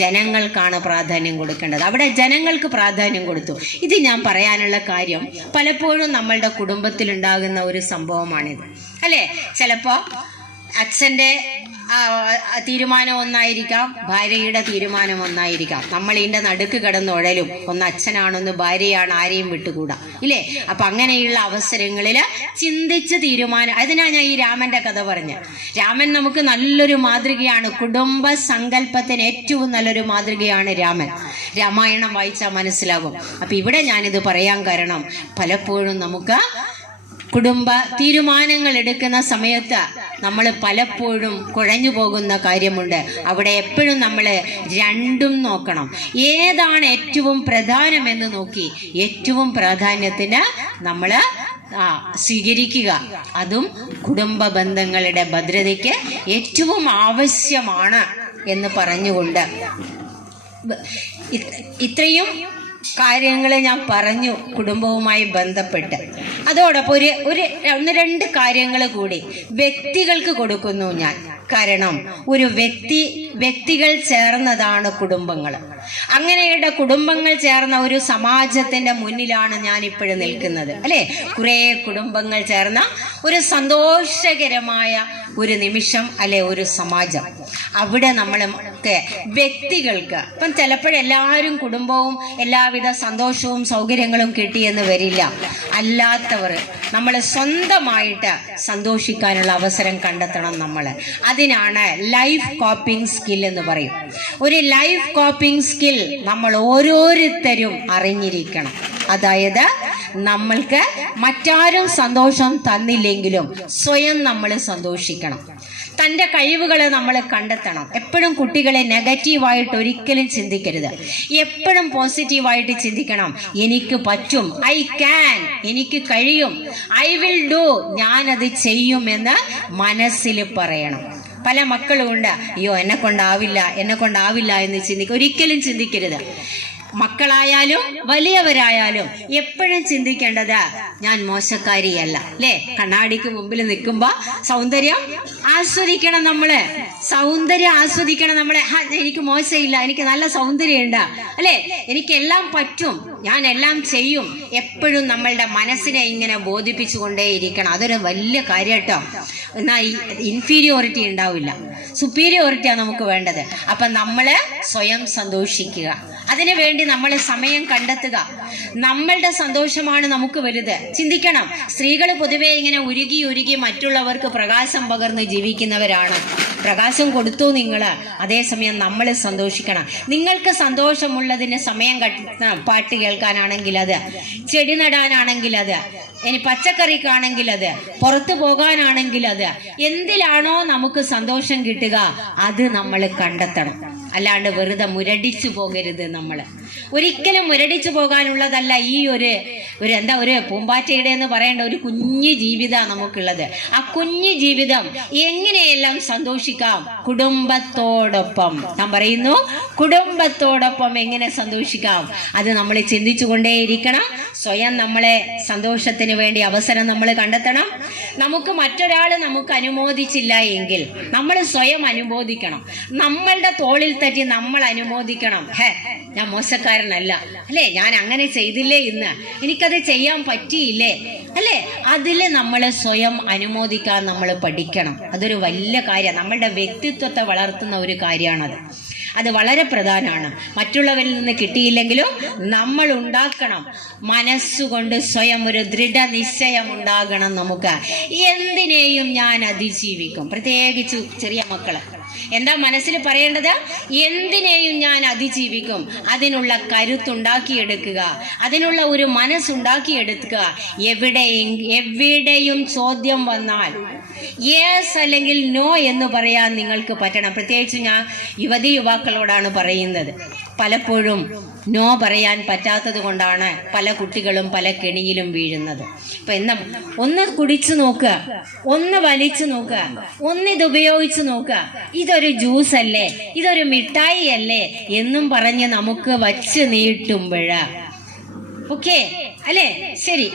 ജനങ്ങൾക്കാണ് പ്രാധാന്യം കൊടുക്കേണ്ടത്. അവിടെ ജനങ്ങൾക്ക് പ്രാധാന്യം കൊടുത്തു. ഇത് ഞാൻ പറയാനുള്ള കാര്യം പലപ്പോഴും നമ്മളുടെ കുടുംബത്തിൽ ഉണ്ടാകുന്ന ഒരു സംഭവമാണിത്, അല്ലേ? ചിലപ്പോ അച്ഛൻ്റെ തീരുമാനം ഒന്നായിരിക്കാം, ഭാര്യയുടെ തീരുമാനം ഒന്നായിരിക്കാം. നമ്മൾ ഇതിൻ്റെ നടുക്ക് കിടന്ന് ഉഴലും. ഒന്ന് അച്ഛനാണൊന്ന് ഭാര്യയാണ്, ആരെയും വിട്ടുകൂടാ, ഇല്ലേ? അപ്പൊ അങ്ങനെയുള്ള അവസരങ്ങളിൽ ചിന്തിച്ച് തീരുമാനം. അതിനാ ഞാൻ ഈ രാമന്റെ കഥ പറഞ്ഞ. രാമൻ നമുക്ക് നല്ലൊരു മാതൃകയാണ്. കുടുംബ സങ്കല്പത്തിന് ഏറ്റവും നല്ലൊരു മാതൃകയാണ് രാമൻ. രാമായണം വായിച്ചാൽ മനസ്സിലാകും. അപ്പൊ ഇവിടെ ഞാനിത് പറയാൻ കാരണം പലപ്പോഴും നമുക്ക് കുടുംബ തീരുമാനങ്ങൾ എടുക്കുന്ന സമയത്ത് നമ്മൾ പലപ്പോഴും കുഴഞ്ഞു പോകുന്ന കാര്യമുണ്ട്. അവിടെ എപ്പോഴും നമ്മൾ രണ്ടും നോക്കണം. ഏതാണ് ഏറ്റവും പ്രധാനമെന്ന് നോക്കി ഏറ്റവും പ്രാധാന്യത്തിന് നമ്മൾ സ്വീകരിക്കുക. അതും കുടുംബ ബന്ധങ്ങളുടെ ഭദ്രതയ്ക്ക് ഏറ്റവും ആവശ്യമാണ് എന്ന് പറഞ്ഞുകൊണ്ട് ഇത്രയും കാര്യങ്ങൾ ഞാൻ പറഞ്ഞു കുടുംബവുമായി ബന്ധപ്പെട്ട്. അതോടൊപ്പം ഒരു 1-2 കാര്യങ്ങൾ കൂടി വ്യക്തികൾക്ക് കൊടുക്കുന്നു ഞാൻ. കാരണം ഒരു വ്യക്തികൾ ചേർന്നതാണ് കുടുംബങ്ങൾ. അങ്ങനെയുള്ള കുടുംബങ്ങൾ ചേർന്ന ഒരു സമാജത്തിന്റെ മുന്നിലാണ് ഞാൻ ഇപ്പോഴും നിൽക്കുന്നത്, അല്ലെ? കുറേ കുടുംബങ്ങൾ ചേർന്ന ഒരു സന്തോഷകരമായ ഒരു നിമിഷം, അല്ലെ? ഒരു സമാജം. അവിടെ നമ്മളൊക്കെ വ്യക്തികൾക്ക് ഇപ്പം ചിലപ്പോഴെല്ലാവരും കുടുംബവും എല്ലാവിധ സന്തോഷവും സൗകര്യങ്ങളും കിട്ടിയെന്ന് വരില്ല. അല്ലാത്തവർ നമ്മൾ സ്വന്തമായിട്ട് സന്തോഷിക്കാനുള്ള അവസരം കണ്ടെത്തണം. നമ്മൾ അതിനാണ് ലൈഫ് കോപ്പിംഗ് സ്കിൽ എന്ന് പറയും. ഒരു ലൈഫ് കോപ്പിംഗ് സ്കിൽ നമ്മൾ ഓരോരുത്തരും അറിഞ്ഞിരിക്കണം. അതായത് നമ്മൾക്ക് മറ്റാരും സന്തോഷം തന്നില്ലെങ്കിലും സ്വയം നമ്മൾ സന്തോഷിക്കണം. തൻ്റെ കഴിവുകളെ നമ്മൾ കണ്ടെത്തണം. എപ്പോഴും കുട്ടികളെ നെഗറ്റീവായിട്ട് ഒരിക്കലും ചിന്തിക്കരുത്. എപ്പോഴും പോസിറ്റീവായിട്ട് ചിന്തിക്കണം. എനിക്ക് പറ്റും, ഐ ക്യാൻ, എനിക്ക് കഴിയും, ഐ വിൽ ഡു, ഞാനത് ചെയ്യുമെന്ന് മനസ്സിൽ പറയണം. പല മക്കളും ഉണ്ട്, അയ്യോ എന്നെ കൊണ്ടാവില്ല എന്ന് ചിന്തിക്കുക. ഒരിക്കലും ചിന്തിക്കരുത്. മക്കളായാലും വലിയവരായാലും എപ്പോഴും ചിന്തിക്കേണ്ടത് ഞാൻ മോശക്കാരിയല്ല, അല്ലേ? കണ്ണാടിക്ക് മുമ്പിൽ നിൽക്കുമ്പോൾ സൗന്ദര്യം ആസ്വദിക്കണം. സൗന്ദര്യം ആസ്വദിക്കണം. എനിക്ക് മോശമില്ല, എനിക്ക് നല്ല സൗന്ദര്യമുണ്ട്, അല്ലേ? എനിക്കെല്ലാം പറ്റും, ഞാൻ എല്ലാം ചെയ്യും. എപ്പോഴും നമ്മളുടെ മനസ്സിനെ ഇങ്ങനെ ബോധിപ്പിച്ചുകൊണ്ടേയിരിക്കണം. അതൊരു വലിയ കാര്യം കേട്ടോ. എന്നാൽ ഇൻഫീരിയോറിറ്റി ഉണ്ടാവില്ല, സുപ്പീരിയോറിറ്റിയാണ് നമുക്ക് വേണ്ടത്. അപ്പം നമ്മൾ സ്വയം സന്തോഷിക്കുക. അതിനു വേണ്ടി നമ്മൾ സമയം കണ്ടെത്തുക. നമ്മളുടെ സന്തോഷമാണ് നമുക്ക് വലുത്. ചിന്തിക്കണം, സ്ത്രീകൾ പൊതുവെ ഇങ്ങനെ ഉരുകി ഉരുകി മറ്റുള്ളവർക്ക് പ്രകാശം പകർന്ന് ജീവിക്കുന്നവരാണ്. പ്രകാശം കൊടുത്തു നിങ്ങൾ, അതേസമയം നമ്മൾ സന്തോഷിക്കണം. നിങ്ങൾക്ക് സന്തോഷമുള്ളതിന് സമയം പാട്ട് കേൾക്കാനാണെങ്കിൽ അത്, ചെടി നടാനാണെങ്കിൽ അത്, ഇനി പച്ചക്കറിക്കാണെങ്കിൽ അത്, പുറത്തു പോകാനാണെങ്കിൽ അത്, എന്തിലാണോ നമുക്ക് സന്തോഷം കിട്ടുക അത് നമ്മൾ കണ്ടെത്തണം. അല്ലാണ്ട് വെറുതെ മുരടിച്ചു പോകരുത്. നമ്മൾ ഒരിക്കലും മുരടിച്ചു പോകാനുള്ളതല്ല ഈ ഒരു പൂമ്പാറ്റയുടെ എന്ന് പറയേണ്ട ഒരു കുഞ്ഞു ജീവിതമാണ് നമുക്കുള്ളത്. ആ കുഞ്ഞു ജീവിതം എങ്ങനെയെല്ലാം സന്തോഷിക്കാം? കുടുംബത്തോടൊപ്പം. ഞാൻ പറയുന്നു, കുടുംബത്തോടൊപ്പം എങ്ങനെ സന്തോഷിക്കാം? അത് നമ്മൾ ചിന്തിച്ചു കൊണ്ടേയിരിക്കണം. സ്വയം നമ്മളെ സന്തോഷത്തിന് വേണ്ടി അവസരം നമ്മൾ കണ്ടെത്തണം. നമുക്ക് മറ്റൊരാൾ നമുക്ക് അനുമോദിച്ചില്ല എങ്കിൽ നമ്മൾ സ്വയം അനുമോദിക്കണം. നമ്മളുടെ തോളിൽ തട്ടി നമ്മൾ അനുമോദിക്കണം. ഞാൻ മോശക്കാരനല്ല അല്ലേ, ഞാൻ അങ്ങനെ ചെയ്തില്ലേ, ഇന്ന് എനിക്കത് ചെയ്യാൻ പറ്റിയില്ലേ അല്ലേ, അതിൽ നമ്മൾ സ്വയം അനുമോദിക്കാൻ നമ്മൾ പഠിക്കണം. അതൊരു വലിയ കാര്യം, നമ്മളുടെ വ്യക്തിത്വത്തെ വളർത്തുന്ന ഒരു കാര്യമാണത്. അത് വളരെ പ്രധാനമാണ്. മറ്റുള്ളവരിൽ നിന്ന് കിട്ടിയില്ലെങ്കിലും നമ്മൾ ഉണ്ടാക്കണം. മനസ്സുകൊണ്ട് സ്വയം ഒരു ദൃഢനിശ്ചയം ഉണ്ടാകണം നമുക്ക്. എന്തിനേയും ഞാൻ അതിജീവിക്കും. പ്രത്യേകിച്ച് ചെറിയ മക്കള് എന്താ മനസ്സിൽ പറയേണ്ടത്? എന്തിനേയും ഞാൻ അതിജീവിക്കും. അതിനുള്ള കരുത്തുണ്ടാക്കിയെടുക്കുക, അതിനുള്ള ഒരു മനസ്സുണ്ടാക്കിയെടുക്കുക. എവിടെയും ചോദ്യം വന്നാൽ യെസ് അല്ലെങ്കിൽ നോ എന്ന് പറയാൻ നിങ്ങൾക്ക് പറ്റണം. പ്രത്യേകിച്ച് ഞാൻ യുവതിയുവാക്കളോടാണ് പറയുന്നത്. പലപ്പോഴും നോ പറയാൻ പറ്റാത്തത് കൊണ്ടാണ് പല കുട്ടികളും പല കെണിയിലും വീഴുന്നത്. ഇപ്പൊ ഒന്ന് കുടിച്ചു നോക്കുക, ഒന്ന് വലിച്ചു നോക്കുക, ഇത് ഉപയോഗിച്ചു നോക്കുക. ഇതൊരു ജ്യൂസ് അല്ലേ, ഇതൊരു മിഠായി അല്ലേ എന്നും പറഞ്ഞ് നമുക്ക് വച്ച് നീട്ടുമ്പോഴാ ഓക്കെ അല്ലേ, ശരി,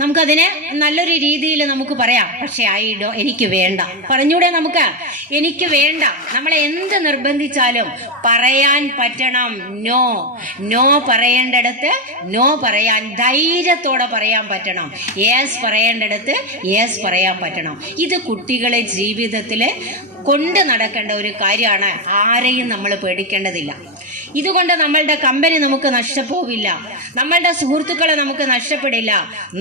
നമുക്കതിനെ നല്ലൊരു രീതിയിൽ നമുക്ക് പറയാം. പക്ഷെ എനിക്ക് വേണ്ട പറഞ്ഞൂടെ? നമുക്ക് എനിക്ക് വേണ്ട. നമ്മളെ എന്ത് നിർബന്ധിച്ചാലും പറയാൻ പറ്റണം. നോ പറയേണ്ടടുത്ത് നോ പറയാൻ ധൈര്യത്തോടെ പറയാൻ പറ്റണം. യെസ് പറയേണ്ടടുത്ത് യെസ് പറയാൻ പറ്റണം. ഇത് കുട്ടികളെ ജീവിതത്തിൽ കൊണ്ട് നടക്കേണ്ട ഒരു കാര്യമാണ്. ആരെയും നമ്മൾ പേടിക്കേണ്ടതില്ല. ഇതുകൊണ്ട് നമ്മളുടെ കമ്പനി നമുക്ക് നഷ്ടപ്പോവില്ല, നമ്മളുടെ സുഹൃത്തുക്കളെ നമുക്ക് നഷ്ടപ്പെടില്ല.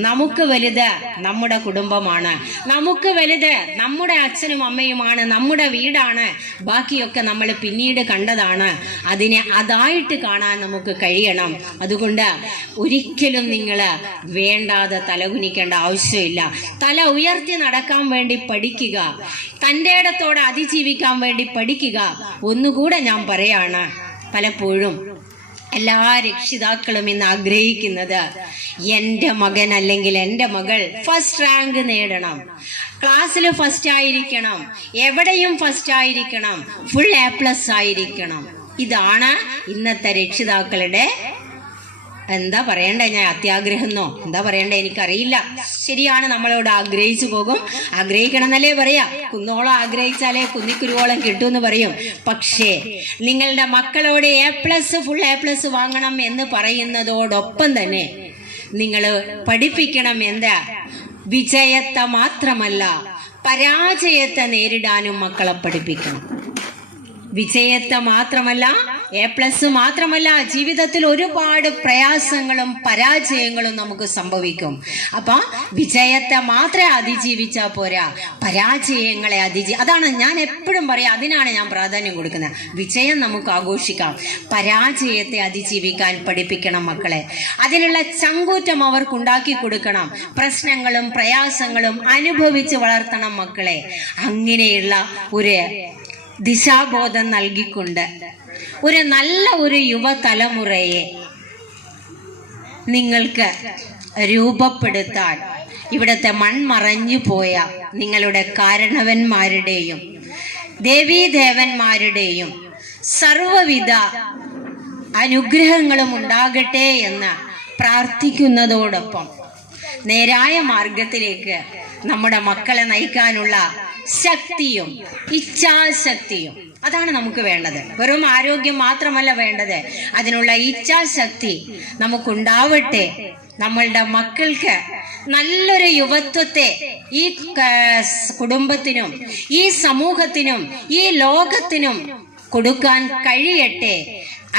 നമുക്ക് വലുത് നമ്മുടെ കുടുംബമാണ്, നമുക്ക് വലുത് നമ്മുടെ അച്ഛനും അമ്മയുമാണ്, നമ്മുടെ വീടാണ്. ബാക്കിയൊക്കെ നമ്മൾ പിന്നീട് കണ്ടതാണ്. അതിനെ അതായിട്ട് കാണാൻ നമുക്ക് കഴിയണം. അതുകൊണ്ട് ഒരിക്കലും നിങ്ങൾ വേണ്ടാതെ തലകുനിക്കേണ്ട ആവശ്യമില്ല. തല ഉയർത്തി നടക്കാൻ വേണ്ടി പഠിക്കുക, തൻ്റെ ഇടത്തോടെ അതിജീവിക്കാൻ വേണ്ടി പഠിക്കുക. ഒന്നുകൂടെ ഞാൻ പറയാണ്, പലപ്പോഴും എല്ലാ രക്ഷിതാക്കളും ഇന്ന് ആഗ്രഹിക്കുന്നത് എൻ്റെ മകൻ അല്ലെങ്കിൽ എൻ്റെ മകൾ ഫസ്റ്റ് റാങ്ക് നേടണം, ക്ലാസ്സിൽ ഫസ്റ്റ് ആയിരിക്കണം, എവിടെയും ഫസ്റ്റ് ആയിരിക്കണം, ഫുൾ A+ ആയിരിക്കണം. ഇതാണ് ഇന്നത്തെ രക്ഷിതാക്കളുടെ എന്താ പറയണ്ടേ, ഞാൻ അത്യാഗ്രഹമെന്നോ എന്താ പറയണ്ടേ എനിക്കറിയില്ല. ശരിയാണ്, നമ്മളോട് ആഗ്രഹിച്ചു പോകും. ആഗ്രഹിക്കണം എന്നല്ലേ പറയാ. കുന്നോളം ആഗ്രഹിച്ചാലേ കുന്നിക്കുരുവോളം കിട്ടുമെന്ന് പറയും. പക്ഷേ നിങ്ങളുടെ മക്കളോട് A+, ഫുൾ A+ വാങ്ങണം എന്ന് പറയുന്നതോടൊപ്പം തന്നെ നിങ്ങൾ പഠിപ്പിക്കണം. എന്താ? വിജയത്തെ മാത്രമല്ല പരാജയത്തെ നേരിടാനും മക്കളെ പഠിപ്പിക്കണം. വിജയത്തെ മാത്രമല്ല A+ മാത്രമല്ല, ജീവിതത്തിൽ ഒരുപാട് പ്രയാസങ്ങളും പരാജയങ്ങളും നമുക്ക് സംഭവിക്കും. അപ്പൊ വിജയത്തെ മാത്രമേ അതിജീവിച്ചാൽ പോരാ, പരാജയങ്ങളെ അതാണ് ഞാൻ എപ്പോഴും പറയാം. അതിനാണ് ഞാൻ പ്രാധാന്യം കൊടുക്കുന്നത്. വിജയം നമുക്ക് ആഘോഷിക്കാം, പരാജയത്തെ അതിജീവിക്കാൻ പഠിപ്പിക്കണം മക്കളെ. അതിനുള്ള ചങ്കൂറ്റം അവർക്കുണ്ടാക്കി കൊടുക്കണം. പ്രശ്നങ്ങളും പ്രയാസങ്ങളും അനുഭവിച്ച് വളർത്തണം മക്കളെ. അങ്ങനെയുള്ള ഒരു ദിശാബോധം നൽകിക്കൊണ്ട് ഒരു നല്ല ഒരു യുവതലമുറയെ നിങ്ങൾക്ക് രൂപപ്പെടുത്താൻ ഇവിടുത്തെ മൺമറഞ്ഞു പോയ നിങ്ങളുടെ കാരണവന്മാരുടെയും ദേവീദേവന്മാരുടെയും സർവവിധ അനുഗ്രഹങ്ങളും ഉണ്ടാകട്ടെ എന്ന് പ്രാർത്ഥിക്കുന്നതോടൊപ്പം നേരായ മാർഗത്തിലേക്ക് നമ്മുടെ മക്കളെ നയിക്കാനുള്ള ശക്തിയും ഇച്ഛാശക്തിയും അതാണ് നമുക്ക് വേണ്ടത്. വെറും ആരോഗ്യം മാത്രമല്ല വേണ്ടത്, അതിനുള്ള ഇച്ഛാശക്തി നമുക്കുണ്ടാവട്ടെ. നമ്മളുടെ മക്കൾക്ക് നല്ലൊരു യുവത്വത്തെ ഈ കുടുംബത്തിനും ഈ സമൂഹത്തിനും ഈ ലോകത്തിനും കൊടുക്കാൻ കഴിയട്ടെ.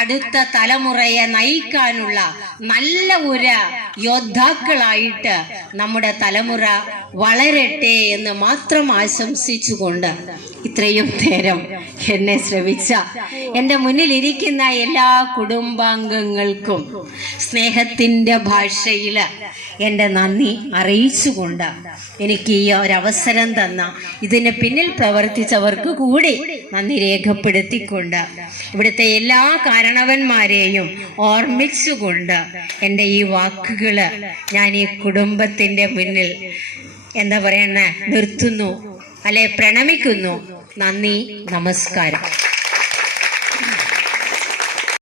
അടുത്ത തലമുറയെ നയിക്കാനുള്ള നല്ല ഒരു യോദ്ധാക്കളായിട്ട് നമ്മുടെ തലമുറ വളരട്ടെ എന്ന് മാത്രം ആശംസിച്ചുകൊണ്ട് ഇത്രയും നേരം എന്നെ ശ്രവിച്ച എൻ്റെ മുന്നിലിരിക്കുന്ന എല്ലാ കുടുംബാംഗങ്ങൾക്കും സ്നേഹത്തിൻ്റെ ഭാഷയിൽ എൻ്റെ നന്ദി അറിയിച്ചുകൊണ്ട് എനിക്ക് ഈ ഒരവസരം തന്ന ഇതിന് പിന്നിൽ പ്രവർത്തിച്ചവർക്ക് കൂടി നന്ദി രേഖപ്പെടുത്തിക്കൊണ്ട് ഇവിടുത്തെ എല്ലാ കാരണവന്മാരെയും ഓർമ്മിച്ചുകൊണ്ട് എൻ്റെ ഈ വാക്കുകൾ ഞാൻ ഈ കുടുംബത്തിൻ്റെ മുന്നിൽ എന്താ പറയണ നിർത്തുന്നു, അല്ലെ പ്രണമിക്കുന്നു. നന്ദി, നമസ്കാരം.